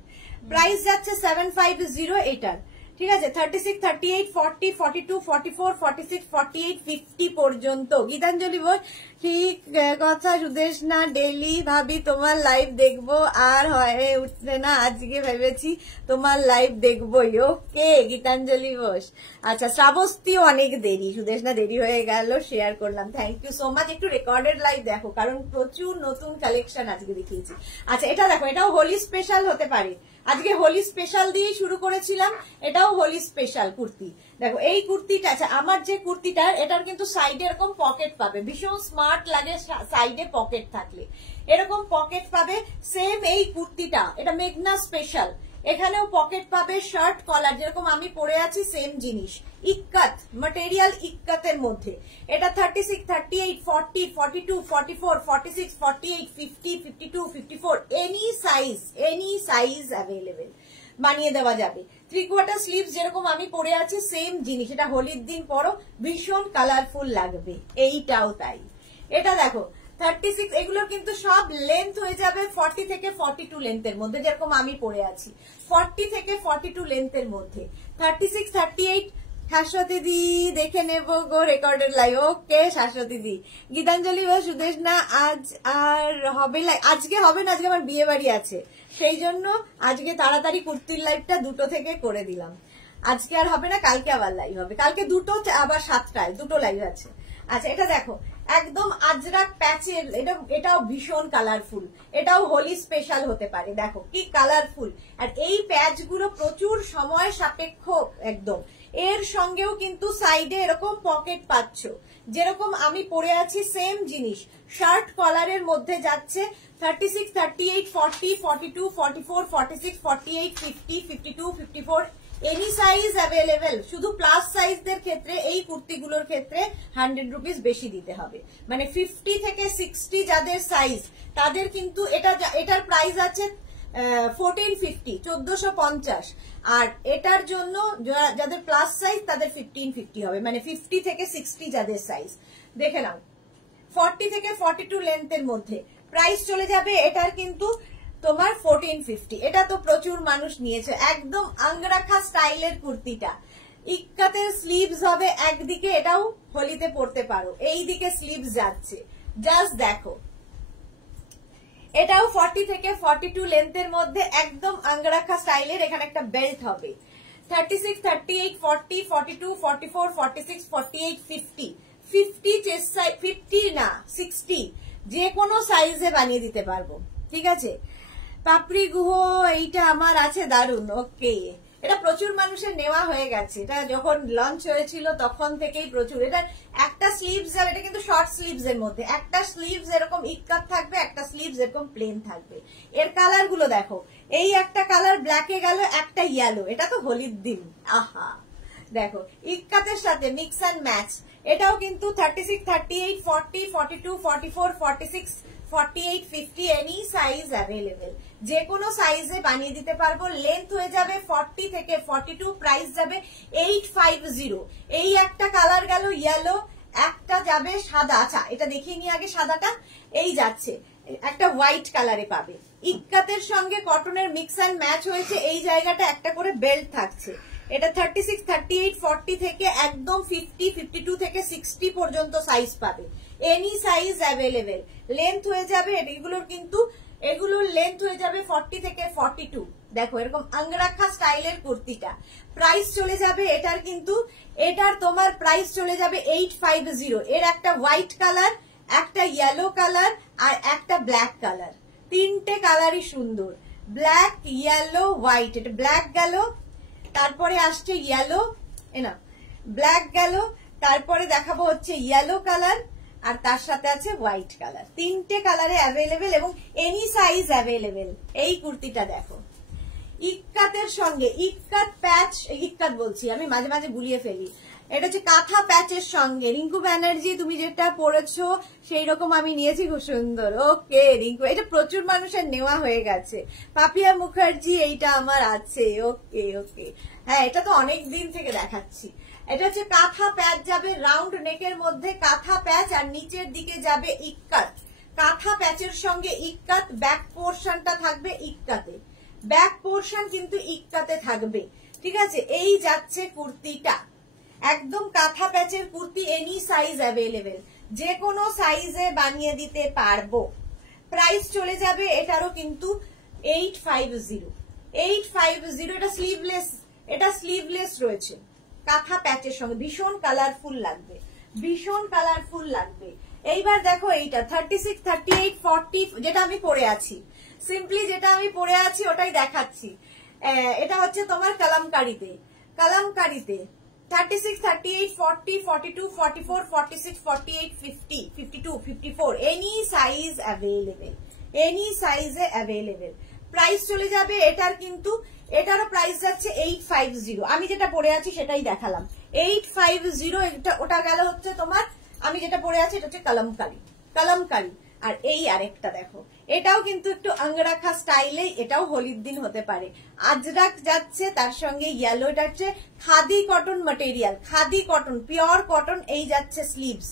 প্রাইস যাচ্ছে 750 এটার, ঠিক আছে। 36, 38, 40, 42, 44, 46, 48, 50 পর্যন্ত। গীতাঞ্জলি বোস, ঠিক কথা সুদেশনা, ডেলি ভাবি তোমার লাইভ দেখবো, আর হয়ে উঠছে না, আজকে ভেবেছি তোমার লাইভ দেখবোই। ওকে গীতাঞ্জলি বোস। আচ্ছা, শ্রাবস্তীও অনেক দেরি, সুদেশনা দেরি হয়ে গেল, শেয়ার করলাম, থ্যাংক ইউ সো মাচ। একটু রেকর্ডেড লাইভ দেখো, কারণ প্রচুর নতুন কালেকশন আজকে দেখিয়েছি। আচ্ছা, এটা দেখো, এটাও হোলি স্পেশাল হতে পারে, আজকে হোলি স্পেশাল দিয়ে শুরু করেছিলাম, এটাও হোলি স্পেশাল কুর্তি। দেখো এই কুর্তিটা, আচ্ছা আমার যে কুর্তিটা, এটার কিন্তু সাইডে এরকম পকেট পাবে, ভীষণ স্মার্ট লাগে সাইডে পকেট থাকলে, এরকম পকেট পাবে। সেম এই কুর্তিটা, এটা মেঘনা স্পেশাল, এখানেও পকেট পাবে, শার্ট কলার যেরকম আমি পরে আছি সেম জিনিস, ইক্কাত ম্যাটেরিয়াল, ইক্কাতের মধ্যে। এটা 36, 38, 40, 42, 44, 46, 48, 50, 52, 54, এনি সাইজ অ্যাভেলেবেল, বানিয়ে দেওয়া যাবে। 3/4 স্লিভস যেরকম আমি পরে আছি সেম জিনিস, এটা হোলির দিন পরো, ভীষণ কালারফুল লাগবে। এইটাও তাই। এটা দেখো 36, এগুলোর কিন্তু সব লেন্থ হয়ে যাবে 40 থেকে 42 লেন্থের মধ্যে, যেরকম আমি পরে আছি 40 থেকে 42 লেন্থের মধ্যে। 36, 38, শাশ্বতী দি দেখে নেব গো রেকর্ডেড লাইভ। ওকে শাশ্বতী দি। গীতাঞ্জলি ও সুদেশনা, আজ আর হবে আজকে হবে না, আজকে আমার বিয়ে বাড়ি আছে, সেই জন্য আজকে তাড়াতাড়ি কুর্তির লাইভটা 2টো থেকে করে দিলাম। আজকে আর হবে না, কালকে আবার লাইভ হবে, কালকে 2টো আবার 7টায় 2টো লাইভ আছে। আচ্ছা, এটা দেখো একদম আজরাক প্যাচের, এটাও ভীষণ কালারফুল, এটাও হোলি স্পেশাল হতে পারে। দেখো কি কালারফুল, আর এই প্যাচ গুলো প্রচুর সময় সাপেক্ষ একদম। এর সঙ্গেও কিন্তু সাইডে এরকম পকেট পাচ্ছ, যেরকম আমি পরে আছি সেম জিনিস, শার্ট কলারের মধ্যে যাচ্ছে। 36, 38, 40, 42, 44, 46, 48, 50, 52, 54, এনি সাইজ অ্যাভেলেবেল। শুধু প্লাস সাইজদের ক্ষেত্রে, এই কুর্তিগুলোর ক্ষেত্রে 100 রুপিস বেশি দিতে হবে, মানে 50 থেকে 60 যাদের সাইজ তাদের কিন্তু এটার প্রাইস আছে 1450, 1450। আর এটার জন্য যাদের প্লাস সাইজ তাদের 1550 হবে, মানে 50 থেকে 60 যাদের সাইজ। দেখে নাও 40 থেকে 42 লেন্থের মধ্যে প্রাইস চলে যাবে এটার কিন্তু তোমার 1450। এটা তো প্রচুর মানুষ নিয়েছে, একদম আঙ্গরাখা স্টাইলের কুর্তিটা। ইক্কাতের স্লিভস হবে একদিকে, এটাও হোলিতে পরতে পারো, এই দিকে স্লিভস যাচ্ছে। জাস্ট দেখো এটাও 40 থেকে 42 লেন্থের মধ্যে একদম আঙ্গরাখা স্টাইলের। এখানে একটা বেল্ট হবে। 36, 38, 40, 42, 44, 46, 48, 50 50 চেস্ট সাইজ, 50 না 60 যে কোনো সাইজে বানিয়ে দিতে পারবো। ঠিক আছে, পাপড়ি গুহ এইটা আমার আছে, দারুন। ওকে, এটা প্রচুর মানুষের নেওয়া হয়ে গেছে, এটা যখন লঞ্চ হয়েছিল তখন থেকেই প্রচুর। এটা একটা স্লিভস যাবে, এটা কিন্তু শর্ট স্লিভস এর মধ্যে, একটা স্লিভস এরকম ইক্কাত থাকবে, একটা স্লিভস এরকম প্লেন থাকবে। এর কালার গুলো দেখো, এই একটা কালার ব্ল্যাকে গেল, একটা ইয়েলো, এটা তো হোলির দিন। আহা দেখো, ইক্কাতের সাথে মিক্স অ্যান্ড ম্যাচ। এটাও কিন্তু 36, 38, 40, 42, 44, 46, 48, 50 এনি সাইজ অ্যাভেলেবেল। যে কোনো সাইজে বানিয়ে দিতে পারবো। লেন্থ হয়ে যাবে 40 থেকে 42, প্রাইস যাবে 850। এই একটা কালার গেল ইয়েলো, একটা যাবে সাদা। আচ্ছা, এটা দেখিয়ে নিয়ে আগে সাদাটা। এই যাচ্ছে একটা হোয়াইট কালারে পাবে। ইক্কাতের সঙ্গে কটনের মিক্স অ্যান্ড ম্যাচ হয়েছে। এই জায়গাটা একটা করে বেল্ট থাকছে। এটা 36, 38, 40 থেকে একদম 50, 52 থেকে 60 পর্যন্ত সাইজ পাবে। Any size available. লেন্থ হয়ে যাবে এগুলোর, কিন্তু এগুলোর লেন্থ হয়ে যাবে 40 থেকে 42। দেখো এরকম আঙ্গরাখা স্টাইলের কুর্তিটা প্রাইস চলে যাবে এটার, কিন্তু এটার তোমার প্রাইস চলে যাবে 850। এর একটা হোয়াইট কালার, একটা ইয়েলো কালার আর একটা ব্ল্যাক কালার। তিনটে কালারই সুন্দর, ব্ল্যাক, ইয়েলো, হোয়াইট। এটা ব্ল্যাক গেল, তারপরে আসছে ইয়েলো, না ব্ল্যাক গেল, তারপরে দেখাবো হচ্ছে ইয়েলো কালার, আর তার সাথে আছে হোয়াইট কালার। তিনটে কালারে অ্যাভেলেবেল এবং এনি সাইজ অ্যাভেলেবেল। এই কুর্তিটা দেখো, ইক্কাতের সঙ্গে, ইক্কাত প্যাচ, ইক্কাত বলছি আমি মাঝে মাঝে গুলিয়ে ফেলি, এটা হচ্ছে কাঁথা প্যাচের সঙ্গে। রিঙ্কু ব্যানার্জি তুমি যেটা পরেছো সেই রকম আমি নিয়েছি, খুব সুন্দর। ওকে রিঙ্কু, এটা প্রচুর মানুষের নেওয়া হয়ে গেছে। পাপিয়া মুখার্জি এইটা আমার আছে। ওকে ওকে, হ্যাঁ এটা তো অনেক দিন থেকে দেখাচ্ছি। এটা হচ্ছে কাঁথা প্যাচ যাবে, রাউন্ড নেকের মধ্যে কাঁথা প্যাচ, আর নিচের দিকে যাবে ইক্কাত। কাঁথা প্যাচের সঙ্গে ইক্কাত, ব্যাক পোর্শনটা থাকবে ইক্কাতে, ব্যাক পোর্শন কিন্তু ইক্কাতে থাকবে। ঠিক আছে, এই যাচ্ছে কুর্তিটা, একদম কাঁথা প্যাচের কুর্তি। এনি সাইজ অ্যাভেলেবেল, যে কোনো সাইজে বানিয়ে দিতে পারবো। প্রাইস চলে যাবে এটারও কিন্তু 850। 850। এটা স্লিভলেস, এটা স্লিভলেস রয়েছে কাঁথা প্যাচের সঙ্গে। ভীষণ কালারফুল লাগবে, ভীষণ কালারফুল লাগবে। এইবার দেখো এইটা 36, 38, 40 যেটা আমি পরে আছি, সিম্পলি যেটা আমি পরে আছি ওটাই দেখাচ্ছি। এটা হচ্ছে তোমার কালামকারিতে, কালামকারিতে 36, 38, 40, 42, 44, 46, 48, 50, 52, 54 এনি সাইজ অ্যাভেলেবেল, এনি সাইজে অ্যাভেলেবেল। প্রাইস চলে যাবে এটার, কিন্তু এটারও প্রাইস যাচ্ছে 850। আমি যেটা পরে আছি সেটাই দেখালাম, 850। এটা ওটা গেল হচ্ছে তোমার, আমি যেটা পরে আছি এটা হচ্ছে কালামকারি, কালামকারি। আর এই আরেকটা দেখো, এটাও কিন্তু একটু আঙ্গরাখা স্টাইলে, এটাও হোলির দিন হতে পারে। আজরাক যাচ্ছে, তার সঙ্গে ইয়েলো, এটা হচ্ছে khadi cotton material, khadi cotton, pure cotton. এই যাচ্ছে স্লিভস,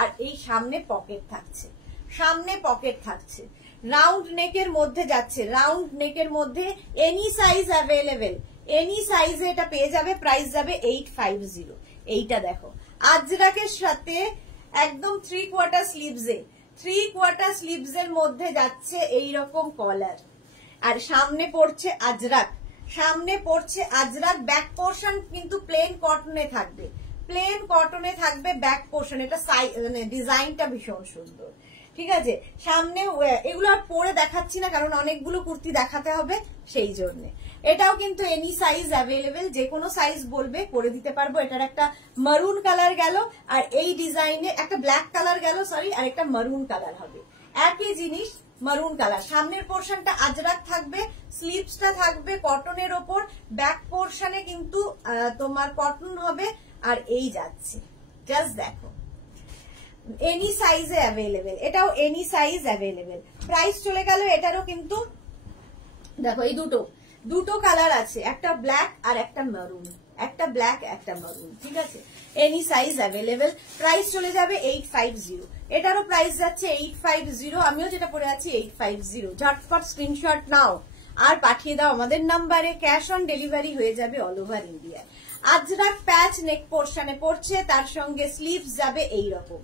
আর এই সামনে পকেট থাকছে, সামনে পকেট থাকছে। রাউন্ড নেকের মধ্যে যাচ্ছে, রাউন্ড নেকের মধ্যে এনি সাইজ অ্যাভেলেবেল, এনি সাইজে এটা পেয়ে যাবে। প্রাইস যাবে 850। এইটা দেখো আজরাকের সাথে একদম 3/4 স্লিভসে, 3/4 স্লিভস এর মধ্যে যাচ্ছে এইরকম কলার, আর সামনে পড়ছে আজরাক, সামনে পড়ছে আজরাক। ব্যাক পোর্শন কিন্তু প্লেন কটনে থাকবে, প্লেন কটনে থাকবে ব্যাক পোর্শন। এটা মানে ডিজাইনটা ভীষণ সুন্দর। ঠিক আছে, সামনে এগুলো আর পরে দেখাচ্ছি না কারণ অনেকগুলো কুর্তি দেখাতে হবে সেই জন্য। এটাও কিন্তু এনি সাইজ অ্যাভেলেবেল, যে কোনো সাইজ বলবে করে দিতে পারবো। এটার একটা মারুন কালার গেল, আর এই ডিজাইনে একটা ব্ল্যাক কালার গেল, সরি, আর একটা মারুন কালার হবে। একই জিনিস, মারুন কালার। সামনের পোর্শনটা আজরাক থাকবে, স্লিভসটা থাকবে কটনের ওপর, ব্যাক পোর্শনে কিন্তু তোমার কটন হবে। আর এই যাচ্ছে, জাস্ট দেখো এনি সাইজে অ্যাভেলেবেল, এটাও এনি সাইজ অ্যাভেলেবেল। প্রাইস চলে গেল এটারও, কিন্তু দেখো এই দুটো কালার আছে, একটা ব্ল্যাক আর একটা মারুন, একটা ব্ল্যাক একটা মারুন। ঠিক আছে, এনি সাইজ অ্যাভেলেবেল। প্রাইস চলে যাবে 850। এটারও প্রাইস যাচ্ছে 850। আমিও যেটা পরে আছি 850। ঝটপট স্ক্রিনশট নাও আর পাঠিয়ে দাও আমাদের নাম্বারে। ক্যাশ অন ডেলিভারি হয়ে যাবে অল ওভার ইন্ডিয়া। আজরাক প্যাচ নেক পোর্শনে পড়ছে, তার সঙ্গে স্লিভস যাবে এইরকম।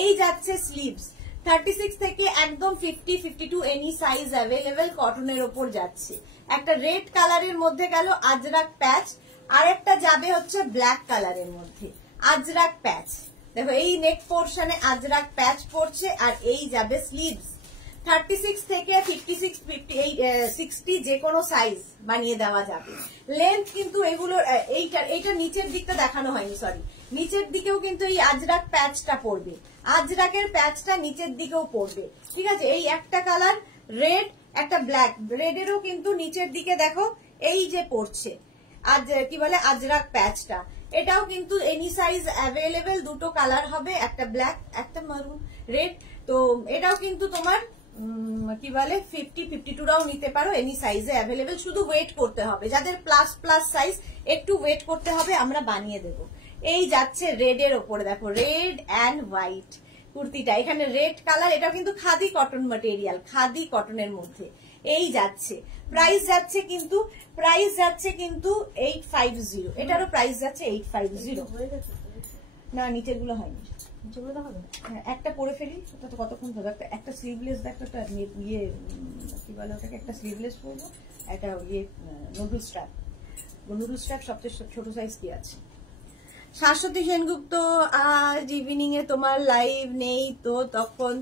এই যাচ্ছে স্লিভস, 36 থেকে একদম 50, 52 এনি সাইজ অ্যাভেলেবেল কটনের ওপর যাচ্ছে। একটা রেড কালারের মধ্যে গেল আজরাক প্যাচ, আর একটা যাবে হচ্ছে ব্ল্যাক কালারের মধ্যে আজরাক প্যাচ। দেখো এই নেক পোর্শনে আজরাক প্যাচ পড়ছে, আর এই যাবে স্লিভস। 36 থেকে 56, 60 যে কোনো সাইজ বানিয়ে দেওয়া যাবে। লেন্থ কিন্তু এগুলোর এইটা নিচের দিকটা দেখানো হয়নি, সরি, নিচের দিকেও কিন্তু এই আজরাক প্যাচটা পড়বে, আজরাকের প্যাচটা নিচের দিকেও পড়বে, ঠিক আছে। এই একটা কালার রেড, একটা ব্ল্যাক, রেডেরও কিন্তু নিচের দিকে দেখো এই যে পড়ছে আজ কি বলে আজরাক প্যাচটা, এটাও কিন্তু এনি সাইজ অ্যাভেলেবেল, দুটো কালার হবে, একটা ব্ল্যাক একটা মারুন রেড। তো এটাও কিন্তু তোমার কি বলে 50, 52রাও নিতে পারো, এনি সাইজে অ্যাভেলেবেল। শুধু ওয়েট করতে হবে, যাদের প্লাস সাইজ একটু ওয়েট করতে হবে, আমরা বানিয়ে দেব। এই যাচ্ছে রেড এর ওপরে, দেখো রেড অ্যান্ড হোয়াইট কুর্তিটা, এখানে রেড কালার, এটাও কিন্তু খাদি কটন ম্যাটেরিয়াল, খাদি কটনের মধ্যে। এই যাচ্ছে প্রাইস যাচ্ছে কিন্তু 850, এটারও প্রাইস যাচ্ছে 850। না নিচের গুলো হয়নি, একটা পরে ফেলি, ওটা তো কতক্ষণ ধরে একটা স্লিভলেস, দেখো একটা ইয়ে কি বলে ওটাকে, একটা স্লিভলেস পরবো, একটা ইয়ে নুডল স্ট্র্যাপ সবচেয়ে ছোট সাইজ কি আছে। শাশ্বতী সেনগুপ্ত, আজ ইভিনিং এ তোমার লাইভ নেই তো, তখন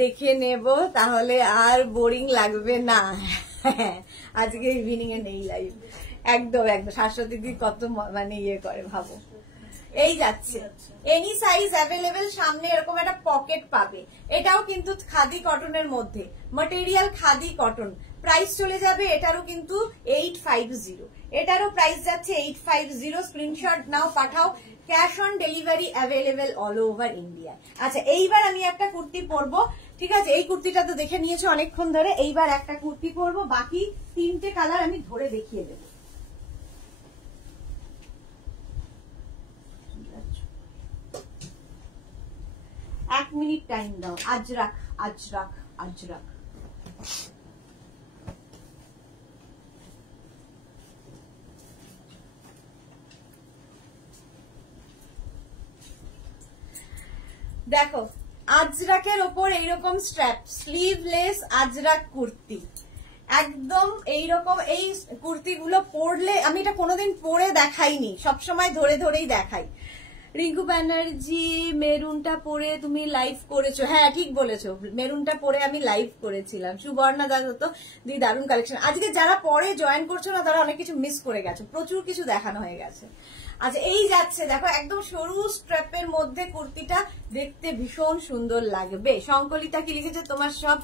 দেখে নেব, তাহলে আর বোরিং লাগবে না। আজকে ইভিনিং এ নেই লাইভ, একদম শাশ্বতী দি কত মানে ইয়ে করে ভাবো। এই যাচ্ছে এনি সাইজ অ্যাভেলেবেল, সামনে এরকম একটা পকেট পাবে, এটাও কিন্তু খাদি কটনের মধ্যে, ম্যাটেরিয়াল খাদি কটন। প্রাইস চলে যাবে এটারও কিন্তু 850, এটারও প্রাইস যাচ্ছে 850। স্ক্রিনশট নাও, পাঠাও, cash on delivery available all over India. আচ্ছা এইবার আমি একটা কুর্তি পরবো, ঠিক আছে, এই কুর্তিটা তো দেখে নিয়েছো অনেকক্ষণ ধরে, এইবার একটা কুর্তি পরবো, বাকি তিনটে কালার আমি ধরে দেখিয়ে দেবো। 1 মিনিট টাইম দাও। আজরাক আজরাক আজরাক, দেখো আজরাকের ওপর এইরকম স্ট্র্যাপ, স্লিভলেস আজরাক কুর্তি, একদম এইরকম। এই কুর্তিগুলো পরলে, আমি এটা কোনোদিন পরে দেখাইনি, সবসময় ধরে ধরেই দেখাই। রিঙ্কু ব্যানার্জি, মেরুনটা পরে তুমি লাইভ করেছো, হ্যাঁ ঠিক বলেছো, মেরুনটা পরে আমি লাইভ করেছিলাম। সুবর্ণা দাদা তো দি দারুণ কালেকশন। আজকে যারা পরে জয়েন করছো না, তারা অনেক কিছু মিস করে গেছো, প্রচুর কিছু দেখানো হয়ে গেছে। আচ্ছা এই যাচ্ছে দেখো একদম সরু স্ট্র্যাপের মধ্যে কুর্তিটা, দেখতে ভীষণ সুন্দর লাগবে। সংকলিতা কি লিখেছে, তোমার সব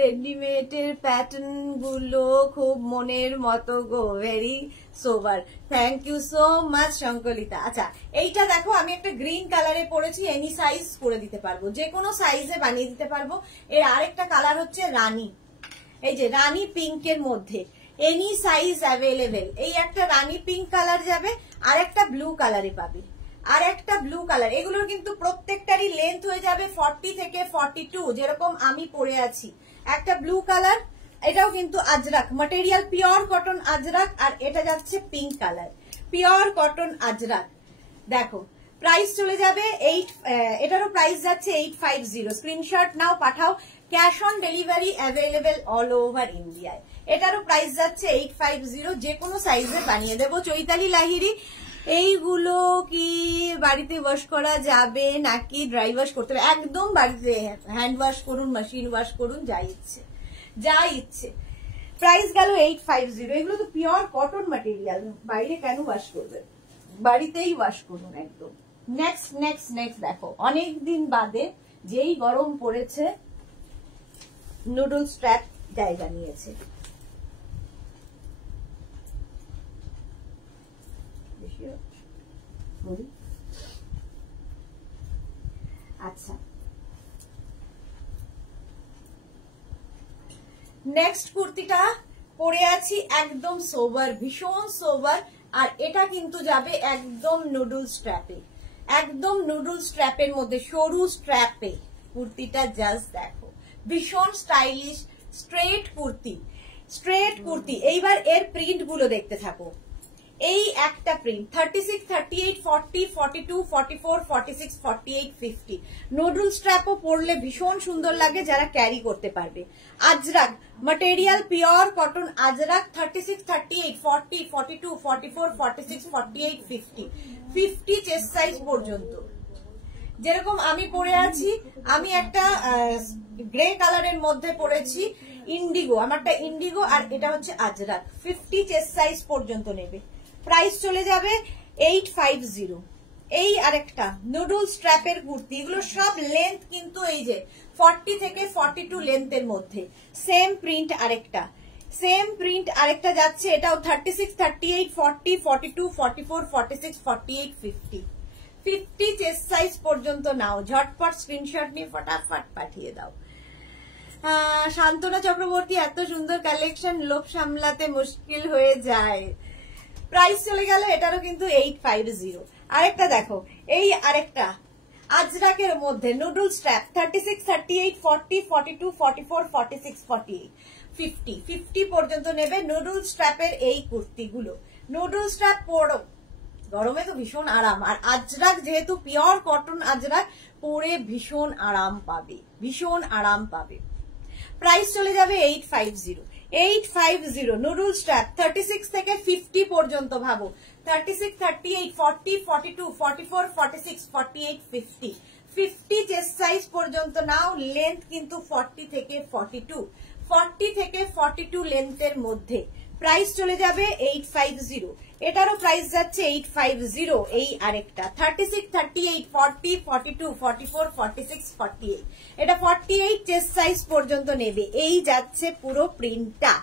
রেডিমেডের প্যাটার্ন গুলো খুব মনের মতো গো, very sober, thank you so much Sankalita. আচ্ছা এইটা দেখো আমি একটা গ্রিন কালারে পরেছি, এনি সাইজ করে দিতে পারবো, যে কোনো সাইজে বানিয়ে দিতে পারবো। এর আরেকটা কালার হচ্ছে রানী, এই যে রানী পিঙ্কের মধ্যে, এনি সাইজ অ্যাভেলেবেল। এই একটা রানী পিঙ্ক কালার যাবে, আর একটা ব্লু কালারে পাবে, আর একটা ব্লু কালার। এগুলোর কিন্তু প্রত্যেকটারই লেন্থ হয়ে যাবে 40 থেকে 42, যেরকম আমি পরে আছি। একটা ব্লু কালার, এটাও কিন্তু Ajrak material, pure cotton Ajrak, আর এটা যাচ্ছে pink colour, pure cotton Ajrak. দেখো প্রাইস চলে যাবে এটারও প্রাইস যাচ্ছে 850। স্ক্রিনশট নাও, পাঠাও, cash on delivery available all over ইন্ডিয়ায়। এটারও প্রাইস যাচ্ছে 850, যে কোনো সাইজে বানিয়ে দেবো। চৈতালি লাহিড়ী, এইগুলো কি বাড়িতে ওয়াশ করা যাবে নাকি ড্রাই ওয়াশ করতে হবে? একদম বাড়িতে হ্যান্ড ওয়াশ করুন, মেশিন ওয়াশ করুন, যা ইচ্ছে যা ইচ্ছে। প্রাইস গেল 850। এগুলো তো পিওর কটন ম্যাটেরিয়াল, বাইরে কেন ওয়াশ করবেন, বাড়িতেই ওয়াশ করুন একদম। নেক্সট নেক্সট নেক্সট দেখো, অনেকদিন বাদে যেই গরম পড়েছে, নুডল স্ট্র্যাপ জায়গা নিয়েছে। আচ্ছা নেক্সট কুর্তিটা পরে আছি, একদম সোবার, ভীষণ সোবার, আর এটা কিন্তু যাবে একদম নুডল স্ট্র্যাপে, একদম নুডল স্ট্র্যাপের মধ্যে, সরু স্ট্র্যাপে কুর্তিটা। জাস্ট দেখো ভীষণ stylish, straight kurti, straight kurti. এইবার এর প্রিন্ট গুলো দেখতে থাকো, এই একটা প্রিন্ট 36, 38, 40, 42, 44, 46, 48, 50 নুডল স্ট্র্যাপও পরলে ভীষণ সুন্দর লাগে যারা ক্যারি করতে পারবে। Ajrak material pure cotton Ajrak 36, 38, 40, 42, 44, 46, 48, 50 50 chest size পর্যন্ত। যেরকম আমি পরে আছি, আমি একটা গ্রে কালারের মধ্যে পরেছি, ইন্ডিগো, আমারটা ইন্ডিগো আর এটা হচ্ছে আজরাক। 50 চেস্ট সাইজ পর্যন্ত নেবে। প্রাইস চলে যাবে 850। এই আরেকটা নুডল স্ট্র্যাপের কুর্তি, এগুলো সব লেন্থ কিন্তু এই যে 40 থেকে 42 লেন্থের মধ্যে। সেম প্রিন্ট আরেকটা, সেম প্রিন্ট আরেকটা যাচ্ছে, এটাও 36, 38, 40, 42, 44, 46, 48, 50 50 চেস্ট সাইজ পর্যন্ত নাও। ঝটপট স্ক্রিনশট নিয়ে ফটাফট পাঠিয়ে দাও। শান্তনা চক্রবর্তী, এত সুন্দর কালেকশন লোভ সামলাতে মুশকিল হয়ে যায়। প্রাইস চলে গেল এটারও কিন্তু 850। আরেকটা দেখো, এই আরেকটা আজরাকের মধ্যে নুডল স্ট্র্যাপ 36, 38, 40, 42, 44, 46, 48, 50 50 পর্যন্ত নেবে নুডল স্ট্র্যাপের এই কুর্তিগুলো। নুডল স্ট্র্যাপ পরো, গরমে তো ভীষণ আরাম। আর আজরাক যেহেতু পিওর কটন আজরাক, পরে ভীষণ আরাম পাবে, ভীষণ আরাম পাবে। প্রাইস চলে যাবে 850। 850 নুডল স্ট্র্যাপ 36 থেকে 50 পর্যন্ত। ভাবো 36, 38, 40, 42, 44, 46, 48, 50 50 চেস্ট সাইজ পর্যন্ত নাও। লেন্থ কিন্তু 40 থেকে 42, 40 থেকে 42 লেন্থের মধ্যে। প্রাইস চলে যাবে 850। এটারও প্রাইস যাচ্ছে 850। এই আরেকটা 36, 38, 40, 42, 44, 46, 48 এটা 48 চেস্ট সাইজ পর্যন্ত নেবে। এই যাচ্ছে পুরো প্রিন্টটা।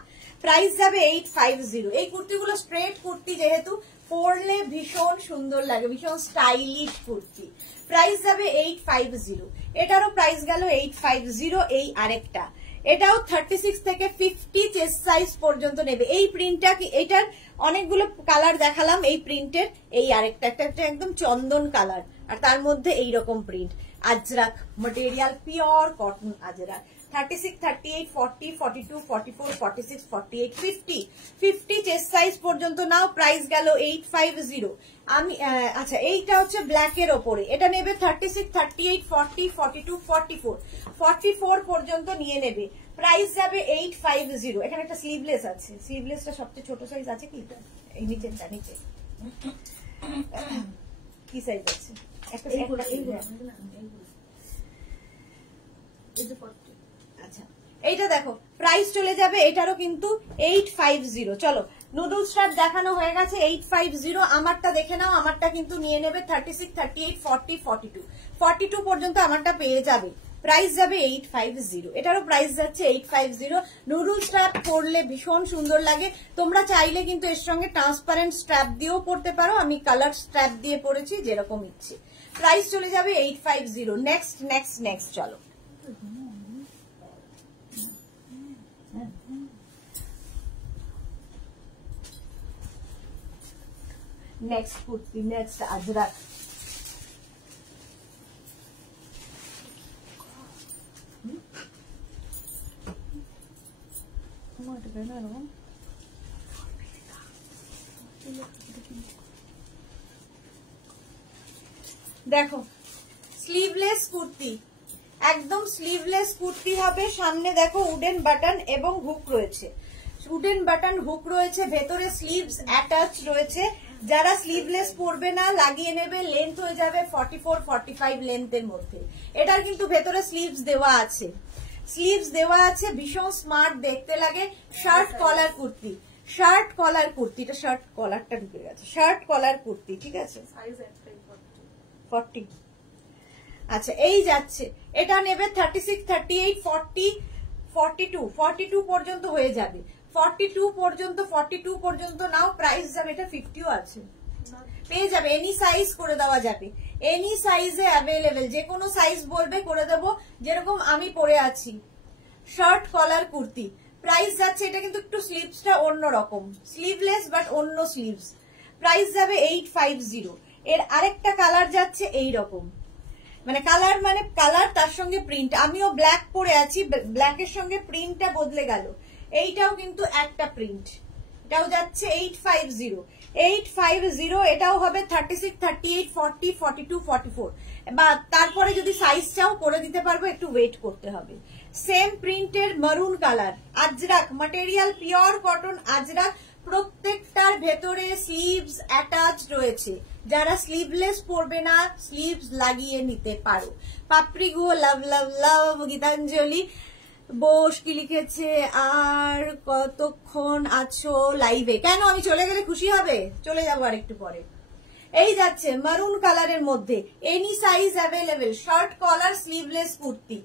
প্রাইস যাবে 850। এই কুর্তিগুলো স্ট্রেট কুর্তি, যেহেতু পরলে ভীষণ সুন্দর লাগে, ভীষণ স্টাইলিশ কুর্তি। প্রাইস যাবে 850। এটারও প্রাইস গেল 850। এই আরেকটা, এটাও 36 থেকে 50 চেস্ট সাইজ পর্যন্ত নেবে। এই প্রিন্টটা কি, এটার অনেকগুলো কালার দেখালাম এই প্রিন্টের। এই আরেকটা একটা একদম চন্দন কালার, আর তার মধ্যে এইরকম print. Ajrak material pure cotton Ajrak 36, 38, 40, 42, 44, 46, 48, 50 50 chest size পর্যন্ত নাও। প্রাইস গেল 850। আমি আচ্ছা, এইটা হচ্ছে ব্ল্যাক এর ওপরে, এটা নেবে 36, 38, 40, 42, 44 44 পর্যন্ত নিয়ে নেবে। প্রাইস যাবে 850। এখানে একটা স্লিভলেস আছে, স্লিভলেসটা সবচেয়ে ছোট সাইজ আছে কি? এই নিচেরটা, নিচে কি সাইজ আছে? একটা আচ্ছা, এইটা দেখো প্রাইস চলে যাবে, এটারও কিন্তু 850। চলো নুডল স্ট্র্যাপ দেখানো হয়ে গেছে 850। আমারটা দেখে নাও, আমারটা কিন্তু নিয়ে নেবে 36, 38, 40, 42 42 পর্যন্ত আমারটা পেয়ে যাবে। প্রাইস যাবে 850। এটারও প্রাইস যাচ্ছে 850। নুডল স্ট্র্যাপ পরলে ভীষণ সুন্দর লাগে। তোমরা চাইলে কিন্তু এর সঙ্গে ট্রান্সপারেন্ট স্ট্র্যাপ দিয়েও পরতে পারো, আমি কালার স্ট্র্যাপ দিয়ে পরেছি, যেরকম ইচ্ছে। প্রাইস চলে যাবে 850। নেক্সট নেক্সট নেক্সট চলো। Next kurti, next Ajrak. দেখো স্লিভলেস কুর্তি, একদম স্লিভলেস কুর্তি হবে। সামনে দেখো উডেন বাটন এবং হুক রয়েছে, উডেন বাটন হুক রয়েছে, ভেতরে স্লিভস অ্যাটাচ রয়েছে। যারা স্লিভলেস পরবে না লাগিয়ে নেবে, লেন্থ হয়ে যাবে 44, 45 লেন্থের মধ্যে। এটার কিন্তু ভেতরে স্লিভস দেওয়া আছে, স্লিভস দেওয়া আছে, ভীষণ স্মার্ট দেখতে লাগে। Shirt collar kurti, shirt collar kurti, এটা শার্ট কলারটা ঢুকে গেছে, শার্ট কলার কুর্তি, ঠিক আছে 40। আচ্ছা, এই যাচ্ছে, এটা নেবে 36, 38, 40, 42 42 পর্যন্ত হয়ে যাবে। 42 পর্যন্ত, 42 পর্যন্ত নাও। প্রাইস যাবে, এটা 50ও আছে, পেয়ে যাবে, এনি সাইজ করে দেওয়া যাবে, এনি সাইজে অ্যাভেলেবেল, যে কোনো সাইজ বলবে করে দেবো। যেরকম আমি পরে আছি শার্ট কলার কুর্তি, প্রাইস যাচ্ছে, এটা কিন্তু একটু স্লিভসটা অন্যরকম, স্লিভলেস বাট অন্য স্লিভস। প্রাইস যাবে 850। এর আরেকটা কালার যাচ্ছে এইরকম, মানে কালার মানে কালার, তার সঙ্গে প্রিন্ট। আমিও ব্ল্যাক পরে আছি, ব্ল্যাকের সঙ্গে প্রিন্টটা বদলে গেল। এইটাও কিন্তু একটা প্রিন্ট, এটাও যাচ্ছে 850, 850, এটাও হবে 36, 38, 40, 42, 44, বা তারপরে যদি সাইজ চাও করে দিতে পারবো, একটু ওয়েট করতে হবে। সেম প্রিন্টের মারুন colour, Ajrak material, pure cotton Ajrak, প্রত্যেকটার ভেতরে স্লিভস অ্যাটাচ রয়েছে। যারা স্লিভলেস পরবে না, স্লিভস লাগিয়ে নিতে পারো। পাপড়ি গো, লাভ লাভ লাভ, গীতাঞ্জলি বোস কি লিখেছে, আর কতক্ষণ আছো লাইভে? কেন, আমি চলে গেলে খুশি হবে? চলে যাবো আর একটু পরে। এই যাচ্ছে মারুন কালারের মধ্যে, any size available, shirt collar sleeveless kurti,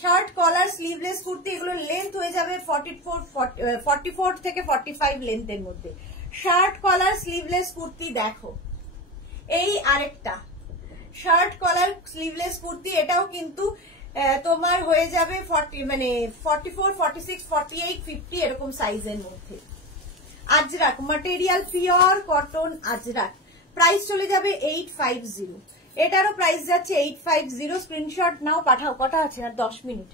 shirt collar sleeveless kurti, এগুলো লেন্থ হয়ে যাবে 44 থেকে 45 লেন্থের মধ্যে। শার্ট কলার স্লিভলেস কুর্তি দেখো, এই আরেকটা শার্ট কলার স্লিভলেস কুর্তি, এটাও কিন্তু তোমার হয়ে যাবে 44, 46, 48, 50 এরকম সাইজের মধ্যে। Ajrak material, pure cotton Ajrak, price চলে যাবে 850, এটারও প্রাইস যাচ্ছে 850। স্ক্রিনশট নাও, পাঠাও। কটা আছে আর? 10 মিনিট।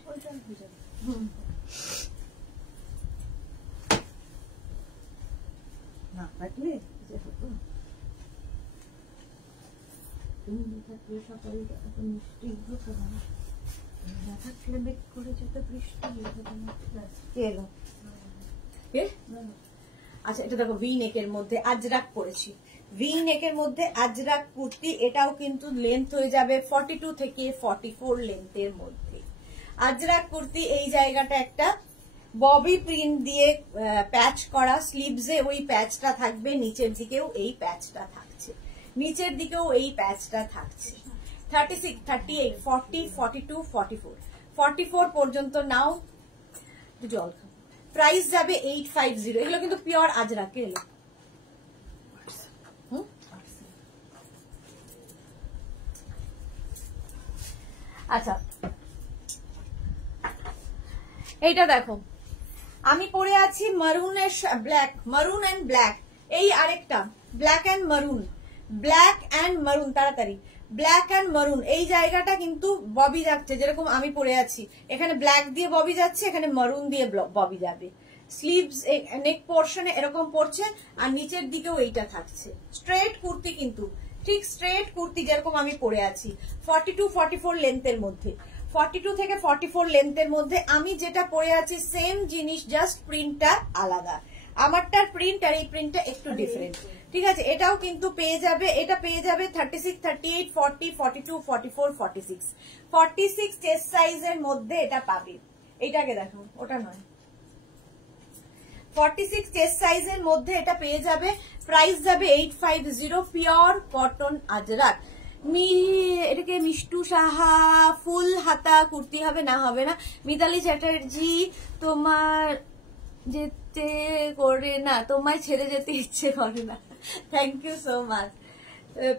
না পাঠলে সকালে এত মিষ্টি না থাকলে বেক করে যেত বৃষ্টি এলো। আচ্ছা, এটা দেখো ভি নেকের মধ্যে আজরাক পরেছি, ভি নেকের মধ্যে আজরাক কুর্তি, এটাও কিন্তু লেন্থ হয়ে যাবে 42 থেকে 44 লেন্থের মধ্যে। আজরাক কুর্তি, এই জায়গাটা একটা ববি প্রিন্ট দিয়ে প্যাচ করা, স্লিভসে ওই প্যাচটা থাকবে, নিচের দিকেও এই প্যাচটা থাকছে, নিচের দিকেও এই প্যাচটা থাকছে। 36, 38, 40, 42, 44, 44 পর্যন্ত নাও, জল খাও। প্রাইস যাবে 850, এগুলো কিন্তু পিওর আজরাক এলো। আচ্ছা, এইটা দেখো, আমি পরে আছি মারুনের ব্ল্যাক, মারুন এন্ড ব্ল্যাক, এই আরেকটা ব্ল্যাক এন্ড মারুন, ব্ল্যাক এন্ড মারুন, তাড়াতাড়ি ব্ল্যাক এন্ড মারুন। এই জায়গাটা কিন্তু ববি যাচ্ছে, যেরকম আমি পরে আছি, এখানে ব্ল্যাক দিয়ে ববি যাচ্ছে, এখানে মারুন দিয়ে ববি যাবে। স্লিভস নেক পোর্শনে এরকম পড়ছে, আর নিচের দিকেও এইটা থাকছে। স্ট্রেট কুর্তি, কিন্তু ঠিক স্ট্রেট কুর্তি যেরকম আমি পরে আছি, 42, 44 লেন্থের মধ্যে, 42 থেকে 44 লেন্থের মধ্যে। আমি যেটা পরে আছি সেম জিনিস, জাস্ট প্রিন্টটা আলাদা, আমারটার প্রিন্ট আর এই প্রিন্টটা একটু ডিফারেন্ট, ঠিক আছে? এটাও কিন্তু পেয়ে যাবে, এটা পেয়ে যাবে 36, 38, 40, 42, 44, 46, 46 চেস্ট সাইজের মধ্যে এটা পাবে। এইটাকে দেখো, ওটা নয়, 46 চেস্ট সাইজের মধ্যে এটা পেয়ে যাবে। প্রাইস যাবে 850, পিওর কটন আজরাক। এটাকে মিষ্টু সাহা ফুল হাতা কুর্তি হবে না? হবে না। মিতালি চ্যাটার্জি, তোমার যেতে করে না, তোমায় ছেড়ে যেতে ইচ্ছে করে না, thank you so much.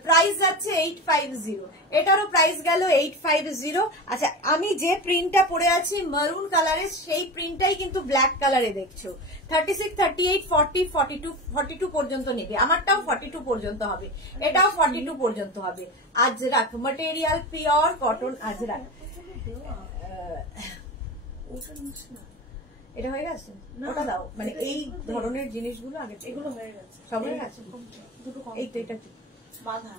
Price যাচ্ছে 850, এটারও প্রাইস গেল 850। আচ্ছা, আমি যে প্রিন্টটা পরে আছি মারুন কালারের, সেই প্রিন্টটাই কিন্তু ব্ল্যাক কালারে দেখছো। 36, 38, 40, 42, 42 পর্যন্ত নেবে, আমারটাও 42 পর্যন্ত হবে, এটাও 42 পর্যন্ত হবে। Ajrak material, pure cotton Ajrak. এটা হয়ে গেছে, ওটা দাও, মানে এই ধরনের জিনিসগুলো আগে, এগুলো হয়ে গেছে, সব হয়ে গেছে। এইটা, এটা বাঁধা,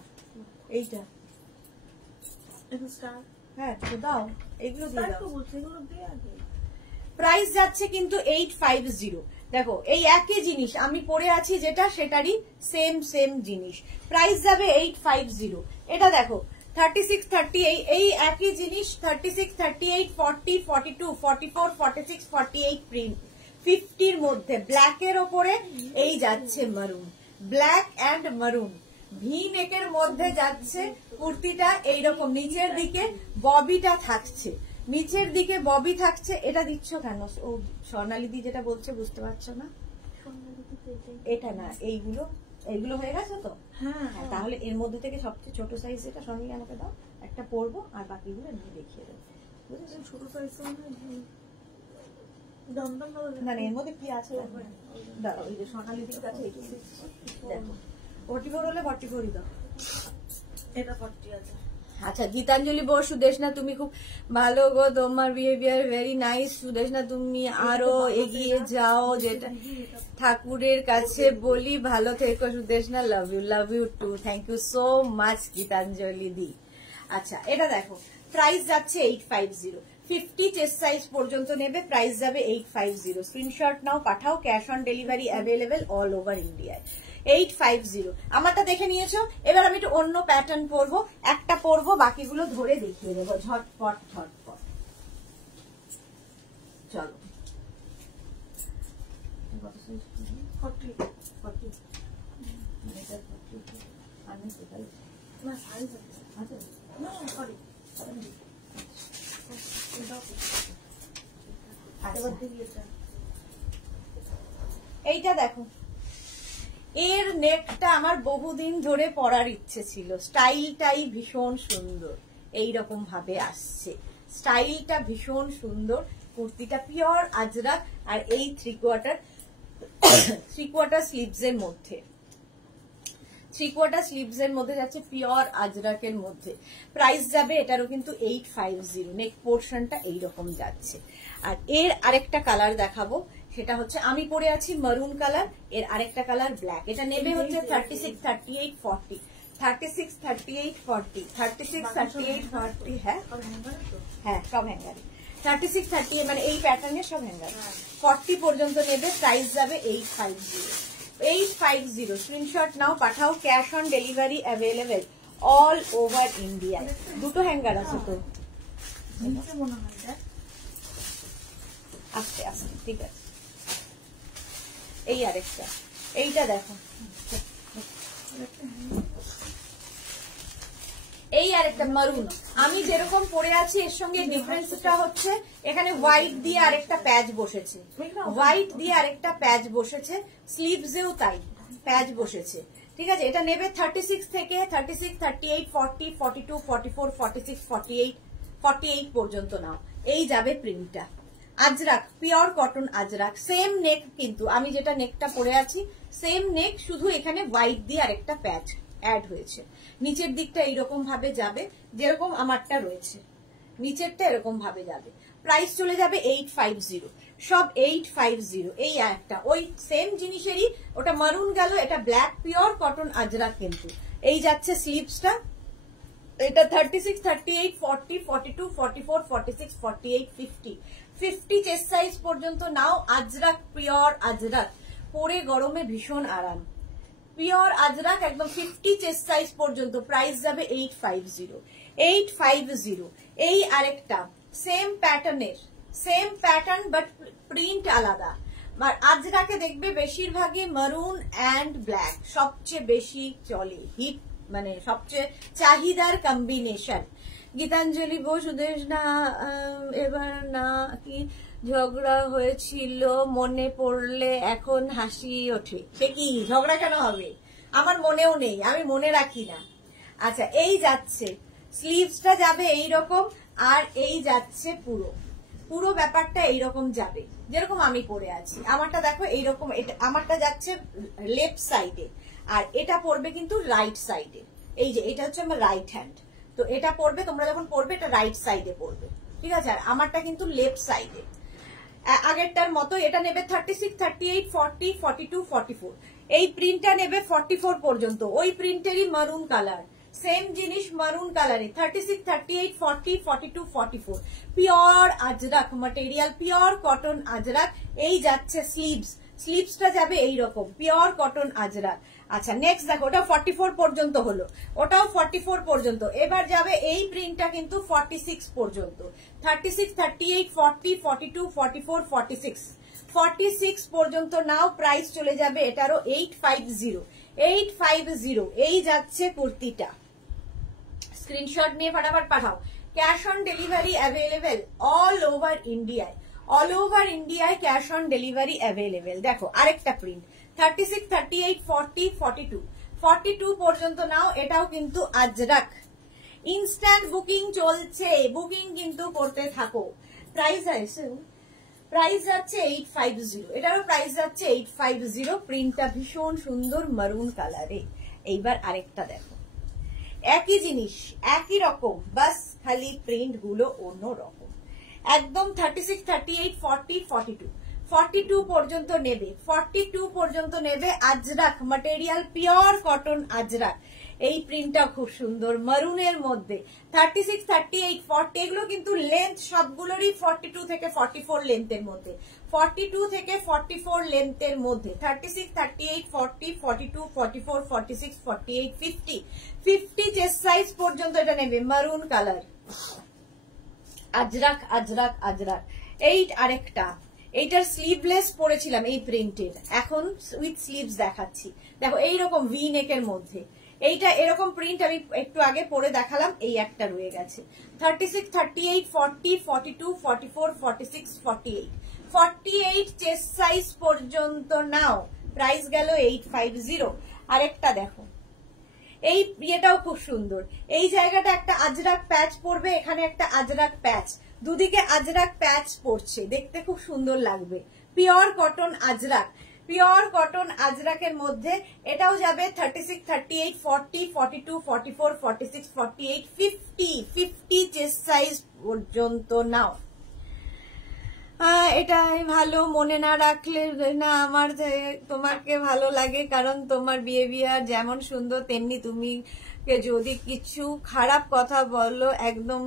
এইটা হ্যাঁ, তো দাও, এগুলো দিয়ে দাও। প্রাইস যাচ্ছে কিন্তু 850। দেখো, এই একই জিনিস আমি পরে আছি যেটা, সেটারই সেম জিনিস, প্রাইস যাবে 850। এটা দেখো 36, 38, এই একই জিনিস 36, 38, 40, 42, 44, 46, 48 প্রিন্ট, 50-র মধ্যে ব্ল্যাকের ওপরে এই যাচ্ছে মারুন, ব্ল্যাক এন্ড মারুন, ভি নেকের মধ্যে যাচ্ছে কুর্তিটা, এইরকম নিচের দিকে ববিটা থাকছে, নিচের দিকে ববি থাকছে। এটা দিচ্ছ কেন? ও স্বর্ণালী দি যেটা বলছে বুঝতে পারছো না? এটা না, এইগুলো হয়ে গেছে তো? হ্যাঁ, তাহলে এর মধ্যে থেকে সবচেয়ে ছোট সাইজ যেটা, স্বর্ণালী আমাকে দাও, একটা পরবো আর বাকিগুলো এমনি দেখিয়ে দেবো, বুঝেছো? ছোট সাইজ না, এর মধ্যে কি আছে দাঁড়াও, এই যে স্বর্ণালী দির কাছে দেখো, 44 হলে 44ই দাও, এটা 40 আছে। আচ্ছা, গীতাঞ্জলি বস, সুদেশনা তুমি খুব ভালো গো, তোমার বিহেভিয়ার ভেরি নাইস। সুদেশনা তুমি আরো এগিয়ে যাও, যেটা ঠাকুরের কাছে বলি, ভালো থেকো Sudeshna, love you too. Thank you so much Gitanjali di. আচ্ছা, এটা দেখো, প্রাইস যাচ্ছে 850, 50 চেস্ট সাইজ পর্যন্ত নেবে, প্রাইস যাবে 850। স্ক্রিনশট নাও, পাঠাও, cash on delivery available all over ইন্ডিয়ায়। 850 আমারটা দেখে নিয়েছো। এবার আমি একটু অন্য প্যাটার্ন পরবো, একটা পরবো, বাকিগুলো ধরে দেখিয়ে দেবো ঝটপট ঝটপট। চলো, এইটা দেখো, এর নেকটা আমার বহুদিন ধরে পরার ইচ্ছে ছিল। স্টাইলটাই ভীষণ সুন্দর, এইরকম ভাবে আসছে, স্টাইলটা ভীষণ সুন্দর। কুর্তিটা পিওর আজরাক, আর এই 3/4 স্লিভস এর মধ্যে, 3/4 স্লিভস এর মধ্যে যাচ্ছে, পিওর আজরাকের মধ্যে। প্রাইস যাবে এটারও কিন্তু 850। নেক পোর্শনটা এইরকম যাচ্ছে। আর এর আরেকটা কালার দেখাবো, সেটা হচ্ছে আমি পরে আছি মারুন কালার, এর আরেকটা কালার ব্ল্যাক। এটা নেবে হচ্ছে 36, 38, 40, 36, 38, 40, 36, 38, 40। হ্যাঁ হ্যাঁ, সব হ্যাঙ্গারে 36, 38, মানে এই প্যাটার্নের সব হ্যাঙ্গার। 40 পর্যন্ত নেবে, প্রাইস যাবে 850। 850 স্ক্রিনশট নাও, পাঠাও, cash on delivery available all over India. দুটো হ্যাঙ্গার আছে তো, আস্তে আস্তে, ঠিক আছে। এই আরেকটা, এইটা দেখো, এই আরেকটা মারুন। আমি যেরকম পরে আছি এর সঙ্গে ডিফারেন্সটা হচ্ছে এখানে হোয়াইট দিয়ে আরেকটা প্যাচ বসেছে, হোয়াইট দিয়ে আরেকটা প্যাচ বসেছে, স্লিভসেও তাই প্যাচ বসেছে। ঠিক আছে, এটা নেবে 36 থেকে 36, 38, 40, 42, 44, 46, 48, 48 পর্যন্ত নাও। এই যাবে প্রিন্টটা। Ajrak, pure cotton Ajrak, same neck, কিন্তু আমি যেটা নেকটা পরে আছি সেম নেক, শুধু এখানে হোয়াইট দিয়ে আরেকটা প্যাচ অ্যাড হয়েছে। নিচের দিকটা এইরকম ভাবে যাবে, যেরকম আমারটা রয়েছে, নিচেরটা এরকম ভাবে যাবে। প্রাইস চলে যাবে 850, সব 850। এই একটা ওই সেম জিনিসেরই, ওটা মারুন গেল, এটা ব্ল্যাক পিওর কটন আজরাক। কিন্তু এই যাচ্ছে স্লিভসটা, এটা 36, 38, 40, 42, 44, 46, 48, 50, 50 চেস্ট সাইজ পর্যন্ত নাও। আজরাক, পিওর আজরাক, পরে গরমে ভীষণ আরাম, পিওর আজরাক একদম 50 চেস্ট সাইজ পর্যন্ত। প্রাইস যাবে 850, 850। এই আরেকটা সেম প্যাটার্নের, সেম প্যাটার্ন বাট প্রিন্ট আলাদা। আর আজরাকে দেখবে বেশিরভাগই মারুন অ্যান্ড ব্ল্যাক সবচেয়ে বেশি চলে, হিট, মানে সবচেয়ে চাহিদার কম্বিনেশন। গীতাঞ্জলি বোস, সুদেশ না, এবার না কি ঝগড়া হয়েছিল মনে পড়লে এখন হাসি ওঠে। সে কি ঝগড়া কেন হবে? আমার মনেও নেই, আমি মনে রাখি না। আচ্ছা, এই যাচ্ছে স্লিভসটা যাবে এইরকম, আর এই যাচ্ছে পুরো, পুরো ব্যাপারটা এইরকম যাবে যেরকম আমি পরে আছি। আমারটা দেখো এইরকম, আমারটা যাচ্ছে লেফট সাইডে, আর এটা পড়বে কিন্তু রাইট সাইডে। এই যে এটা হচ্ছে আমার রাইট হ্যান্ড, তো এটা পড়বে, তোমরা যখন পড়বে এটা রাইট সাইডে পড়বে, ঠিক আছে। আর আমারটা কিন্তু লেফট সাইডে। আগেরটার মতো এটা নেবে 36, 38, 40, 42, 44। এই প্রিন্টটা নেবে 44 পর্যন্ত, ওই প্রিন্টেরই মারুন কালার, সেম জিনিস মারুন কালারে। 36, 38, 40, 42, 44, pure Ajrak material, pure cotton Ajrak. এই যাচ্ছে স্লিভস, স্লিভসটা যাবে এইরকম, পিওর কটন আজরাক। আচ্ছা, নেক্সট দেখো, ওটা 44 পর্যন্ত হলো, ওটাও 44 পর্যন্ত। এবার যাবে এই প্রিন্টটা কিন্তু 46 পর্যন্ত। 36, 38, 40, 42, 44, 46, 46 পর্যন্ত নাও। প্রাইস চলে যাবে এটারও 850, 850। এই যাচ্ছে কুর্তিটা, স্ক্রিনশট নিয়ে ফটাফট পাঠাও। Cash on delivery available all over ইন্ডিয়ায়, অল ওভার ইন্ডিয়ায় ক্যাশ অন ডেলিভারি অ্যাভেলেবেল। দেখো আরেকটা প্রিন্ট, 36, 38, 40, 42, 42 পর্যন্ত নাও। এটাও কিন্তু আজরাক, ইনস্ট্যান্ট বুকিং চলছে, বুকিং কিন্তু করতে থাকো। প্রাইস আছে, প্রাইস যাচ্ছে 850, এটারও প্রাইস যাচ্ছে 850। প্রিন্টটা ভীষণ সুন্দর মারুন কালারে। এইবার আরেকটা দেখো, একই জিনিস, একই রকম, বাস খালি প্রিন্ট গুলো অন্য রকম। একদম 36, 38, 40, 42, 42 পর্যন্ত নেবে, 42 পর্যন্ত নেবে। Ajrak material, pure cotton Ajrak. এই প্রিন্টটা খুব সুন্দর মারুনের মধ্যে। 36, 38, 40 এগুলো কিন্তু লেন্থ সবগুলোরই 42 থেকে 44 লেন্থের মধ্যে, 42 থেকে 44 লেন্থের মধ্যে। 36, 38, 40, 42, 44, 46, 48, 50, 50 চেস্ট সাইজ পর্যন্ত এটা নেবে। মারুন কালার, আজরাক আজরাক আজরাক। এই আরেকটা, এইটার স্লিভলেস পরেছিলাম এই প্রিন্টের, এখন উইথ স্লিভস দেখাচ্ছি। দেখো এইরকম ভি নেকের মধ্যে, এইটা এরকম প্রিন্ট আমি একটু আগে পরে দেখালাম, এই একটা রয়ে গেছে। 36, 38, 40, 42, 44, 46, 48, 48 চেস্ট সাইজ পর্যন্ত নাও। প্রাইস গেল 850। আরেকটা দেখো, এই ইয়েটাও খুব সুন্দর। এই জায়গাটা একটা আজরাক প্যাচ পড়বে, এখানে একটা আজরাক প্যাচ, দুদিকে আজরাক প্যাচ পড়ছে, দেখতে খুব সুন্দর লাগবে। Pure cotton Ajrak, pure cotton আজরাকের মধ্যে এটাও যাবে 36, 38, 40, 42, 44, 46, 48, 50, 50 চেস্ট সাইজ পর্যন্ত নাও। এটা ভালো মনে না রাখলে না, আমার তোমাকে ভালো লাগে, কারণ তোমার বিহেভিয়ার যেমন সুন্দর তেমনি তুমি যদি কিছু খারাপ কথা বলো একদম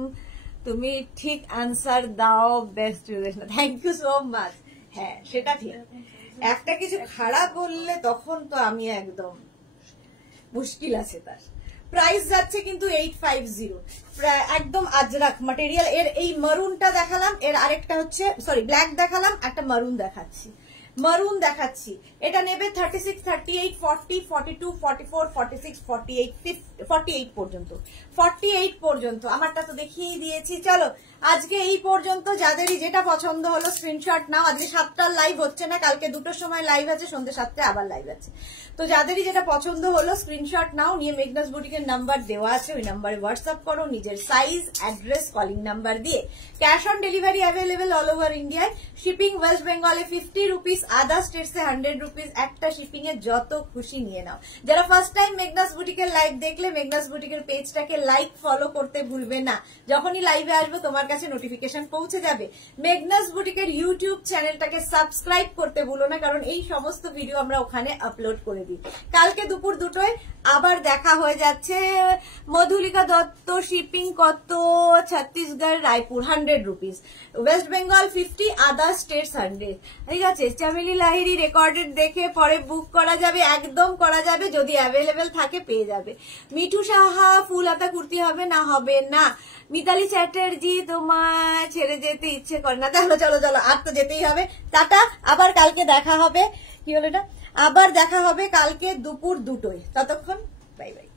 তুমি ঠিক আনসার দাও। Best. Thank you so much. হ্যাঁ সেটা ঠিক, একটা কিছু খারাপ বললে তখন তো আমি একদম মুশকিল আছে। তার প্রাইস যাচ্ছে কিন্তু 850, একদম আজরাক ম্যাটেরিয়াল। এর এই মারুনটা দেখালাম, এর আরেকটা হচ্ছে সরি ব্ল্যাক দেখালাম, একটা মারুন দেখাচ্ছি, মারুন দেখাচ্ছি। এটা নেবে 36, 38, 40, 42, 44, 46, 48, 48 পর্যন্ত, 48 পর্যন্ত। আমারটা তো দেখিয়ে দিয়েছি। চলো আজকে এই পর্যন্ত। যাদেরই যেটা পছন্দ হলো স্ক্রিনশট নাও। আজকে 7টার লাইভ হচ্ছে না, কালকে 2টোর সময় লাইভ আছে, সন্ধ্যে 7টায় আবার লাইভ আছে। তো যাদেরই যেটা পছন্দ হলো স্ক্রিনশট নাও, নিয়ে মেঘনাস বুটিকের নাম্বার দেওয়া আছে, ওই নাম্বারে হোয়াটসঅ্যাপ করো নিজের সাইজ, অ্যাড্রেস, কলিং নাম্বার দিয়ে। Cash on delivery available all over ইন্ডিয়ায়। শিপিং ওয়েস্ট বেঙ্গলে 50 রুপিস, আদার স্টেটসে 100 রুপিস। একটা শিপিং এ যত খুশি নিয়ে নাও। যারা ফার্স্ট টাইম মেঘনাস বুটিকের লাইভ দেখলে মেঘনাস বুটিকের পেজটাকে লাইক ফলো করতে ভুলবে না, যখনই লাইভে আসবো তোমার কাছে নোটিফিকেশন পৌঁছে যাবে। মেঘনাস বুটিকের ইউটিউব চ্যানেলটাকে সাবস্ক্রাইব করতে ভুলো না, কারণ এই সমস্ত ভিডিও আমরা ওখানে আপলোড করে দিই। কালকে দুপুর 2টোয় আবার দেখা হয়ে যাচ্ছে। মধুলিকা দত্ত, শিপিং কত? ছত্তিশগড় রায়পুর 100 রুপিস, ওয়েস্ট বেঙ্গল 50, আদার স্টেটস 100। ঠিক আছে। চামেলি লাহিরি রেকর্ডেড দেখে পরে বুক করা যাবে, একদম করা যাবে, যদি অ্যাভেলেবেল থাকে পেয়ে যাবে। মিঠু সাহা, ফুল হাতা কুর্তি হবে না? হবে না। মিতালি চ্যাটার্জি, তোমার ছেড়ে যেতে ইচ্ছে করে না? তাহলে চলো চলো, আর তো যেতেই হবে। টাটা, আবার কালকে দেখা হবে। কি হলো এটা? আবার দেখা হবে কালকে দুপুর 2টোয়। ততক্ষণ বাই বাই।